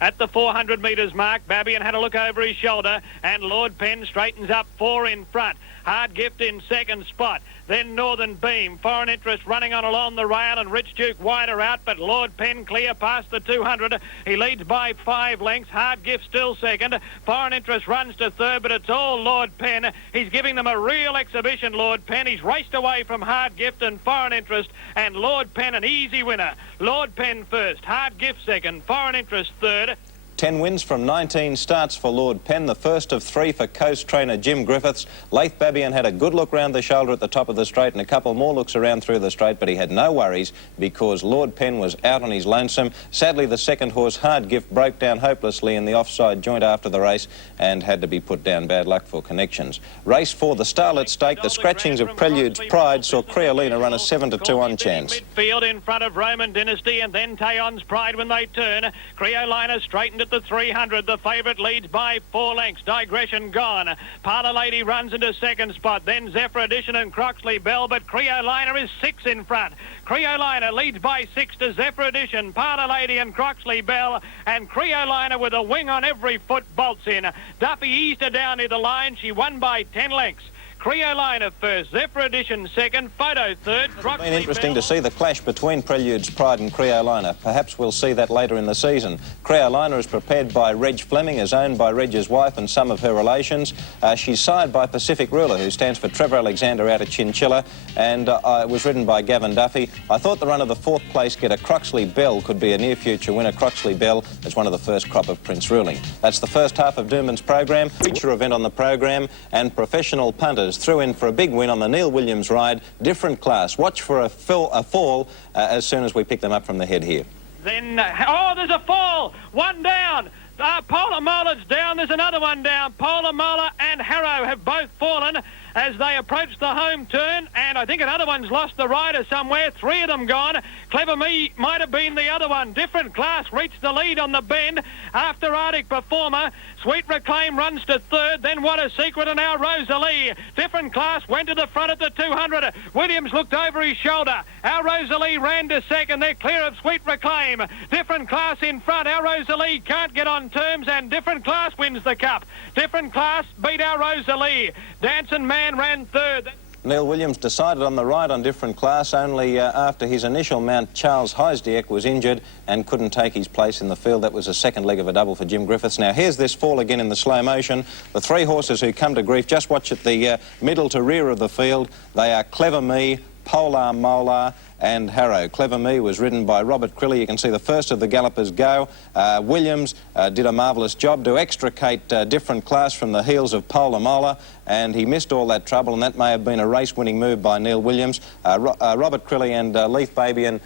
At the 400 metres mark, Babian had a look over his shoulder, and Lord Penn straightens up 4 in front. Hard Gift in second spot. Then Northern Beam. Foreign Interest running on along the rail, and Rich Duke wider out, but Lord Penn clear past the 200. He leads by 5 lengths. Hard Gift still second. Foreign Interest runs to third, but it's all Lord Penn. He's giving them a real exhibition, Lord Penn. He's raced away from Hard Gift and Foreign Interest, and Lord Penn an easy winner. Lord Penn first. Hard Gift second. Foreign Interest third. 10 wins from 19 starts for Lord Penn, the first of 3 for coast trainer Jim Griffiths. Laith Babian had a good look round the shoulder at the top of the straight and a couple more looks around through the straight, but he had no worries because Lord Penn was out on his lonesome. Sadly, the second horse, Hard Gift, broke down hopelessly in the offside joint after the race and had to be put down. Bad luck for connections. Race 4, the Starlet Stake, the scratchings of Prelude's Pride saw Creolina run a 7-2 on chance. Midfield in front of Roman Dynasty, and then Tayon's Pride when they turn. Creolina straightened at the 300. The favourite leads by 4 lengths. Digression gone. Parlour Lady runs into second spot. Then Zephyr Edition and Croxley Bell, but Creolina is 6 in front. Creolina leads by 6 to Zephyr Edition, Parlour Lady and Croxley Bell, and Creolina with a wing on every foot bolts in. Duffy eased her down near the line. She won by 10 lengths. Creolina first, Zephyr Edition second, Photo third. It's been interesting to see the clash between Prelude's Pride and Creolina. Perhaps we'll see that later in the season. Creolina is prepared by Reg Fleming, is owned by Reg's wife and some of her relations. She's sired by Pacific Ruler, who stands for Trevor Alexander out of Chinchilla, and was ridden by Gavin Duffy. I thought the run of the 4th place getter Croxley Bell could be a near-future winner. Croxley Bell is one of the first crop of Prince Ruling. That's the first half of Doomben's program. Feature event on the program, and professional punters threw in for a big win on the Neil Williams ride. Different class. Watch for a fall as soon as we pick them up from the head here. Then, oh, there's a fall. One down. Polar Mola's down. There's another one down. Polar Mola and Harrow have both fallen as they approach the home turn, and I think another one's lost the rider somewhere. 3 of them gone. Clever Me might have been the other one. Different Class reached the lead on the bend after Arctic Performer. Sweet Reclaim runs to third, then What a Secret, and now Rosalie. Different Class went to the front at the 200. Williams looked over his shoulder. Our Rosalie ran to second. They're clear of Sweet Reclaim. Different Class in front. Our Rosalie can't get on terms, and Different Class wins the cup. Different Class beat Our Rosalie. Dancing Man ran third. Neil Williams decided on the ride on different class only after his initial mount, Charles Heisdiek, was injured and couldn't take his place in the field. That was a second leg of a double for Jim Griffiths. Now, here's this fall again in the slow motion. The three horses who come to grief, just watch at the middle to rear of the field. They are Clever Me, Polar Molar and Harrow. Clever Me was ridden by Robert Crilly. You can see the first of the gallopers go. Williams did a marvellous job to extricate different class from the heels of Polar Molar, and he missed all that trouble, and that may have been a race-winning move by Neil Williams. Robert Crilly and Leaf Babian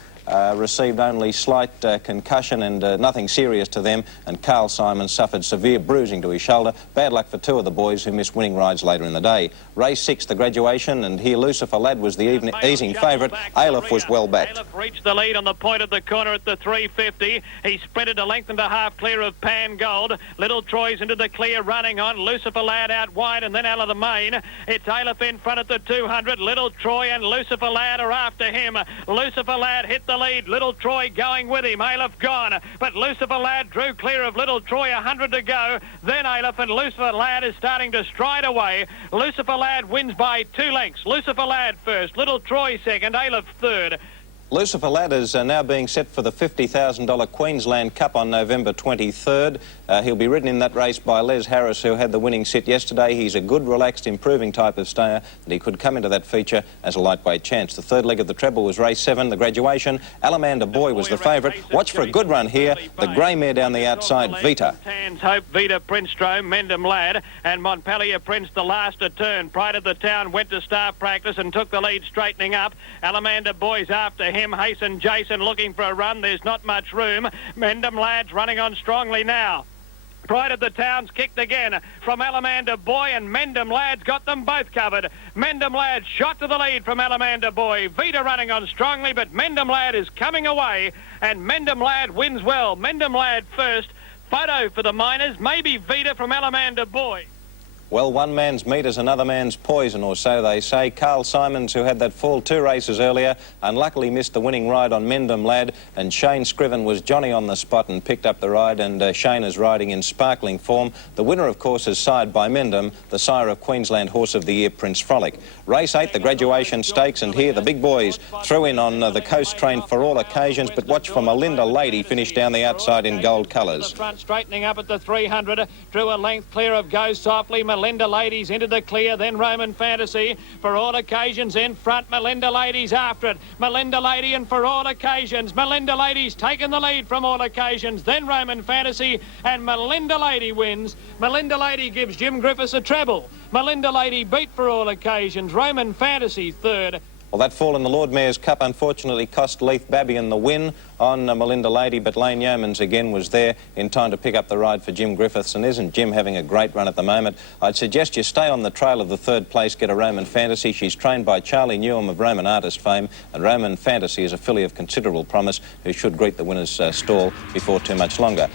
received only slight concussion and nothing serious to them, and Carl Simon suffered severe bruising to his shoulder. Bad luck for two of the boys who missed winning rides later in the day. Race 6, the Graduation, and here Lucifer Lad was the easing favourite. Aleph was well backed. Aleph reached the lead on the point of the corner at the 350. He sprinted a length and a half clear of Pan Gold. Little Troy's into the clear, running on. Lucifer Lad out wide and then out of the main. It's Aleph in front at the 200. Little Troy and Lucifer Lad are after him. Lucifer Lad hit the lead. Little Troy going with him. Aleph gone. But Lucifer Lad drew clear of Little Troy, 100 to go. Then Aleph, and Lucifer Lad is starting to stride away. Lucifer Lad wins by 2 lengths. Lucifer Lad first. Little Troy second. Aleph third. Lucifer Lad is now being set for the $50,000 Queensland Cup on November 23rd. He'll be ridden in that race by Les Harris, who had the winning sit yesterday. He's a good, relaxed, improving type of stayer, and he could come into that feature as a lightweight chance. The third leg of the treble was race 7, the Graduation. Allamanda Boy was the favourite. Watch for a good run here. The grey mare down the outside, Vita. Tans Hope, Vita, Prince Strome, Mendham Lad, and Montpellier Prince the last to turn. Pride of the Town went to start practice and took the lead, straightening up. Allamanda Boy's after him. Hasten Jason looking for a run. There's not much room. Mendham Lad's running on strongly now. Pride of the Town's kicked again from Allamanda Boy, and Mendham Lad's got them both covered. Mendham Lad shot to the lead from Allamanda Boy. Vita running on strongly, but Mendham Lad is coming away, and Mendham Lad wins well. Mendham Lad first. Photo for the miners, maybe Vita from Allamanda Boy. Well, one man's meat is another man's poison, or so they say. Carl Simons, who had that fall 2 races earlier, unluckily missed the winning ride on Mendham Lad, and Shane Scriven was Johnny on the spot and picked up the ride, and Shane is riding in sparkling form. The winner, of course, is sired by Mendham, the sire of Queensland Horse of the Year, Prince Frolic. Race 8, the Graduation Stakes, and here the big boys threw in on the coast train for all occasions, but watch for Melinda Lady finish down the outside in gold colours. The front straightening up at the 300, drew a length clear of Go Softly. Melinda Ladies into the clear, then Roman Fantasy. For all occasions in front, Melinda Ladies after it. Melinda Lady, and for all occasions, Melinda Lady's taken the lead from all occasions, then Roman Fantasy, and Melinda Lady wins. Melinda Lady gives Jim Griffiths a treble. Melinda Lady beat for all occasions. Roman Fantasy third. Well, that fall in the Lord Mayor's Cup unfortunately cost Leith Babian the win on Melinda Lady, but Lane Yeomans again was there in time to pick up the ride for Jim Griffiths, and isn't Jim having a great run at the moment? I'd suggest you stay on the trail of the third place, get a Roman Fantasy. She's trained by Charlie Newham of Roman Artist fame, and Roman Fantasy is a filly of considerable promise who should greet the winner's stall before too much longer.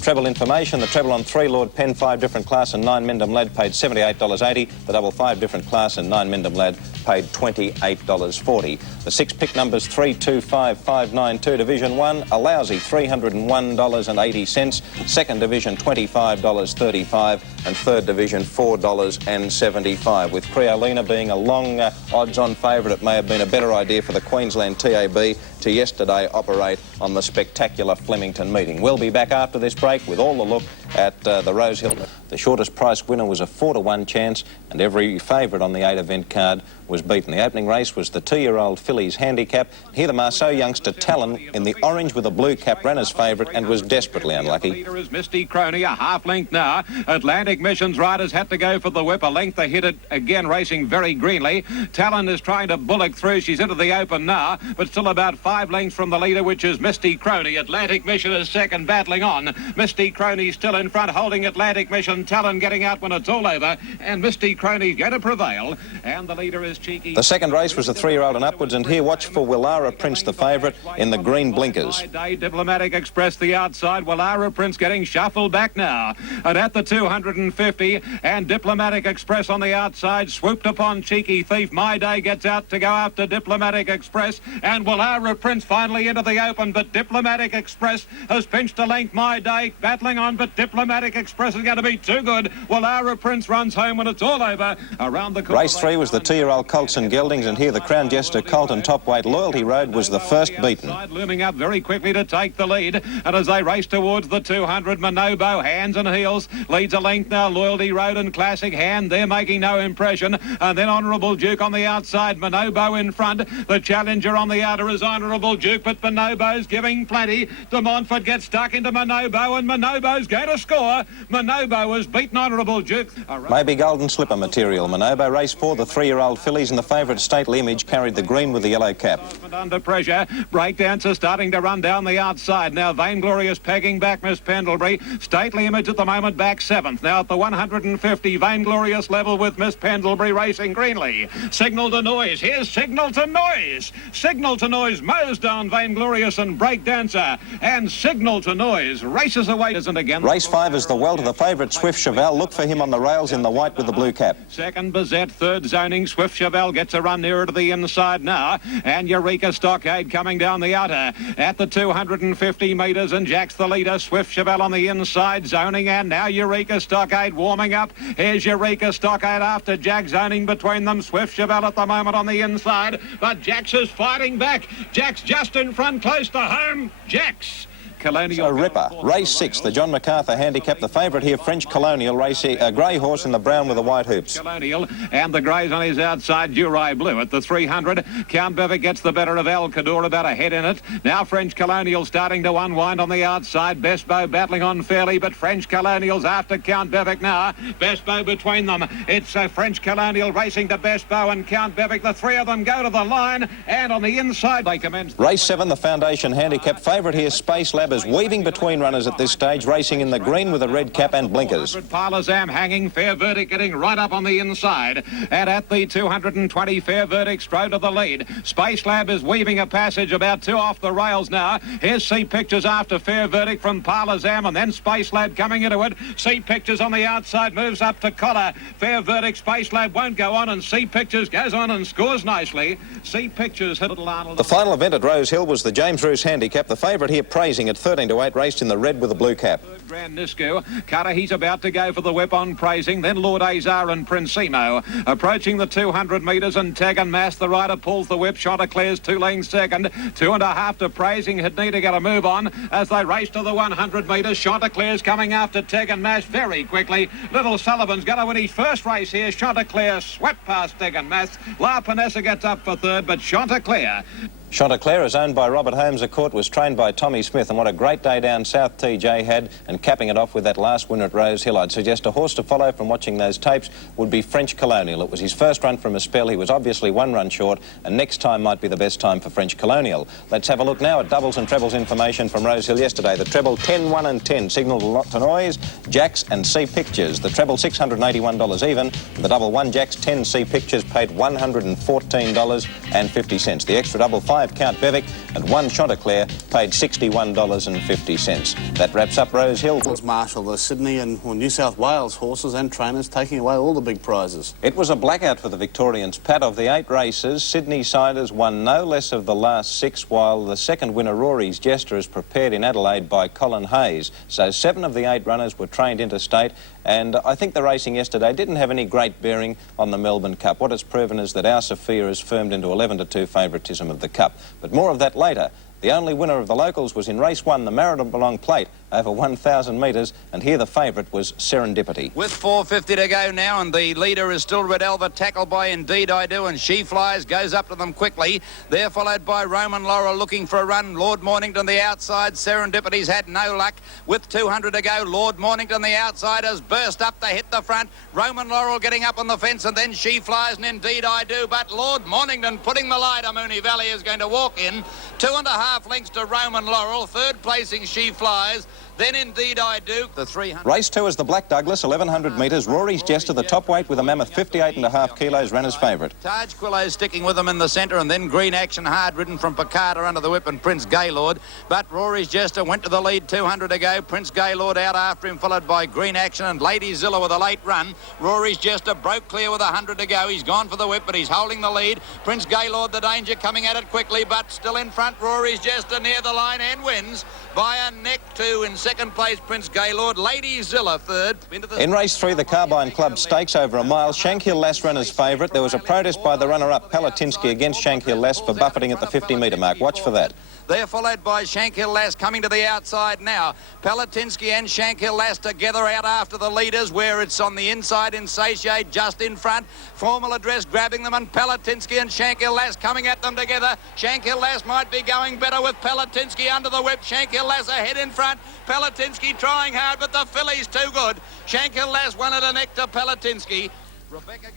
Treble information, the treble on 3 Lord Penn, 5 different class, and 9 Mendham Lad paid $78.80. The double 5 different class and 9 Mendham Lad paid $28.40. The 6 pick numbers 3, 2, 5, 5, 9, 2. Division 1, a lousy $301.80. Second division, $25.35. And third division, $4.75. With Creolina being a long odds-on favourite, it may have been a better idea for the Queensland TAB to yesterday operate on the spectacular Flemington meeting. We'll be back after this break with all the look at the Rosehill. The shortest price winner was a 4-to-1 chance, and every favourite on the 8-event card was beaten. The opening race was the 2-year-old filly's Handicap. Here the Marceau youngster Talon in the orange with a blue cap ran as favourite and was desperately unlucky. Leader is Misty Crony, a half length now. Atlantic Mission's riders had to go for the whip. A length they hit it again, racing very greenly. Talon is trying to bullock through. She's into the open now, but still about 5 lengths from the leader, which is Misty Crony. Atlantic Mission is second, battling on. Misty Crony still in front, holding Atlantic Mission. Talon getting out when it's all over, and Misty Crony's going to prevail, and the leader is Cheeky. The second race was the 3-year-old and upwards, and here watch for Willara Prince, the favourite, in the green blinkers. Diplomatic Express the outside. Willara Prince getting shuffled back now, and at the 200 250, and Diplomatic Express on the outside swooped upon Cheeky Thief. My Day gets out to go after Diplomatic Express, and Wallara Prince finally into the open, but Diplomatic Express has pinched a length. My Day battling on, but Diplomatic Express is going to be too good. Wallara Prince runs home when it's all over. Around the corner. Race 3 was the 2-year-old Colts and Geldings, and here the Crown Jester Colt and top weight Loyalty Road was the first beaten. Looming up very quickly to take the lead, and as they race towards the 200, Manobo, hands and heels, leads a length now. Loyalty Road and Classic Hand, they're making no impression, and then Honourable Duke on the outside, Manobo in front. The challenger on the outer is Honourable Duke, but Manobo's giving plenty. De Montfort gets stuck into Manobo, and Manobo's going to score. Manobo has beaten Honourable Duke. Maybe Golden Slipper material. Manobo, race 4, the 3-year-old fillies, and the favourite Stately Image carried the green with the yellow cap. Under pressure, Breakdancer starting to run down the outside. Now Vainglorious pegging back Miss Pendlebury. Stately Image at the moment back 7th. Now at the 150, Vainglorious level with Miss Pendlebury racing greenly. Signal to Noise. Here's Signal to Noise. Signal to Noise mows down Vainglorious and Breakdancer, and Signal to Noise races away. Isn't again. Race 5 is the welter, the favourite Swift Cheval. Look for him on the rails in the white with the blue cap. Second Bizette, third Zoning. Swift Cheval gets a run nearer to the inside now, and Eureka Stockade coming down the outer at the 250 metres, and Jack's the leader. Swift Cheval on the inside, Zoning, and now Eureka Stockade warming up. Here's Eureka Stockade after Jack, Zoning between them. Swift Cheval at the moment on the inside, but Jack's is fighting back. Jack's just in front, close to home. Jack's. Colonial. So Ripper, race 6, the John MacArthur Handicap. The favourite here, French Colonial, racing a grey horse in the brown with the white hoops. Colonial, and the greys on his outside, Durai Blue at the 300. Count Bevic gets the better of El Cador, about a head in it. Now French Colonial starting to unwind on the outside. Best Bow battling on fairly, but French Colonial's after Count Bevic now. Best Bow between them. It's French Colonial racing to Best Bow and Count Bevic. The three of them go to the line, and on the inside they commence. Race 7, the Foundation Handicap. Favourite here, Spacelab, is weaving between runners at this stage, racing in the green with a red cap and blinkers. Parlezam hanging, Fair Verdict getting right up on the inside, and at the 220, Fair Verdict strode to the lead. Spacelab is weaving a passage about 2 off the rails now. Here's See Pictures after Fair Verdict from Parlezam, and then Spacelab coming into it. See Pictures on the outside moves up to collar. Fair Verdict, Spacelab won't go on, and See Pictures goes on and scores nicely. See Pictures hit Little Arnold. The final event at Rose Hill was the James Roos Handicap. The favourite here, Praising, at 13-8, raced in the red with the blue cap. Grand Nisku. Cutter, he's about to go for the whip on Praising. Then Lord Azar and Princimo. Approaching the 200 metres, and Tag and Mass, the rider, pulls the whip. Chanticleer's 2 lengths second. 2.5 to Praising. Had need to get a move on as they race to the 100 metres. Chanticleer's coming after Tag and Mass very quickly. Little Sullivan's going to win his first race here. Chanticleer swept past Tag and Mass. La Panessa gets up for third, but Chanticleer. Chanticleer is owned by Robert Holmes. A court was trained by Tommy Smith, and what a great day down south TJ had, and capping it off with that last winner at Rose Hill. I'd suggest a horse to follow from watching those tapes would be French Colonial. It was his first run from a spell. He was obviously 1 run short, and next time might be the best time for French Colonial. Let's have a look now at doubles and trebles information from Rose Hill yesterday. The treble 10, 1 and 10, Signal to Noise, Jacks and See Pictures. The treble $681 even. The double 1 Jacks, 10 See Pictures paid $114.50. The extra double 5 Count Bevic and 1 Chanticleer paid $61.50. That wraps up Rose Hill. Marshall, the Sydney and New South Wales horses and trainers taking away all the big prizes. It was a blackout for the Victorians. Pat, of the 8 races, Sydney Siders won no less of the last 6, while the second winner, Rory's Jester, is prepared in Adelaide by Colin Hayes. So 7 of the 8 runners were trained interstate, and I think the racing yesterday didn't have any great bearing on the Melbourne Cup. What it's proven is that our Sophia has firmed into 11-2 favouritism of the Cup. But more of that later. The only winner of the locals was in race 1, the Marjik Plate, over 1,000 metres, and here the favourite was Serendipity. With 4:50 to go now, and the leader is still Red Elva, tackled by Indeed I Do, and She Flies goes up to them quickly. They're followed by Roman Laurel looking for a run. Lord Mornington the outside. Serendipity's had no luck. With 200 to go, Lord Mornington the outside has burst up to hit the front. Roman Laurel getting up on the fence, and then She Flies and Indeed I Do, but Lord Mornington putting the light on Moonee Valley is going to walk in. 2.5 lengths to Roman Laurel. Third placing She Flies. Then Indeed I Do. The 300. Race 2 is the Black Douglas, 1100 metres. Rory's Jester, the top weight with a mammoth 58.5 kilos, ran as favourite. Taj Quillo sticking with them in the centre, and then Green Action hard ridden from Piccolo under the whip and Prince Gaylord. But Rory's Jester went to the lead, 200 to go. Prince Gaylord out after him, followed by Green Action and Lady Zilla with a late run. Rory's Jester broke clear with 100 to go. He's gone for the whip, but he's holding the lead. Prince Gaylord, the danger, coming at it quickly, but still in front. Rory's Jester near the line and wins by a neck to, in second place, Prince Gaylord. Lady Zilla third. In race 3, the Carbine Club Stakes over a mile, Shankhill Lass ran as favourite. There was a protest by the runner-up Palatinsky against Shankhill Lass for buffeting at the 50-metre mark. Watch for that. They're followed by Shankhill Lass coming to the outside now. Palatinsky and Shankhill Lass together out after the leaders, where it's on the inside. Insatiate just in front. Formal Address grabbing them, and Palatinsky and Shankhill Lass coming at them together. Shankhill Lass might be going better with Palatinsky under the whip. Shankhill Lass ahead in front. Palatinsky trying hard, but the filly's too good. Shankhill Lass won at a neck to Palatinsky.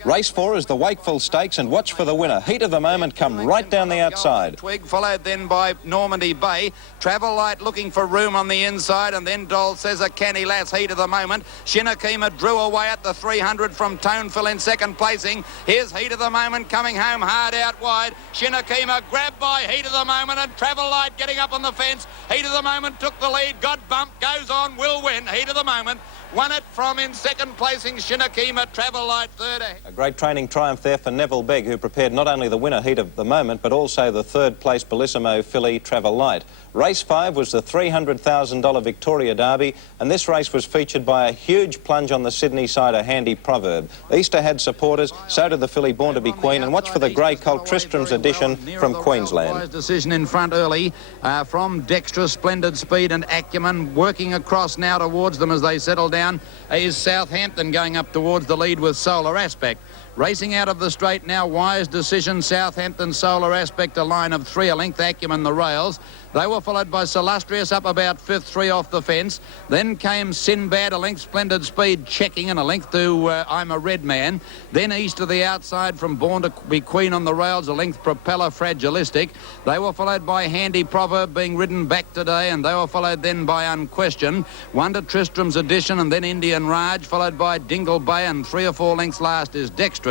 Race 4 is the Wakefield Stakes, and watch for the winner. Heat of the moment come right down the outside. Twig followed then by Normandy Bay. Travel Light looking for room on the inside, and then Doll says a canny Lass. Heat of the moment. Shinakima drew away at the 300 from Tonephil in second placing. Here's Heat of the moment coming home hard out wide. Shinakima grabbed by Heat of the moment, and Travel Light getting up on the fence. Heat of the moment took the lead, got bumped, goes on, will win. Heat of the moment. Won it from in second placing Shinakima. Travel Light third. A great training triumph there for Neville Begg, who prepared not only the winner Heat of the moment, but also the third place Bellissimo filly Travel Light. Race 5 was the $300,000 Victoria Derby, and this race was featured by a huge plunge on the Sydney side, a Handy Proverb. Easter had supporters, so did the filly Born to be Queen, and watch for the grey colt Tristram's Edition from Queensland. Decision in front early from Dexterous, Splendid Speed and Acumen. Working across now towards them as they settle down is Southampton going up towards the lead with Solar Aspect. Racing out of the straight now, Wise Decision, Southampton, Solar Aspect, a line of 3 a length, Acumen the rails. They were followed by Solustrious up about 5th, 3 off the fence. Then came Sinbad, a length, Splendid Speed, checking, and a length to I'm a Red Man. Then east of the outside from Born to be Queen on the rails, a length, Propeller, Fragilistic. They were followed by Handy Proverb being ridden back today, and they were followed then by Unquestioned. Wonder Tristram's Edition, and then Indian Raj, followed by Dingle Bay, and 3 or 4 lengths last is Dexterous.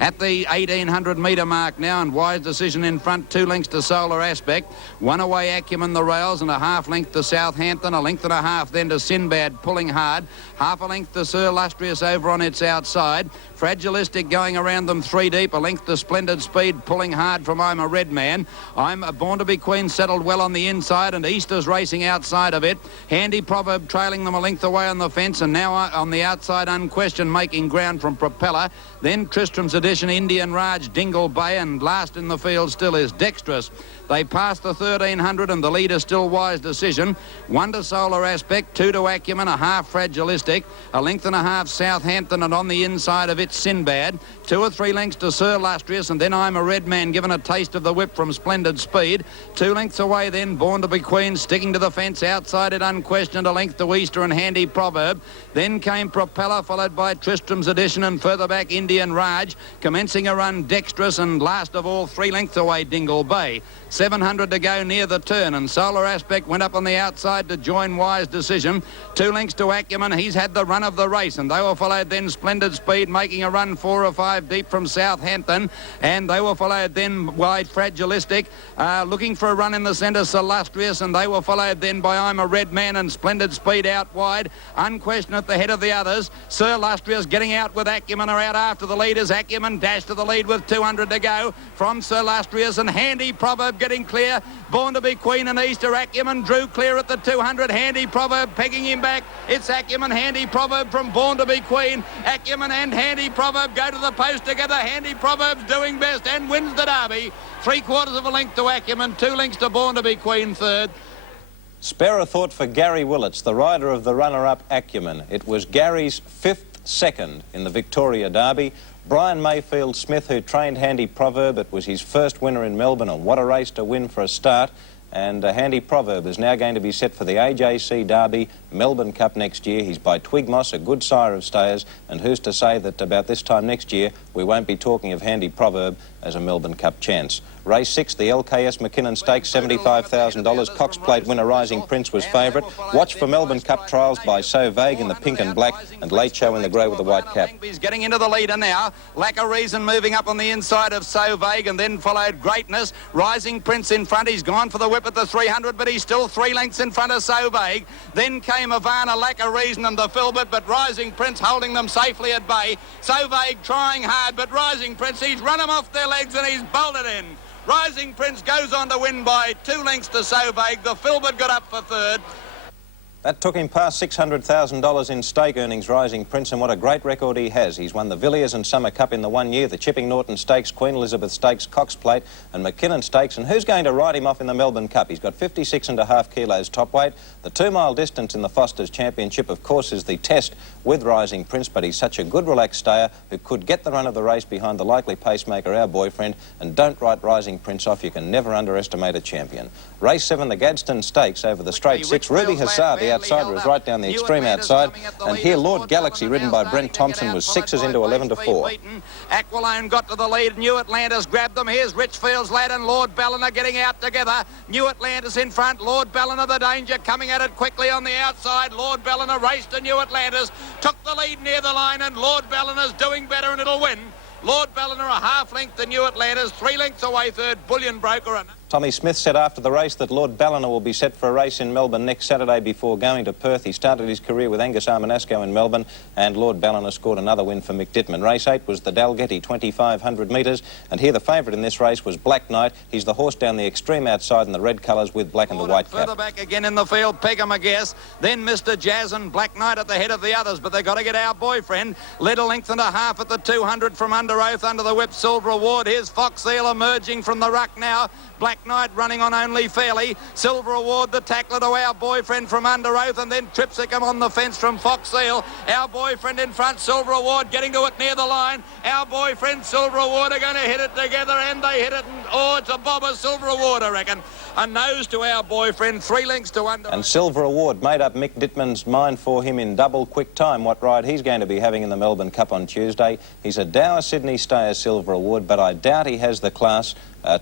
At the 1800 metre mark now, and Wise Decision in front, 2 lengths to Solar Aspect. 1 away Acumen the rails, and a half length to Southampton, a length and a half then to Sinbad pulling hard. Half a length to Sir Lustrious over on its outside. Fragilistic going around them 3 deep, a length to Splendid Speed pulling hard from I'm a Red Man. I'm a Born to be Queen settled well on the inside, and Easter's racing outside of it. Handy Proverb trailing them a length away on the fence, and now on the outside Unquestioned making ground from Propeller. Then Tristram's Edition, Indian Raj, Dingle Bay, and last in the field still is Dexterous. They passed the 1300 and the leader still Wise Decision. 1 to Solar Aspect, 2 to Acumen, a half Fragilistic, a length and a half Southampton, and on the inside of it Sinbad. 2 or 3 lengths to Sir Lustrious, and then I'm a Red Man given a taste of the whip from Splendid Speed. 2 lengths away then Born to be Queen sticking to the fence outside it Unquestioned, a length to Easter and Handy Proverb. Then came Propeller followed by Tristram's Edition, and further back Indian Raj. Commencing a run Dexterous, and last of all 3 lengths away Dingle Bay. 700 to go near the turn, and Solar Aspect went up on the outside to join Wise Decision. 2 lengths to Acumen. He's had the run of the race, and they were followed then Splendid Speed making a run 4 or 5 deep from Southampton, and they were followed then by Fragilistic looking for a run in the centre, Solustrious, and they were followed then by I'm a Red Man and Splendid Speed out wide. Unquestioned at the head of the others. Sir Lustrious getting out with Acumen are out after the leaders. Acumen dashed to the lead with 200 to go from Sir Lustrious, and Handy Proverb getting clear. Born to be Queen and Easter. Acumen drew clear at the 200. Handy Proverb pegging him back. It's Acumen, Handy Proverb from Born to be Queen. Acumen and Handy Proverb go to the post together. Handy Proverb's doing best and wins the Derby. 3/4 of a length to Acumen, 2 lengths to Born to be Queen third. Spare a thought for Gary Willits, the rider of the runner-up Acumen. It was Gary's 5th second in the Victoria Derby. Brian Mayfield Smith, who trained Handy Proverb, it was his first winner in Melbourne, and what a race to win for a start. And Handy Proverb is now going to be set for the AJC Derby Melbourne Cup next year. He's by Twigmoss, a good sire of stayers, and who's to say that about this time next year we won't be talking of Handy Proverb as a Melbourne Cup chance. Race 6, the LKS McKinnon Stakes, $75,000. Cox Plate winner Rising Prince was favourite. Watch for Melbourne Cup trials by So Vague in the pink and black, and Late Show in the grey with the white cap. He's getting into the leader now. Lacka Reason moving up on the inside of So Vague, and then followed Greatness. Rising Prince in front. He's gone for the whip at the 300, but he's still 3 lengths in front of So Vague. Then came Ivana, Lacka Reason and the Filbert, but Rising Prince holding them safely at bay. So Vague trying hard, but Rising Prince, he's run them off their legs and he's bolted in. Rising Prince goes on to win by 2 lengths to So Vague. The Filbert got up for third. That took him past $600,000 in stake earnings, Rising Prince, and what a great record he has. He's won the Villiers and Summer Cup in the 1 year, the Chipping Norton Stakes, Queen Elizabeth Stakes, Cox Plate and McKinnon Stakes. And who's going to ride him off in the Melbourne Cup? He's got 56.5 kilos top weight. The 2 mile distance in the Foster's Championship, of course, is the test with Rising Prince, but he's such a good relaxed stayer who could get the run of the race behind the likely pacemaker, our boyfriend. And don't write Rising Prince off. You can never underestimate a champion. Race 7, the Gadsden Stakes over the straight 6. Ruby Hussar, the outsider, is right down the extreme outside. And here Lord Galaxy, ridden by Brent Thompson, was 6s into 11 to 4. Aquilone got to the lead. New Atlantis grabbed them. Here's Richfield's lad and Lord Ballina getting out together. New Atlantis in front. Lord Ballina the danger, coming at it quickly on the outside. Lord Ballina raced to New Atlantis, took the lead near the line, and Lord Ballina's doing better and it'll win. Lord Ballina a half length to New Atlantis, 3 lengths away third, Bullion Broker. And Tommy Smith said after the race that Lord Ballina will be set for a race in Melbourne next Saturday before going to Perth. He started his career with Angus Armanasco in Melbourne, and Lord Ballina scored another win for Mick Dittman. Race 8 was the Dalgety, 2,500 metres, and here the favourite in this race was Black Knight. He's the horse down the extreme outside in the red colours with black and the white cap. Further back again in the field, Pegum, I guess. Then Mr. Jazz and Black Knight at the head of the others, but they've got to get our boyfriend. Led a length and a half at the 200 from under oath under the whip, Silver Award. Here's Fox Eel emerging from the ruck now. Black Knight running on only fairly. Silver Award, the tackler to our boyfriend from under oath, and then Tripsicum on the fence from Fox Eel. Our boyfriend in front, Silver Award getting to it near the line. Our boyfriend, Silver Award, are going to hit it together, and they hit it, and oh, it's a bobber, Silver Award, I reckon. A nose to our boyfriend, 3 lengths to under. And Silver Award made up Mick Dittman's mind for him in double quick time what ride he's going to be having in the Melbourne Cup on Tuesday. He's a dour Sydney stayer, Silver Award, but I doubt he has the class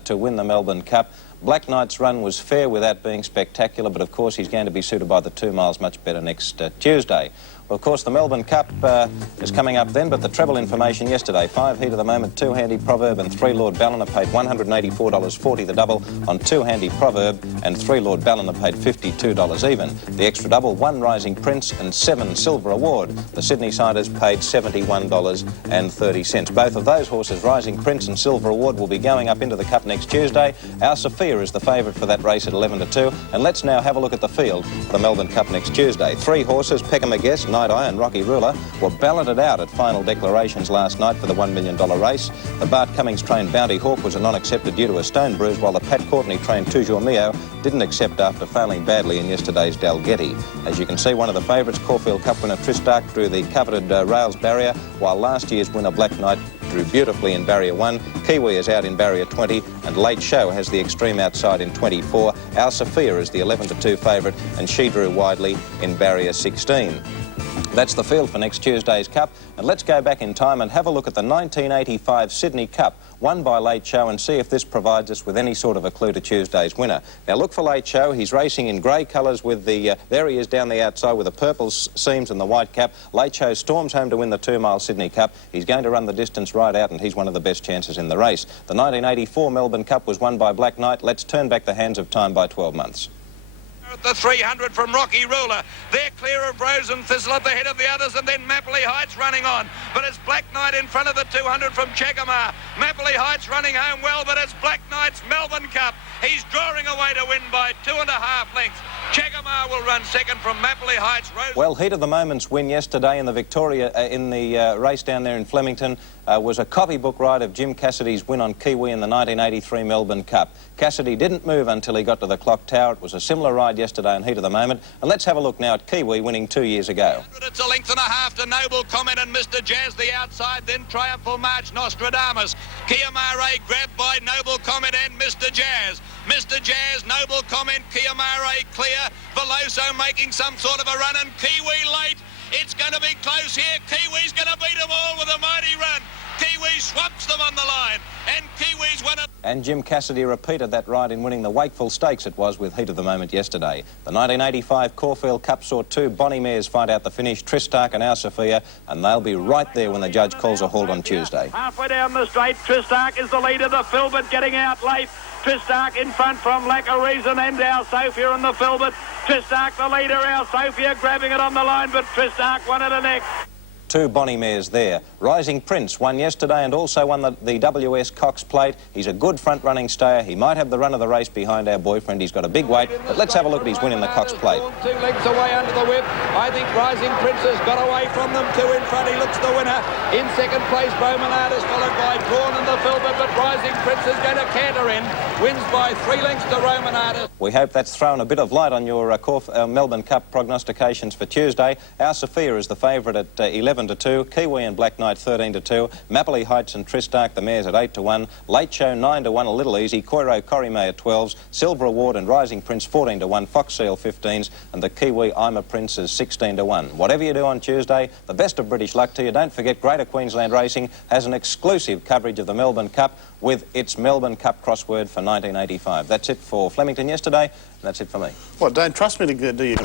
to win the Melbourne Cup. Black Knight's run was fair without being spectacular, but of course he's going to be suited by the 2 miles much better next Tuesday. Well, of course, the Melbourne Cup is coming up then, but the treble information yesterday, 5 heat of the moment, 2 Handy Proverb and 3 Lord Ballina paid $184.40 the double on 2 Handy Proverb, and 3 Lord Ballina paid $52 even. The extra double, 1 Rising Prince and 7 Silver Award. The Sydney Siders paid $71.30. Both of those horses, Rising Prince and Silver Award, will be going up into the Cup next Tuesday. Allamanda is the favourite for that race at 11 to 2. And let's now have a look at the field for the Melbourne Cup next Tuesday. 3 horses, Peckham a Guess, Night Eye and Rocky Ruler, were balloted out at final declarations last night for the $1 million race. The Bart Cummings trained Bounty Hawk was a non-accepted due to a stone bruise, while the Pat Courtney trained Toujours Mio didn't accept after failing badly in yesterday's Dalgety. As you can see, one of the favourites, Caulfield Cup winner Tristarc, drew the coveted rails barrier, while last year's winner Black Knight drew beautifully in barrier 1. Kiwi is out in barrier 20, and Late Show has the extreme outside in 24. Allamanda is the 11 to 2 favourite, and she drew widely in barrier 16. That's the field for next Tuesday's Cup. And let's go back in time and have a look at the 1985 Sydney Cup, won by Late Show, and see if this provides us with any sort of a clue to Tuesday's winner. Now look for Late Show. He's racing in grey colours with the, there he is down the outside with the purple seams and the white cap. Late Show storms home to win the 2 mile Sydney Cup. He's going to run the distance right out, and he's one of the best chances in the race. The 1984 Melbourne Cup was won by Black Knight. Let's turn back the hands of time by 12 months. At the 300 from Rocky Ruler. They're clear of Rose and Thistle at the head of the others, and then Mapley Heights running on. But it's Black Knight in front of the 200 from Checkamar. Mapley Heights running home well, but it's Black Knight's Melbourne Cup. He's drawing away to win by 2.5 lengths. Checkamar will run second from Mapley Heights. Rose. Well, heat of the moment's win yesterday in the Victoria, in the race down there in Flemington, was a copybook ride of Jim Cassidy's win on Kiwi in the 1983 Melbourne Cup. Cassidy didn't move until he got to the clock tower. It was a similar ride yesterday in heat of the moment. And let's have a look now at Kiwi winning 2 years ago. It's a length and a half to Noble Comment and Mr. Jazz the outside, then Triumphal March Nostradamus. Kiamare grabbed by Noble Comment and Mr. Jazz. Mr. Jazz, Noble Comment, Kiamare clear. Veloso making some sort of a run, and Kiwi late. It's going to be close here. Kiwi's going to beat them all with a mighty run. Kiwi swaps them on the line, and Kiwi's won it. And Jim Cassidy repeated that ride in winning the Wakefield Stakes it was with Heat of the Moment yesterday. The 1985 Caulfield Cup saw two bonny mares fight out the finish, Tristarc and Zamazephyr, and they'll be right there when the judge calls a halt on Tuesday. Halfway down the straight, Tristarc is the leader. The Filbert getting out late. Tristarc in front from Lacka Reason and Zamazephyr in the Filbert. Tristarc the leader, Zamazephyr grabbing it on the line, but Tristarc won it the next. Two bonny mares there. Rising Prince won yesterday and also won the WS Cox Plate. He's a good front-running stayer. He might have the run of the race behind our boyfriend. He's got a big weight, but let's have a look at his win in the Cox Plate. 2 lengths away under the whip. I think Rising Prince has got away from them. 2 in front. He looks the winner. In second place, Beaumonard is followed by Gorn and the Filbert, but Rising Prince is going to canter in. Wins by 3 lengths to Beaumonard. We hope that's thrown a bit of light on your Melbourne Cup prognostications for Tuesday. Zamazephyr is the favourite at 11-2. Kiwi and Black Knight 13-2. Mapley Heights and Tristarc, the mares at 8-1. Late Show 9-1, a little easy. Koiro Corrimay at 12s. Silver Award and Rising Prince 14-1. Fox Seal 15s. And the Kiwi I'm a Prince is 16-1. Whatever you do on Tuesday, the best of British luck to you. Don't forget, Greater Queensland Racing has an exclusive coverage of the Melbourne Cup with its Melbourne Cup crossword for 1985. That's it for Flemington yesterday, and that's it for me. What, don't trust me to do you?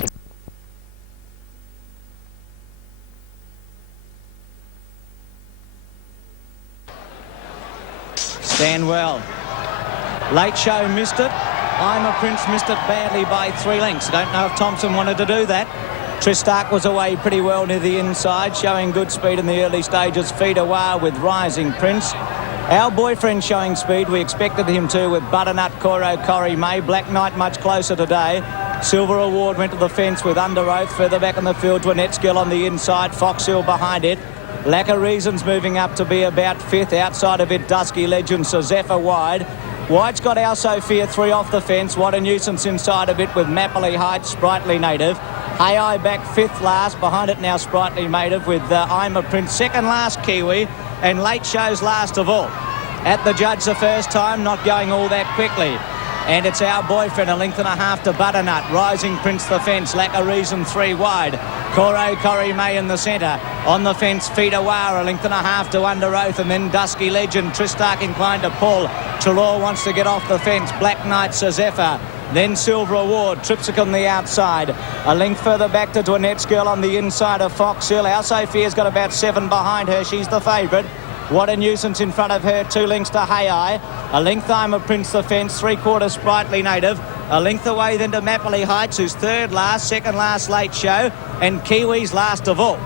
Stand well. Late Show missed it. I'm a Prince missed it badly by 3 lengths. I don't know if Thompson wanted to do that. Tristarc was away pretty well near the inside, showing good speed in the early stages. Feet away with Rising Prince. Our boyfriend showing speed. We expected him to with Butternut, Koiro Corrimay. Black Knight much closer today. Silver Award went to the fence with Under Oath. Further back in the field, Dwanette's Girl on the inside. Fox Hill behind it. Lacka Reason's moving up to be about 5th. Outside of it, Dusky Legend, Zamazephyr wide. Wide's got Zamazephyr 3 off the fence. What a nuisance inside of it with Mapley Heights, Sprightly Native. Hay back 5th last. Behind it now, Sprightly Native with I'm a Prince. Second last, Kiwi. And Late Show's last of all. At the judge the first time, not going all that quickly. And it's Our Boyfriend, 1.5 lengths to Butternut. Rising Prince the fence, Lacka Reason 3 wide. Koiro Corrimay in the centre. On the fence, Feet Away, 1.5 lengths to Under Oath. And then Dusky Legend, Tristarc inclined to pull. Trelaw wants to get off the fence. Black Knight, Zamazephyr. Then Silver Award, Tripsicum the outside. A length further back to Dwanette's Girl on the inside of Fox Hill. Zamazephyr got about 7 behind her. She's the favourite. What a nuisance in front of her. 2 lengths to Hay. A length I'm a Prince the fence. 3/4 Sprightly Native. A length away then to Mapley Heights, who's 3rd last, 2nd last Late Show. And Kiwi's last of all.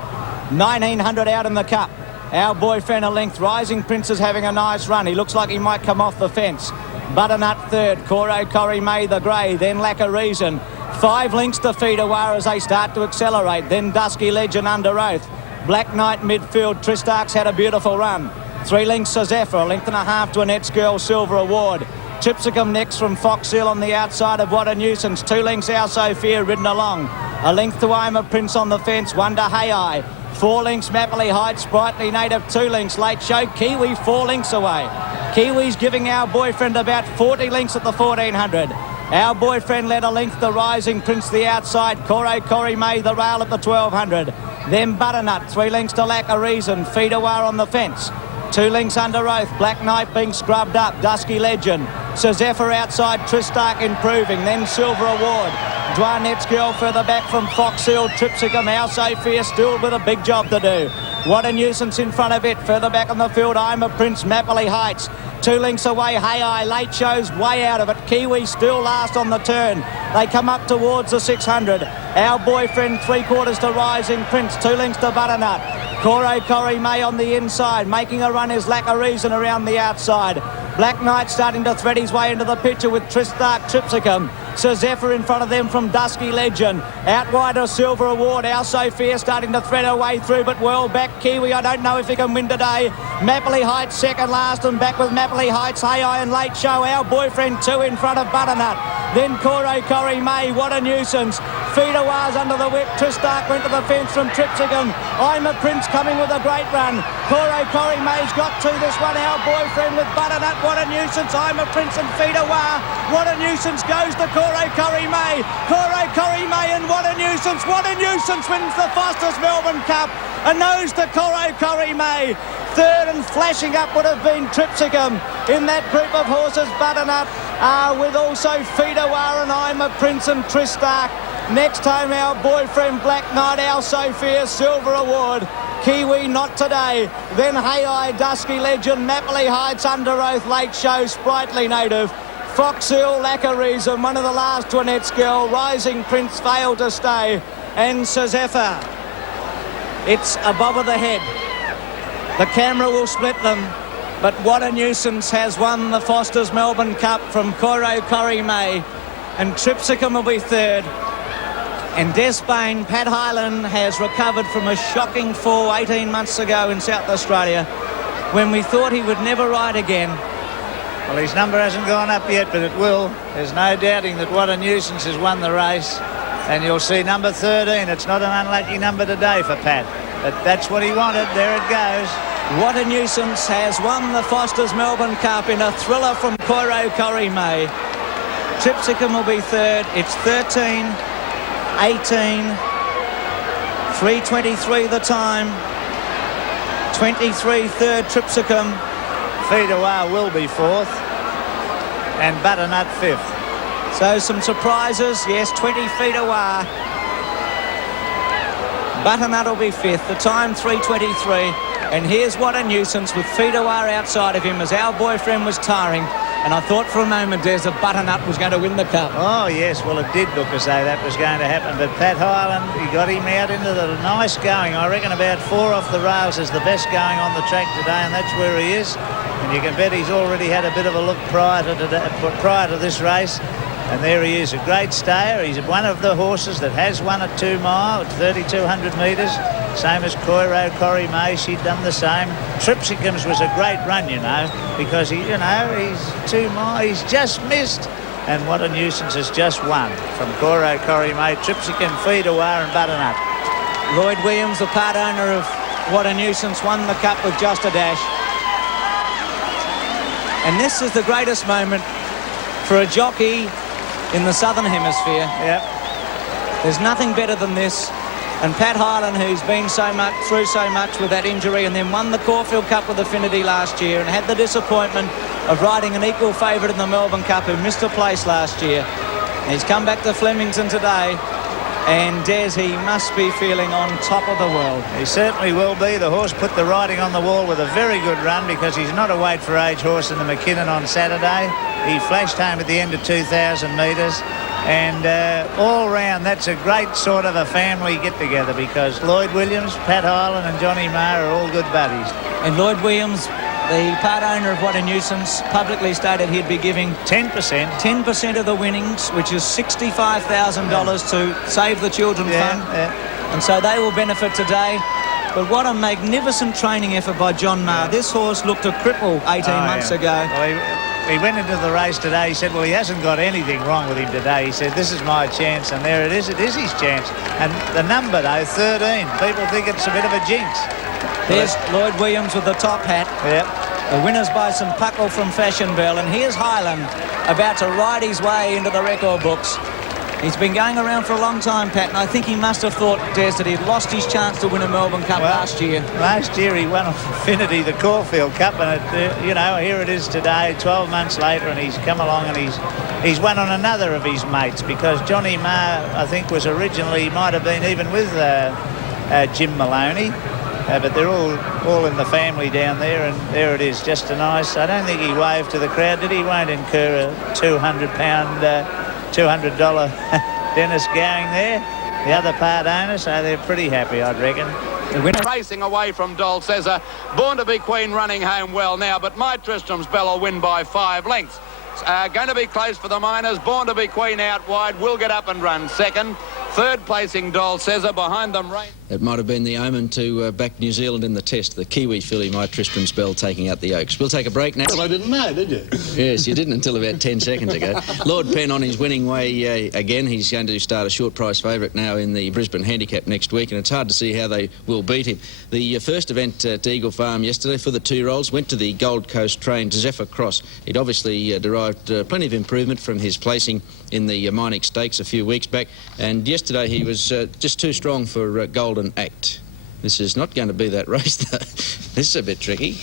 1900 out in the Cup. Our Boyfriend a length. Rising Prince is having a nice run. He looks like he might come off the fence. Butternut 3rd. Koiro Corrimay the grey. Then Lacka Reason. 5 lengths to Feet Away as they start to accelerate. Then Dusky Legend Under Oath. Black Knight midfield. Tristarc's had a beautiful run. 3 lengths Zamazephyr, 1.5 lengths to Dwanette's Girl, Silver Award. Tripsicum next from Fox Hill on the outside of What a Nuisance. 2 lengths Zamazephyr ridden along. A length to I'm a Prince on the fence, 1 to Hay. 4 lengths Mapley Heights, Sprightly Native, 2 lengths Late Show. Kiwi 4 lengths away. Kiwi's giving Our Boyfriend about 40 lengths at the 1400. Our Boyfriend led a length to Rising Prince the outside. Koiro Corrimay the rail at the 1200. Then Butternut, 3 lengths to Lacka Reason. Feet Away on the fence. 2 lengths Under Oath. Black Knight being scrubbed up. Dusky Legend. Zamazephyr outside. Tristarc improving. Then Silver Award. Dwanette's Girl further back from Fox Hill. Tripsicum, Zamazephyr still with a big job to do. What a nuisance in front of it. Further back on the field, I'm a Prince, Mapley Heights. 2 lengths away, Hay. Late Show's way out of it. Kiwi still last on the turn. They come up towards the 600. Our Boyfriend 3/4 to Rising Prince. 2 lengths to Butternut. Koiro Corrimay on the inside. Making a run is Lacka Reason around the outside. Black Knight starting to thread his way into the picture with Tristarc, Tripsicum. Zamazephyr in front of them from Dusky Legend. Out wide a Silver Award. Zamazephyr starting to thread her way through, but well back. Kiwi, I don't know if he can win today. Mapley Heights 2nd last, and back with Mapley Heights, Hay and Late Show. Our Boyfriend 2 in front of Butternut. Then Koiro Corrimay, What a Nuisance. Feederwar's under the whip. Tristarc went to the fence from Tripsicum. I'm a Prince coming with a great run. Corrie May's got to this one. Our Boyfriend with Butternut. What a nuisance. I'm a Prince and Feederwar. What a nuisance goes to Corrie May. Corrie May, and what a nuisance. What a nuisance wins the Foster's Melbourne Cup. A nose to Corrie May. Third and flashing up would have been Tripsicum. In that group of horses, Butternut, with also Feederwar and I'm a Prince and Tristarc. Next time, Our Boyfriend, Black Knight, Our Sophia, Silver Award. Kiwi, Not Today. Then Hey Dusky Legend, Mapley Heights, Under Oath, Late Show, Sprightly Native. Fox Hill, Lacka Reason, one of the last Twinette's Girl. Rising Prince failed to stay. And Zamazephyr. It's above the head. The camera will split them, but What a Nuisance has won the Foster's Melbourne Cup from Corrie May, and Tripsicum will be third. And Despain, Pat Hyland, has recovered from a shocking fall 18 months ago in South Australia when we thought he would never ride again. Well, his number hasn't gone up yet, but it will. There's no doubting that What a Nuisance has won the race. And you'll see number 13. It's not an unlucky number today for Pat. But that's what he wanted. There it goes. What a Nuisance has won the Foster's Melbourne Cup in a thriller from Corrie May. Tripsicum will be third. It's 13, 18, 3:23 the time. 23 third Tripsicum. Feederwar will be fourth. And Butternut fifth. So some surprises. Yes, 20 Feederwar. Butternut will be fifth. The time 3:23. And here's What a Nuisance with Feederwar outside of him as Our Boyfriend was tiring. And I thought for a moment, Des, that Butternut was going to win the cup. Oh, yes. Well, it did look as though that was going to happen. But Pat Hyland, he got him out into the nice going. I reckon about 4 off the rails is the best going on the track today, and that's where he is. And you can bet he's already had a bit of a look prior to this race. And there he is, a great stayer. He's one of the horses that has won at 2 mile at 3,200 metres. Same as Corrie May, she'd done the same. Tripsicum's was a great run, you know, because he's 2 mile, he's just missed. And What a Nuisance has just won from Corrie May, Tripsicum, Feederwar and Butternut. Lloyd Williams, the part owner of What a Nuisance, won the cup with just a dash. And this is the greatest moment for a jockey in the Southern Hemisphere. Yep. There's nothing better than this. And Pat Hyland, who's been through so much with that injury and then won the Caulfield Cup with Affinity last year and had the disappointment of riding an equal favourite in the Melbourne Cup who missed a place last year. And he's come back to Flemington today, and Des, he must be feeling on top of the world. He certainly will be. The horse put the writing on the wall with a very good run because he's not a weight for age horse in the McKinnon on Saturday. He flashed home at the end of 2,000 metres. And all round, that's a great sort of a family get-together because Lloyd Williams, Pat Hyland and Johnny Marr are all good buddies. And Lloyd Williams, the part owner of What a Nuisance, publicly stated he'd be giving 10% of the winnings, which is $65,000 to Save the Children Fund. Yeah. And so they will benefit today. But what a magnificent training effort by John Marr. This horse looked a cripple 18 months ago. Well, he went into the race today. He said, well, he hasn't got anything wrong with him today. He said, this is my chance. And there it is. It is his chance. And the number, though, 13. People think it's a bit of a jinx. There's Lloyd Williams with the top hat. Yep. The winner's by St Piccolo from Fashion Bell. And here's Hyland about to ride his way into the record books. He's been going around for a long time, Pat, and I think he must have thought, Des, that he'd lost his chance to win a Melbourne Cup last year. Last year he won off Affinity, the Caulfield Cup, and here it is today, 12 months later, and he's come along and he's won on another of his mates because Johnny Marr, I think, was originally, might have been even with Jim Maloney. But they're all in the family down there, and there it is, just a nice. I don't think he waved to the crowd, did he? Won't incur a $200 Dennis going there. The other part owner, so they're pretty happy, I'd reckon. The winner racing away from Dol Cesar. Born to be Queen running home well now, but My Tristram's Bell will win by 5 lengths. Going to be close for the Miners. Born to be Queen out wide will get up and run second. Third placing Dol Cesar, behind them Rain. It might have been the omen to back New Zealand in the test. The Kiwi filly, My Tristram Spell, taking out the Oaks. We'll take a break now. Well, I didn't know, did you? Yes, you didn't until about 10 seconds ago. Lord Penn on his winning way again. He's going to start a short price favourite now in the Brisbane Handicap next week, and it's hard to see how they will beat him. The first event at Eagle Farm yesterday for the 2-year-olds went to the Gold Coast trained Zephyr Cross. He'd obviously derived plenty of improvement from his placing in the Manifold Stakes a few weeks back, and yesterday he was just too strong for Golden Act. This is not going to be that race, though. This is a bit tricky.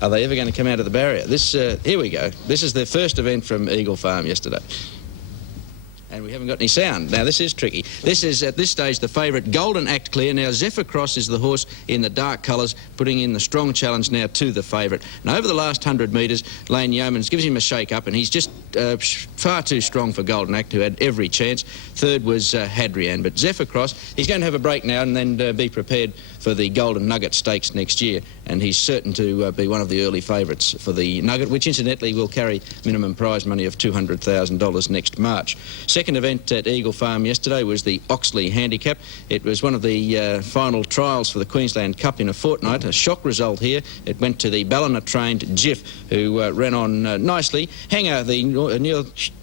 Are they ever going to come out of the barrier? Here we go. This is their first event from Eagle Farm yesterday. And we haven't got any sound. Now, this is tricky. This is, at this stage, the favourite Golden Act clear. Now, Zephyr Cross is the horse in the dark colours, putting in the strong challenge now to the favourite. And over the last 100 metres, Lane Yeomans gives him a shake-up, and he's just far too strong for Golden Act, who had every chance. Third was Hadrian. But Zephyr Cross, he's going to have a break now and then be prepared for the Golden Nugget Stakes next year. And he's certain to be one of the early favourites for the Nugget, which incidentally will carry minimum prize money of $200,000 next March. Second event at Eagle Farm yesterday was the Oxley Handicap. It was one of the final trials for the Queensland Cup in a fortnight. A shock result here. It went to the Ballina-trained Jiff, who ran on nicely. Hanger, the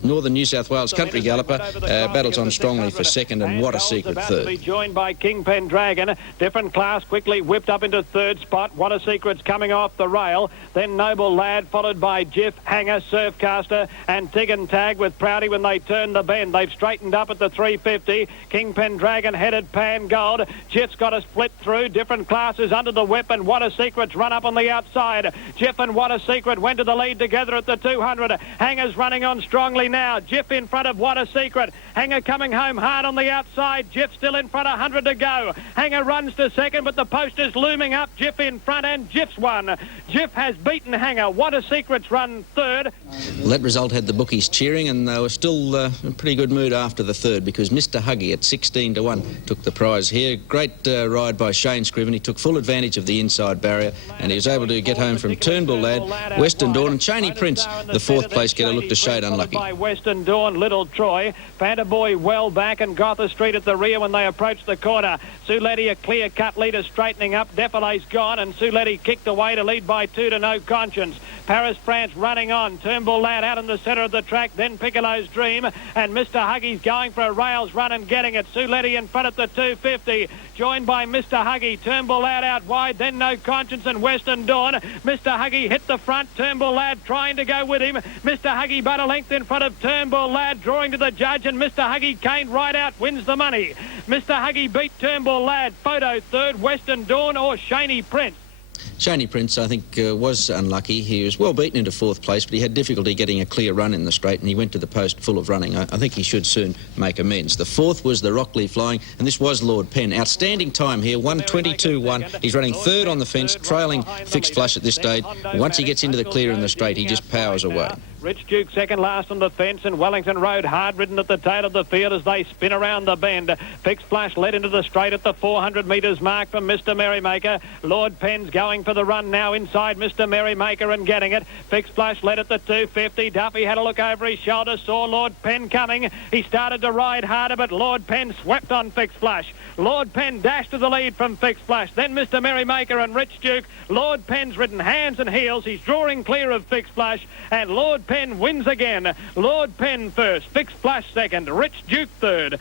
Northern New South Wales country galloper, battles on strongly for second, and What a Secret third. To be joined by Kingpen Dragon. Different class quickly whipped up into third spot. What a Secret's coming off the rail. Then Noble Lad, followed by Jiff, Hanger, Surfcaster, and Tig and Tag with Prouty when they turn the bend. They've straightened up at the 350. Kingpen Dragon headed Pan Gold. Jiff's got a split through. Different classes under the whip, and What a Secret's run up on the outside. Jiff and What a Secret went to the lead together at the 200. Hanger's running on strongly now. Jiff in front of What a Secret. Hanger coming home hard on the outside. Jiff still in front, 100 to go. Hanger runs to second, but the post is looming up. Jiff in front, and Jiff's won. Jiff has beaten Hanger. What a Secret's run third. Well, that result had the bookies cheering, and they were still in a pretty good mood after the third, because Mr. Huggy at 16 to 1 took the prize here. Great ride by Shane Scriven. He took full advantage of the inside barrier, and he was able to get home from Turnbull Lad, Western Dawn, and Cheney Prince, the fourth place getter, looked a shade unlucky. By Western Dawn, Little Troy, Panda Boy well back, and Gotha Street at the rear when they approach the corner. Suletti a clear-cut leader straightening up. Defile's gone, and Suletti kicked away to lead by 2 to No Conscience. Paris France running on. Turnbull Lad out in the centre of the track, then Piccolo's Dream, and Mr. Huggy's going for a rails run and getting it. Suletti in front at the 250, joined by Mr. Huggy. Turnbull Lad out wide, then No Conscience and Western Dawn. Mr. Huggy hit the front. Turnbull Lad trying to go with him. Mr. Huggy but a length in front of Turnbull Lad, drawing to the judge, and Mr. Huggy caned right out, wins the money. Mr. Huggy beat Turnbull Lad. Photo third, Western Dawn or Shaney Prince. Shaney Prince, I think, was unlucky. He was well beaten into fourth place, but he had difficulty getting a clear run in the straight, and he went to the post full of running. I think he should soon make amends. The fourth was the Rockley Flying, and this was Lord Penn. Outstanding time here, 1:22.1. He's running third on the fence, trailing Fixed Flush at this stage. Once he gets into the clear in the straight, he just powers away. Rich Duke second last on the fence, and Wellington Road hard ridden at the tail of the field as they spin around the bend. Fixed Flush led into the straight at the 400 metres mark from Mr. Merrymaker. Lord Penn's going for the run now inside Mr. Merrymaker and getting it. Fixed Flush led at the 250. Duffy had a look over his shoulder, saw Lord Penn coming. He started to ride harder, but Lord Penn swept on Fixed Flush. Lord Penn dashed to the lead from Fixed Flush. Then Mr. Merrymaker and Rich Duke. Lord Penn's ridden hands and heels. He's drawing clear of Fixed Flush, and Lord Penn wins again. Lord Penn first, Fixed Flush second, Rich Duke third.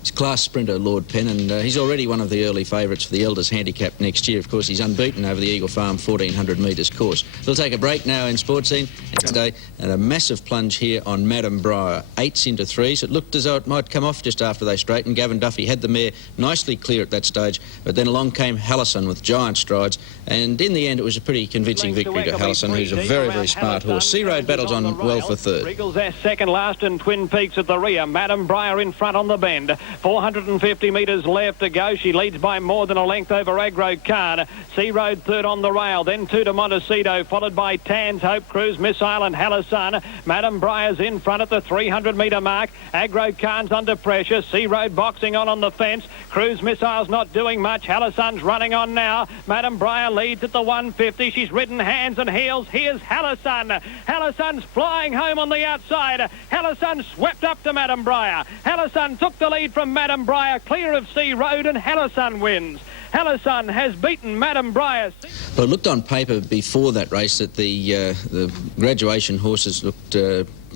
He's class sprinter, Lord Penn, and he's already one of the early favourites for the Elders Handicap next year. Of course, he's unbeaten over the Eagle Farm 1,400 metres course. We'll take a break now in Sports Scene today, and a massive plunge here on Madam Briar. 8s into 3s. It looked as though it might come off just after they straightened. Gavin Duffy had the mare nicely clear at that stage, but then along came Hallison with giant strides, and in the end it was a pretty convincing victory to Hallison, who's a very, very smart horse. Sea Road battles on well for third. Regal's second last, and Twin Peaks at the rear. Madam Briar in front on the bend. 450 metres left to go. She leads by more than a length over Agro Khan. Sea Road third on the rail, then 2 to Montecito, followed by Tan's Hope, Cruise Missile and Hallison. Madam Briar's in front at the 300 metre mark. Agro Khan's under pressure. Sea Road boxing on the fence. Cruise Missile's not doing much. Hallison's running on now. Madam Briar leads at the 150. She's ridden hands and heels. Here's Hallison. Hallison's flying home on the outside. Hallison swept up to Madam Briar. Hallison took the lead from from Madam Briar, clear of Sea Road, and Hallison wins. Hallison has beaten Madam Briar. Well, it looked on paper before that race that the graduation horses looked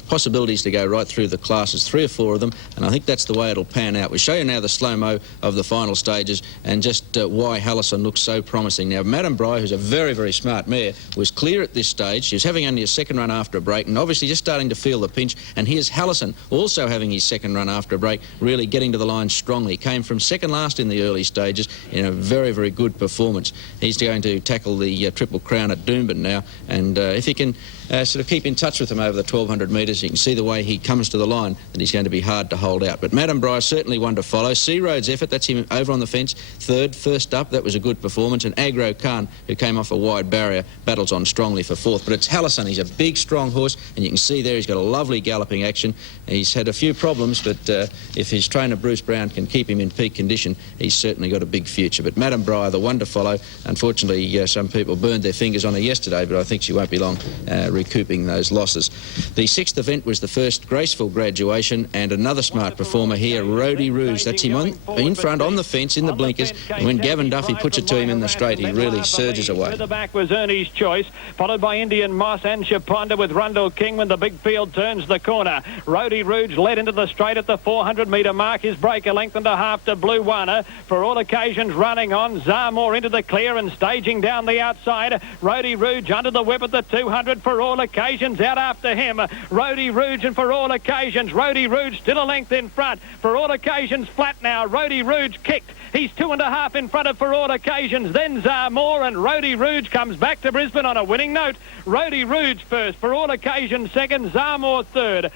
possibilities to go right through the classes, 3 or 4 of them, and I think that's the way it'll pan out. We'll show you now the slow-mo of the final stages and just why Hallison looks so promising. Now, Madam Briar, who's a very, very smart mare, was clear at this stage. She was having only a second run after a break and obviously just starting to feel the pinch, and here's Hallison also having his second run after a break, really getting to the line strongly. Came from second last in the early stages in a very, very good performance. He's going to tackle the Triple Crown at Doomben now, and if he can sort of keep in touch with him over the 1,200 metres, you can see the way he comes to the line that he's going to be hard to hold out. But Madam Briar certainly one to follow. Sea Road's Effort, that's him over on the fence, third. First up, that was a good performance. And Agro Khan, who came off a wide barrier, battles on strongly for fourth. But it's Hallison. He's a big, strong horse, and you can see there he's got a lovely galloping action. He's had a few problems, but if his trainer Bruce Brown can keep him in peak condition, he's certainly got a big future. But Madam Briar, the one to follow. Unfortunately, some people burned their fingers on her yesterday, but I think she won't be long recouping those losses. The sixth event was the first graceful graduation, and another smart performer here, Rody Rouge. That's him in front on the fence in the blinkers, and when Gavin Duffy puts it to him in the straight, he really surges away. To the back was Ernie's Choice, followed by Indian Moss and Chaponda with Rundle King when the big field turns the corner. Rody Rouge led into the straight at the 400-metre mark. His break a length and a half to Blue Warner. For all occasions running on. Zamore into the clear and staging down the outside. Rody Rouge under the whip at the 200 for all occasions. Out after him, Rody Rouge, and for all occasions, Rody Rouge still a length in front. For all occasions flat now. Rody Rouge kicked. He's 2.5 in front of For All Occasions. Then Zamore, and Rody Rouge comes back to Brisbane on a winning note. Rody Rouge first. For All Occasions second. Zamore third.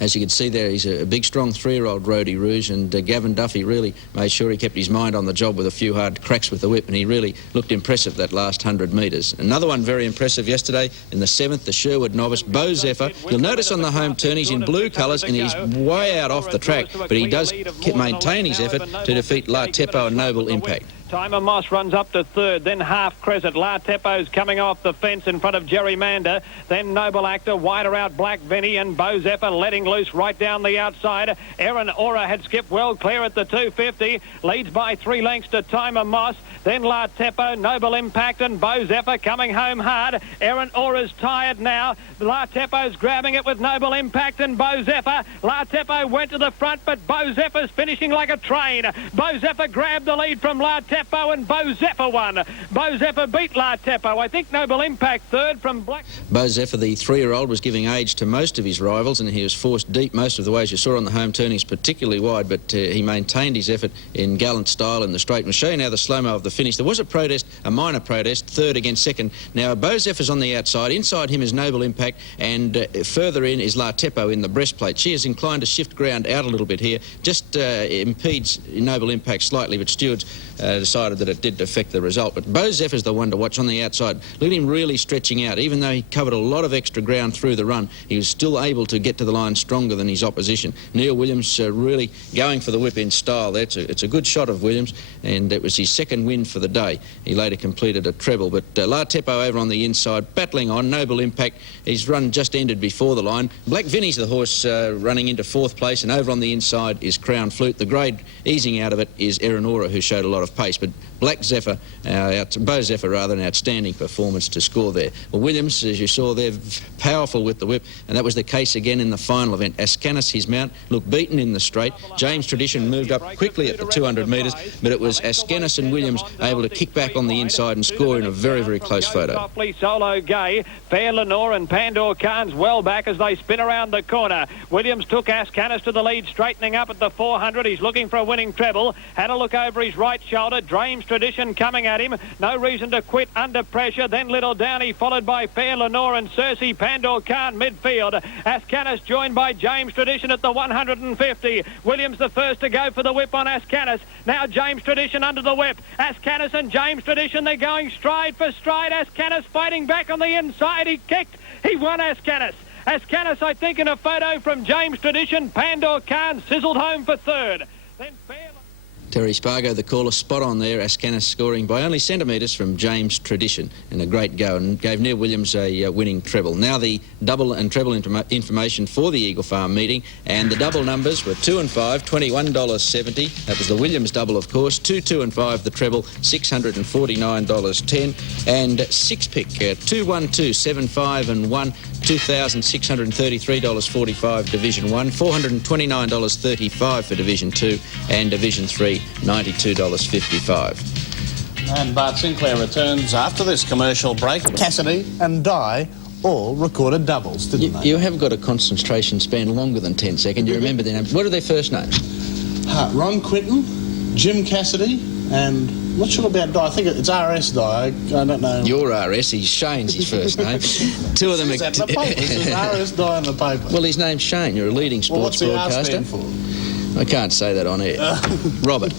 As you can see there, he's a big, strong 3-year-old Rody Rouge, and Gavin Duffy really made sure he kept his mind on the job with a few hard cracks with the whip, and he really looked impressive that last 100 metres. Another one very impressive yesterday in the 7th, the Sherwood novice, Bo Zephyr. You'll notice on the home turn he's in blue colours and he's way out off the track, but he does maintain his effort to defeat La Tepo and Noble Impact. Timer Moss runs up to third, then Half Crescent. La Tepo's coming off the fence in front of Gerrymander. Then Noble Actor, wider out Black Vinny, and Bo Zephyr letting loose right down the outside. Erin Aura had skipped well clear at the 250. Leads by 3 lengths to Timer Moss. Then La Tepo, Noble Impact, and Bo Zephyr coming home hard. Erin Aura's tired now. La Tepo's grabbing it with Noble Impact and Bo Zephyr. La Tepo went to the front, but Bo Zephyr's finishing like a train. Bo Zephyr grabbed the lead from La Tepo, and Bo Zephyr won. Bo Zephyr beat La Tepo. I think Noble Impact third from Black. Bo Zephyr, the 3-year-old, was giving age to most of his rivals, and he was forced deep most of the way. As you saw on the home turn, he's particularly wide, but he maintained his effort in gallant style in the straight. We'll show you now the slow-mo of the finish. There was a protest, a minor protest, third against second. Now, Bo Zephyr's on the outside. Inside him is Noble Impact, and further in is La Tepo in the breastplate. She is inclined to shift ground out a little bit here. Just impedes Noble Impact slightly, but stewards decided that it did affect the result. But Bo Zephyr's the one to watch on the outside. Look at him really stretching out. Even though he covered a lot of extra ground through the run, he was still able to get to the line stronger than his opposition. Neil Williams really going for the whip in style. It's a good shot of Williams, and it was his second win for the day. He later completed a treble. But La Tepo over on the inside, battling on. Noble Impact, his run just ended before the line. Black Vinny's the horse running into 4th place, and over on the inside is Crown Flute. The grade easing out of it is Erin Aura, who showed a lot of pace. But Black Zephyr, Bo Zephyr rather, an outstanding performance to score there. Well, Williams, as you saw there, powerful with the whip, and that was the case again in the final event. Ascanis, his mount, looked beaten in the straight. James Tradition moved up quickly at the 200 metres, but it was Ascanis and Williams able to kick back on the inside and score in a very, very close photo. Softly, Solo Gay, Fair Lenore and Pandor Khan's well back as they spin around the corner. Williams took Ascanis to the lead, straightening up at the 400. He's looking for a winning treble. Had a look over his right shoulder. James Tradition coming at him. No reason to quit under pressure. Then Little Downey followed by Fair Lenore and Cersei Pandor Khan midfield. Ascanis joined by James Tradition at the 150. Williams the first to go for the whip on Ascanis. Now James Tradition under the whip. Ascanis and James Tradition, they're going stride for stride. Ascanis fighting back on the inside. He kicked. He won Ascanis. Ascanis, I think, in a photo from James Tradition. Pandor Khan sizzled home for third. Then Fair... Terry Spargo, the caller, spot on there. Ascana scoring by only centimetres from James Tradition in a great go, and gave Neil Williams a winning treble. Now the double and treble information for the Eagle Farm meeting, and the double numbers were 2 and 5, $21.70. That was the Williams double, of course. 2, 2 and 5, the treble, $649.10. And 6-pick, 2, 1, 2, 7, 5 and 1, $2,633.45 Division 1, $429.35 for Division 2, and Division 3, $92.55. And Bart Sinclair returns after this commercial break. Cassidy and Di all recorded doubles, didn't they? You have got a concentration span longer than 10 seconds. You remember their names. What are their first names? Ron Quinton, Jim Cassidy, and I'm not sure about Di. I think it's RS Di. I don't know. Your RS, Shane's his first name. Two of them are... Is that in the paper? It's RS Di in the paper. Well, his name's Shane. You're a leading sports broadcaster. What's the R stand for? I can't say that on air. Robert.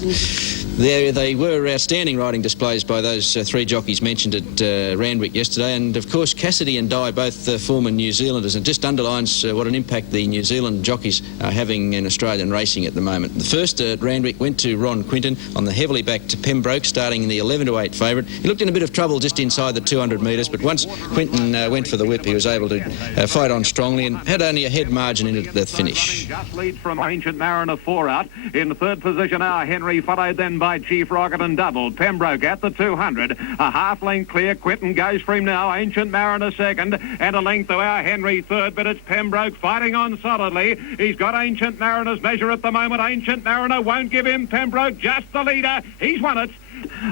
They were outstanding riding displays by those three jockeys mentioned at Randwick yesterday, and of course Cassidy and Di, both former New Zealanders, and just underlines what an impact the New Zealand jockeys are having in Australian racing at the moment. The first at Randwick went to Ron Quinton on the heavily backed Pembroke, starting in the 11-8 favourite. He looked in a bit of trouble just inside the 200 metres, but once Quinton went for the whip, he was able to fight on strongly and had only a head margin into the finish. Just leads from Ancient Mariner 4 out. In third position now Henry, followed then by Chief Rocket and double. Pembroke at the 200. A half length clear. Quinton goes for him now. Ancient Mariner second. And a length to our Henry third. But it's Pembroke fighting on solidly. He's got Ancient Mariner's measure at the moment. Ancient Mariner won't give him Pembroke. Just the leader. He's won it.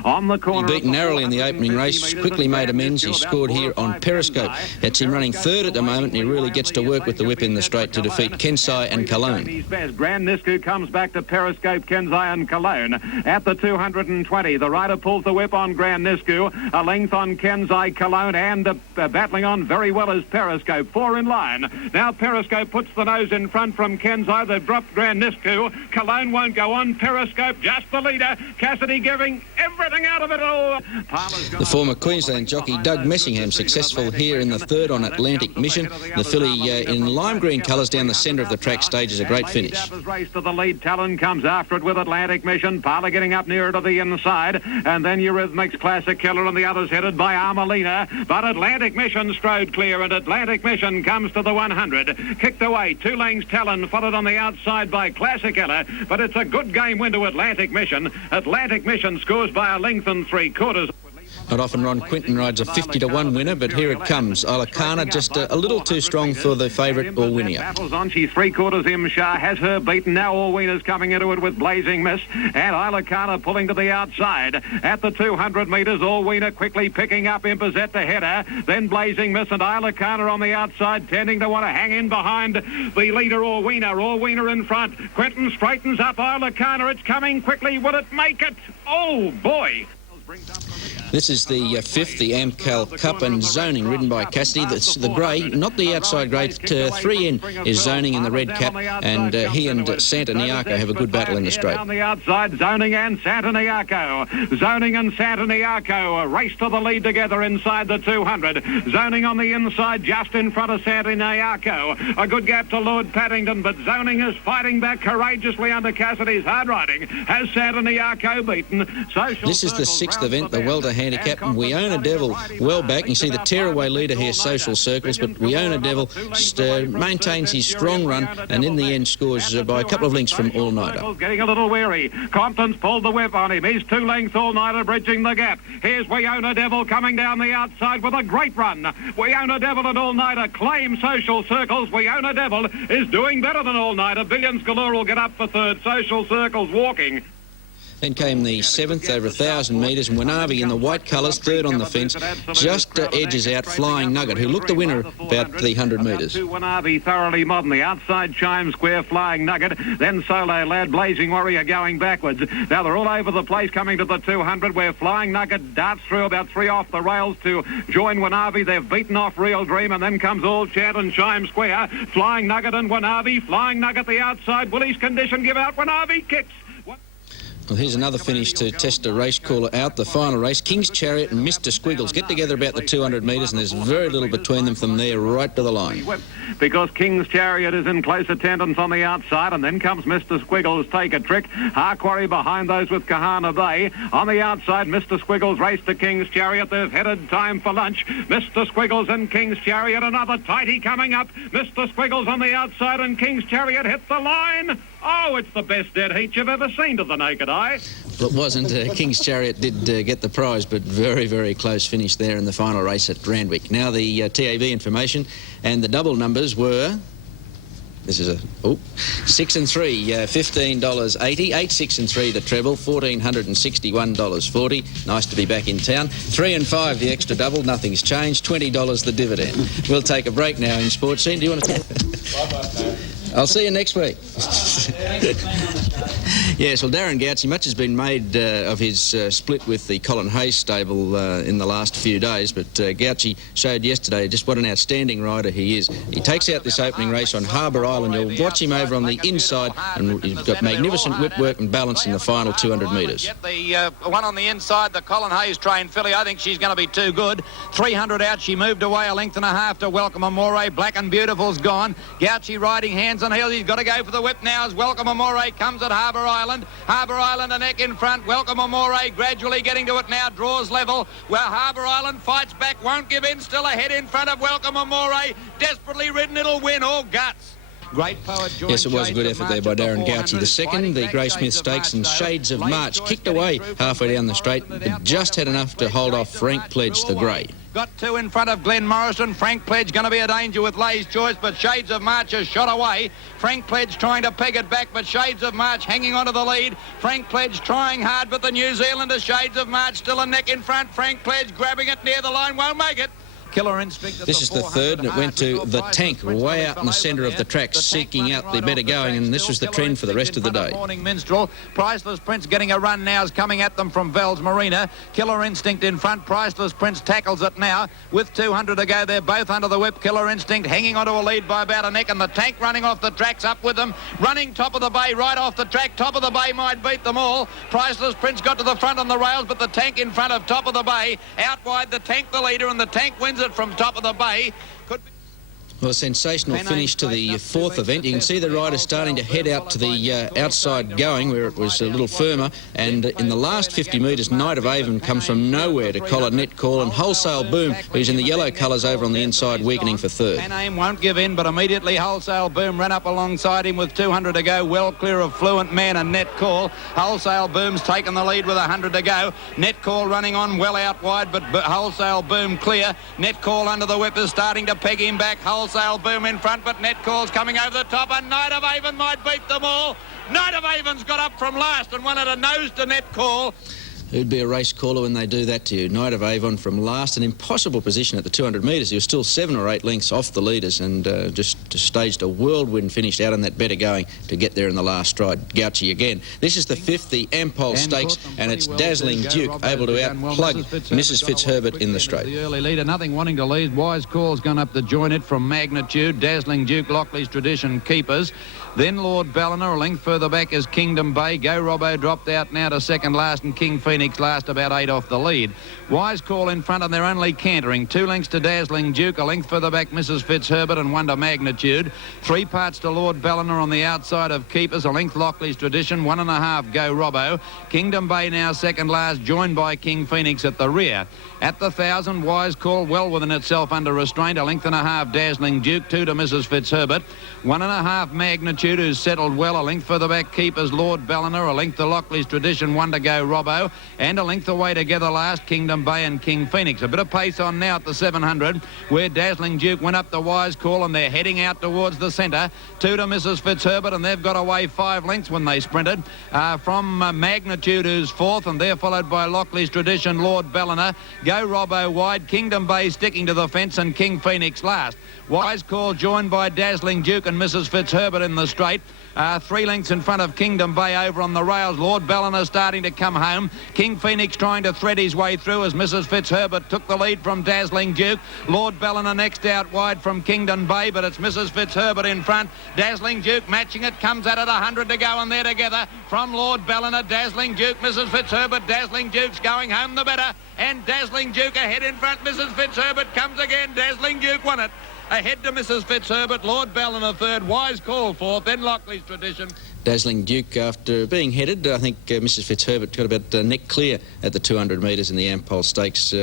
On the corner. He beat narrowly in the opening race, quickly made amends. He scored here on Periscope. That's him running third at the moment, and he really gets to work with the whip in the straight to defeat Kensai and Cologne. Grand Nisku comes back to Periscope, Kensai and Cologne. At the 220, the rider pulls the whip on Grand Nisku, a length on Kensai, Cologne, and battling on very well is Periscope. 4 in line. Now Periscope puts the nose in front from Kensai. They've dropped Grand Nisku. Cologne won't go on. Periscope just the leader. Cassidy giving everything out of it all. The former Queensland jockey Doug Messingham successful here in the third on Atlantic Mission. The filly in lime green colours down the centre of the track stages a great finish. Race to the lead. Talon comes after it with Atlantic Mission. Parla getting up nearer to the inside. And then Eurythmics, Classic Killer, and the others headed by Armelina. But Atlantic Mission strode clear, and Atlantic Mission comes to the 100. Kicked away. 2 lengths Talon, followed on the outside by Classic Killer. But it's a good game win to Atlantic Mission. Atlantic Mission scores by a length and 3/4. Not often Ron Quinton rides a 50-1 winner, but here it comes. Alacana just a little too strong for the favourite Allwinia. Battles on. She's 3/4 Imshar, has her beaten. Now Allwina's coming into it with Blazing Miss, and Alacana pulling to the outside. At the 200 metres, Allwina quickly picking up Impozet to header, then Blazing Miss and Alacana on the outside, tending to want to hang in behind the leader Allwina. Allwina in front. Quinton straightens up Alacana. It's coming quickly. Will it make it? Oh, boy. This is the fifth, the Amcal Cup, and zoning ridden by Cassidy. That's the grey, not the outside grey. 3 in is zoning in the red cap, and he and Santaniaco have a good battle in the straight. On the outside, Zoning and Santaniaco. Zoning and Santaniaco race to the lead together inside the 200. Zoning on the inside, just in front of Santaniaco. A good gap to Lord Paddington, but Zoning is fighting back courageously under Cassidy's hard riding. Has Santaniaco beaten? This is the 6th event, the Welter Handicap, and We Own a Devil well back. You see the tearaway leader here, Social Circles, but We Own a Devil maintains his strong run and in the end scores by a couple of lengths from All Nighter. Getting a little weary. Compton's pulled the whip on him. He's 2 lengths All Nighter bridging the gap. Here's We Own a Devil coming down the outside with a great run. We Own a Devil and All Nighter claim Social Circles. We Own a Devil is doing better than All Nighter. Billions Galore will get up for third. Social Circles walking. Then came the 7th over 1,000 metres, and Winavi in the white colours, third on the fence, just edges out Flying Nugget, who looked the winner about the 100 metres. Winavi thoroughly modern. The outside Chime Square, Flying Nugget, then Solo Lad, Blazing Warrior going backwards. Now they're all over the place coming to the 200 where Flying Nugget darts through about 3 off the rails to join Winavi. They've beaten off Real Dream, and then comes All Chant and Chime Square. Flying Nugget and Winavi. Flying Nugget the outside. Will his condition give out? Winavi kicks. Well, here's another finish to test a race caller out. The final race, King's Chariot and Mr. Squiggles get together about the 200 metres, and there's very little between them from there right to the line. Because King's Chariot is in close attendance on the outside, and then comes Mr. Squiggles, Take a Trick. Harquarry behind those with Kahana Bay. On the outside, Mr. Squiggles race to King's Chariot. They've headed time for lunch. Mr. Squiggles and King's Chariot, another tighty coming up. Mr. Squiggles on the outside, and King's Chariot hits the line. Oh, it's the best dead heat you've ever seen to the naked eye. Well, it wasn't. King's Chariot did get the prize, but very, very close finish there in the final race at Randwick. Now the TAB information, and the double numbers were... This is 6 and 3, $15.80. 8, 6 and 3, the treble, $1,461.40. Nice to be back in town. 3 and 5, the extra double, nothing's changed. $20, the dividend. We'll take a break now in Sports Scene. Do you want to... Bye-bye, I'll see you next week. Yes, well, Darren Gouchy, much has been made of his split with the Colin Hayes stable in the last few days, but Gouchy showed yesterday just what an outstanding rider he is. He takes out this opening race on Harbour Island. You'll watch him over on the inside, and he's got magnificent whip work and balance in the final 200 metres. The one on the inside, the Colin Hayes trained filly, I think she's going to be too good. 300 out, she moved away a length and a half to Welcome Amore. Black and Beautiful's gone. Gouchy riding hands on heels. He's got to go for the whip now as Welcome Amore comes at Harbour Island. Harbour Island a neck in front. Welcome Amore gradually getting to it now. Draws level where Harbour Island fights back. Won't give in. Still ahead in front of Welcome Amore. Desperately ridden. It'll win all guts. Great poet. Yes, it was a good effort there by Darren Gouchy. The second, the Graysmith Stakes and Shades of March, kicked away halfway down the straight, but just had enough to hold off Frank Pledge, the grey. Got 2 in front of Glenn Morrison. Frank Pledge going to be a danger with Lay's Choice, but Shades of March has shot away. Frank Pledge trying to peg it back, but Shades of March hanging onto the lead. Frank Pledge trying hard, but the New Zealander Shades of March still a neck in front. Frank Pledge grabbing it near the line, won't make it. Killer Instinct. This is the third, and it went to the Tank, way out in the centre of the track, seeking out the better going, and this was the trend for the rest of the day. Morning Minstrel. Priceless Prince getting a run now, is coming at them from Val's Marina. Killer Instinct in front. Priceless Prince tackles it now with 200 to go. They're both under the whip. Killer Instinct hanging onto a lead by about a neck, and the Tank running off the tracks up with them. Running top of the bay, right off the track. Top of the bay might beat them all. Priceless Prince got to the front on the rails, but the Tank in front of top of the bay. Out wide, the Tank the leader, and the Tank wins it from top of the bay. Well, a sensational finish to the fourth event. You can see the riders starting to head out to the outside going, where it was a little firmer. And in the last 50 metres, Knight of Avon comes from nowhere to collar Net Call, and Wholesale Boom, who's in the yellow colours over on the inside, weakening for third. Aim won't give in, but immediately Wholesale Boom ran up alongside him with 200 to go, well clear of Fluent Man and Net Call. Wholesale Boom's taken the lead with 100 to go. Net Call running on well out wide, but Wholesale Boom clear. Net Call under the whip is starting to peg him back. Wholesale Boom in front, but Net Call's coming over the top, and Knight of Avon might beat them all. Knight of Avon's got up from last and won at a nose to Net Call. Who'd be a race caller when they do that to you? Knight of Avon from last, an impossible position at the 200 metres. He was still 7 or 8 lengths off the leaders, and just staged a whirlwind finish out on that better going to get there in the last stride. Gouchy again. This is the 5th, the Ampol Stakes, and it's Dazzling Duke able to outplug Mrs. Fitzherbert in the straight. The early leader, nothing wanting to lead. Wise Call's gone up to join it from Magnitude. Dazzling Duke, Lockley's Tradition keepers. Then Lord Ballina, a length further back is Kingdom Bay. Go Robbo dropped out now to second last, and King Phoenix last, about 8 off the lead. Wise Call in front, and they're only cantering. 2 lengths to Dazzling Duke, a length further back Mrs. Fitzherbert, and 1 to Magnitude. 3 parts to Lord Ballina on the outside of keepers, a length Lockley's Tradition, 1.5 Go Robbo. Kingdom Bay now second last, joined by King Phoenix at the rear. At the 1,000, Wise Call well within itself under restraint, a length and a half Dazzling Duke, 2 to Mrs. Fitzherbert. 1.5 Magnitude, who's settled well, a length further back keepers Lord Ballina, a length to Lockley's Tradition, 1 to Go Robbo, and a length away together last Kingdom Bay and King Phoenix. A bit of pace on now at the 700, where Dazzling Duke went up the Wise Call, and they're heading out towards the centre. 2 to Mrs. Fitzherbert, and they've got away 5 lengths when they sprinted from Magnitude, who's 4th, and they're followed by Lockley's Tradition, Lord Ballina. Go Robbo wide, Kingdom Bay sticking to the fence, and King Phoenix last. Wise Call joined by Dazzling Duke and Mrs. Fitzherbert in the straight. 3 lengths in front of Kingdom Bay over on the rails. Lord Ballina starting to come home. King King Phoenix trying to thread his way through as Mrs. Fitzherbert took the lead from Dazzling Duke. Lord Ballina next out wide from Kingdom Bay, but it's Mrs. Fitzherbert in front. Dazzling Duke matching it, comes at it, 100 to go, and they're together from Lord Ballina. Dazzling Duke, Mrs. Fitzherbert. Dazzling Duke's going home the better, and Dazzling Duke ahead in front. Mrs. Fitzherbert comes again. Dazzling Duke won it. Ahead to Mrs. Fitzherbert, Lord Ballina third, Wise Call fourth, then Lockley's Tradition. Dazzling Duke, after being headed, I think Mrs. Fitzherbert got about neck clear at the 200 metres in the Ampol Stakes.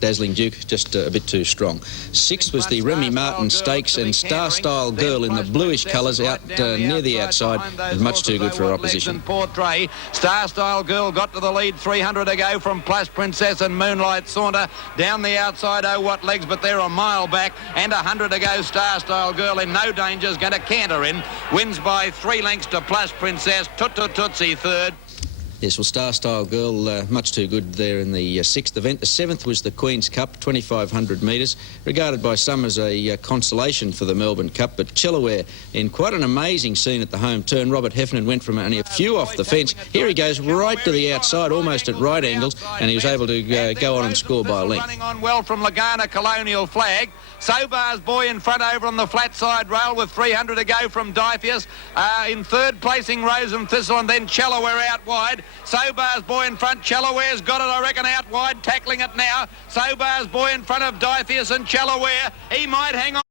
Dazzling Duke just a bit too strong. Sixth was the Remy Martin Stakes, and Star Style Girl in the bluish colours out near the outside is much too good for her opposition. Portray. Star Style Girl got to the lead, 300 to go from Plus Princess and Moonlight Saunter. Down the outside, oh what legs, but they're a mile back, and 100 to go. Star Style Girl in no danger is going to canter in. Wins by 3 lengths to Plus Princess. Tootsie third. Yes, well, Star Style Girl, much too good there in the 6th event. The 7th was the Queen's Cup, 2,500 metres, regarded by some as a consolation for the Melbourne Cup, but Chellaware in quite an amazing scene at the home turn. Robert Heffernan went from only a few off the fence. Here he goes right to the outside, almost at right angles, and he was able to go on and score by a length. Running on well from Lagana Colonial Flag. Sobar's Boy in front over on the flat side rail with 300 to go from Diphius. In third placing Rose and Thistle, and then Chellaware out wide. Sobar's Boy in front. Chellaware's got it, I reckon, out wide, tackling it now. Sobar's Boy in front of Diphius and Chellaware. He might hang on.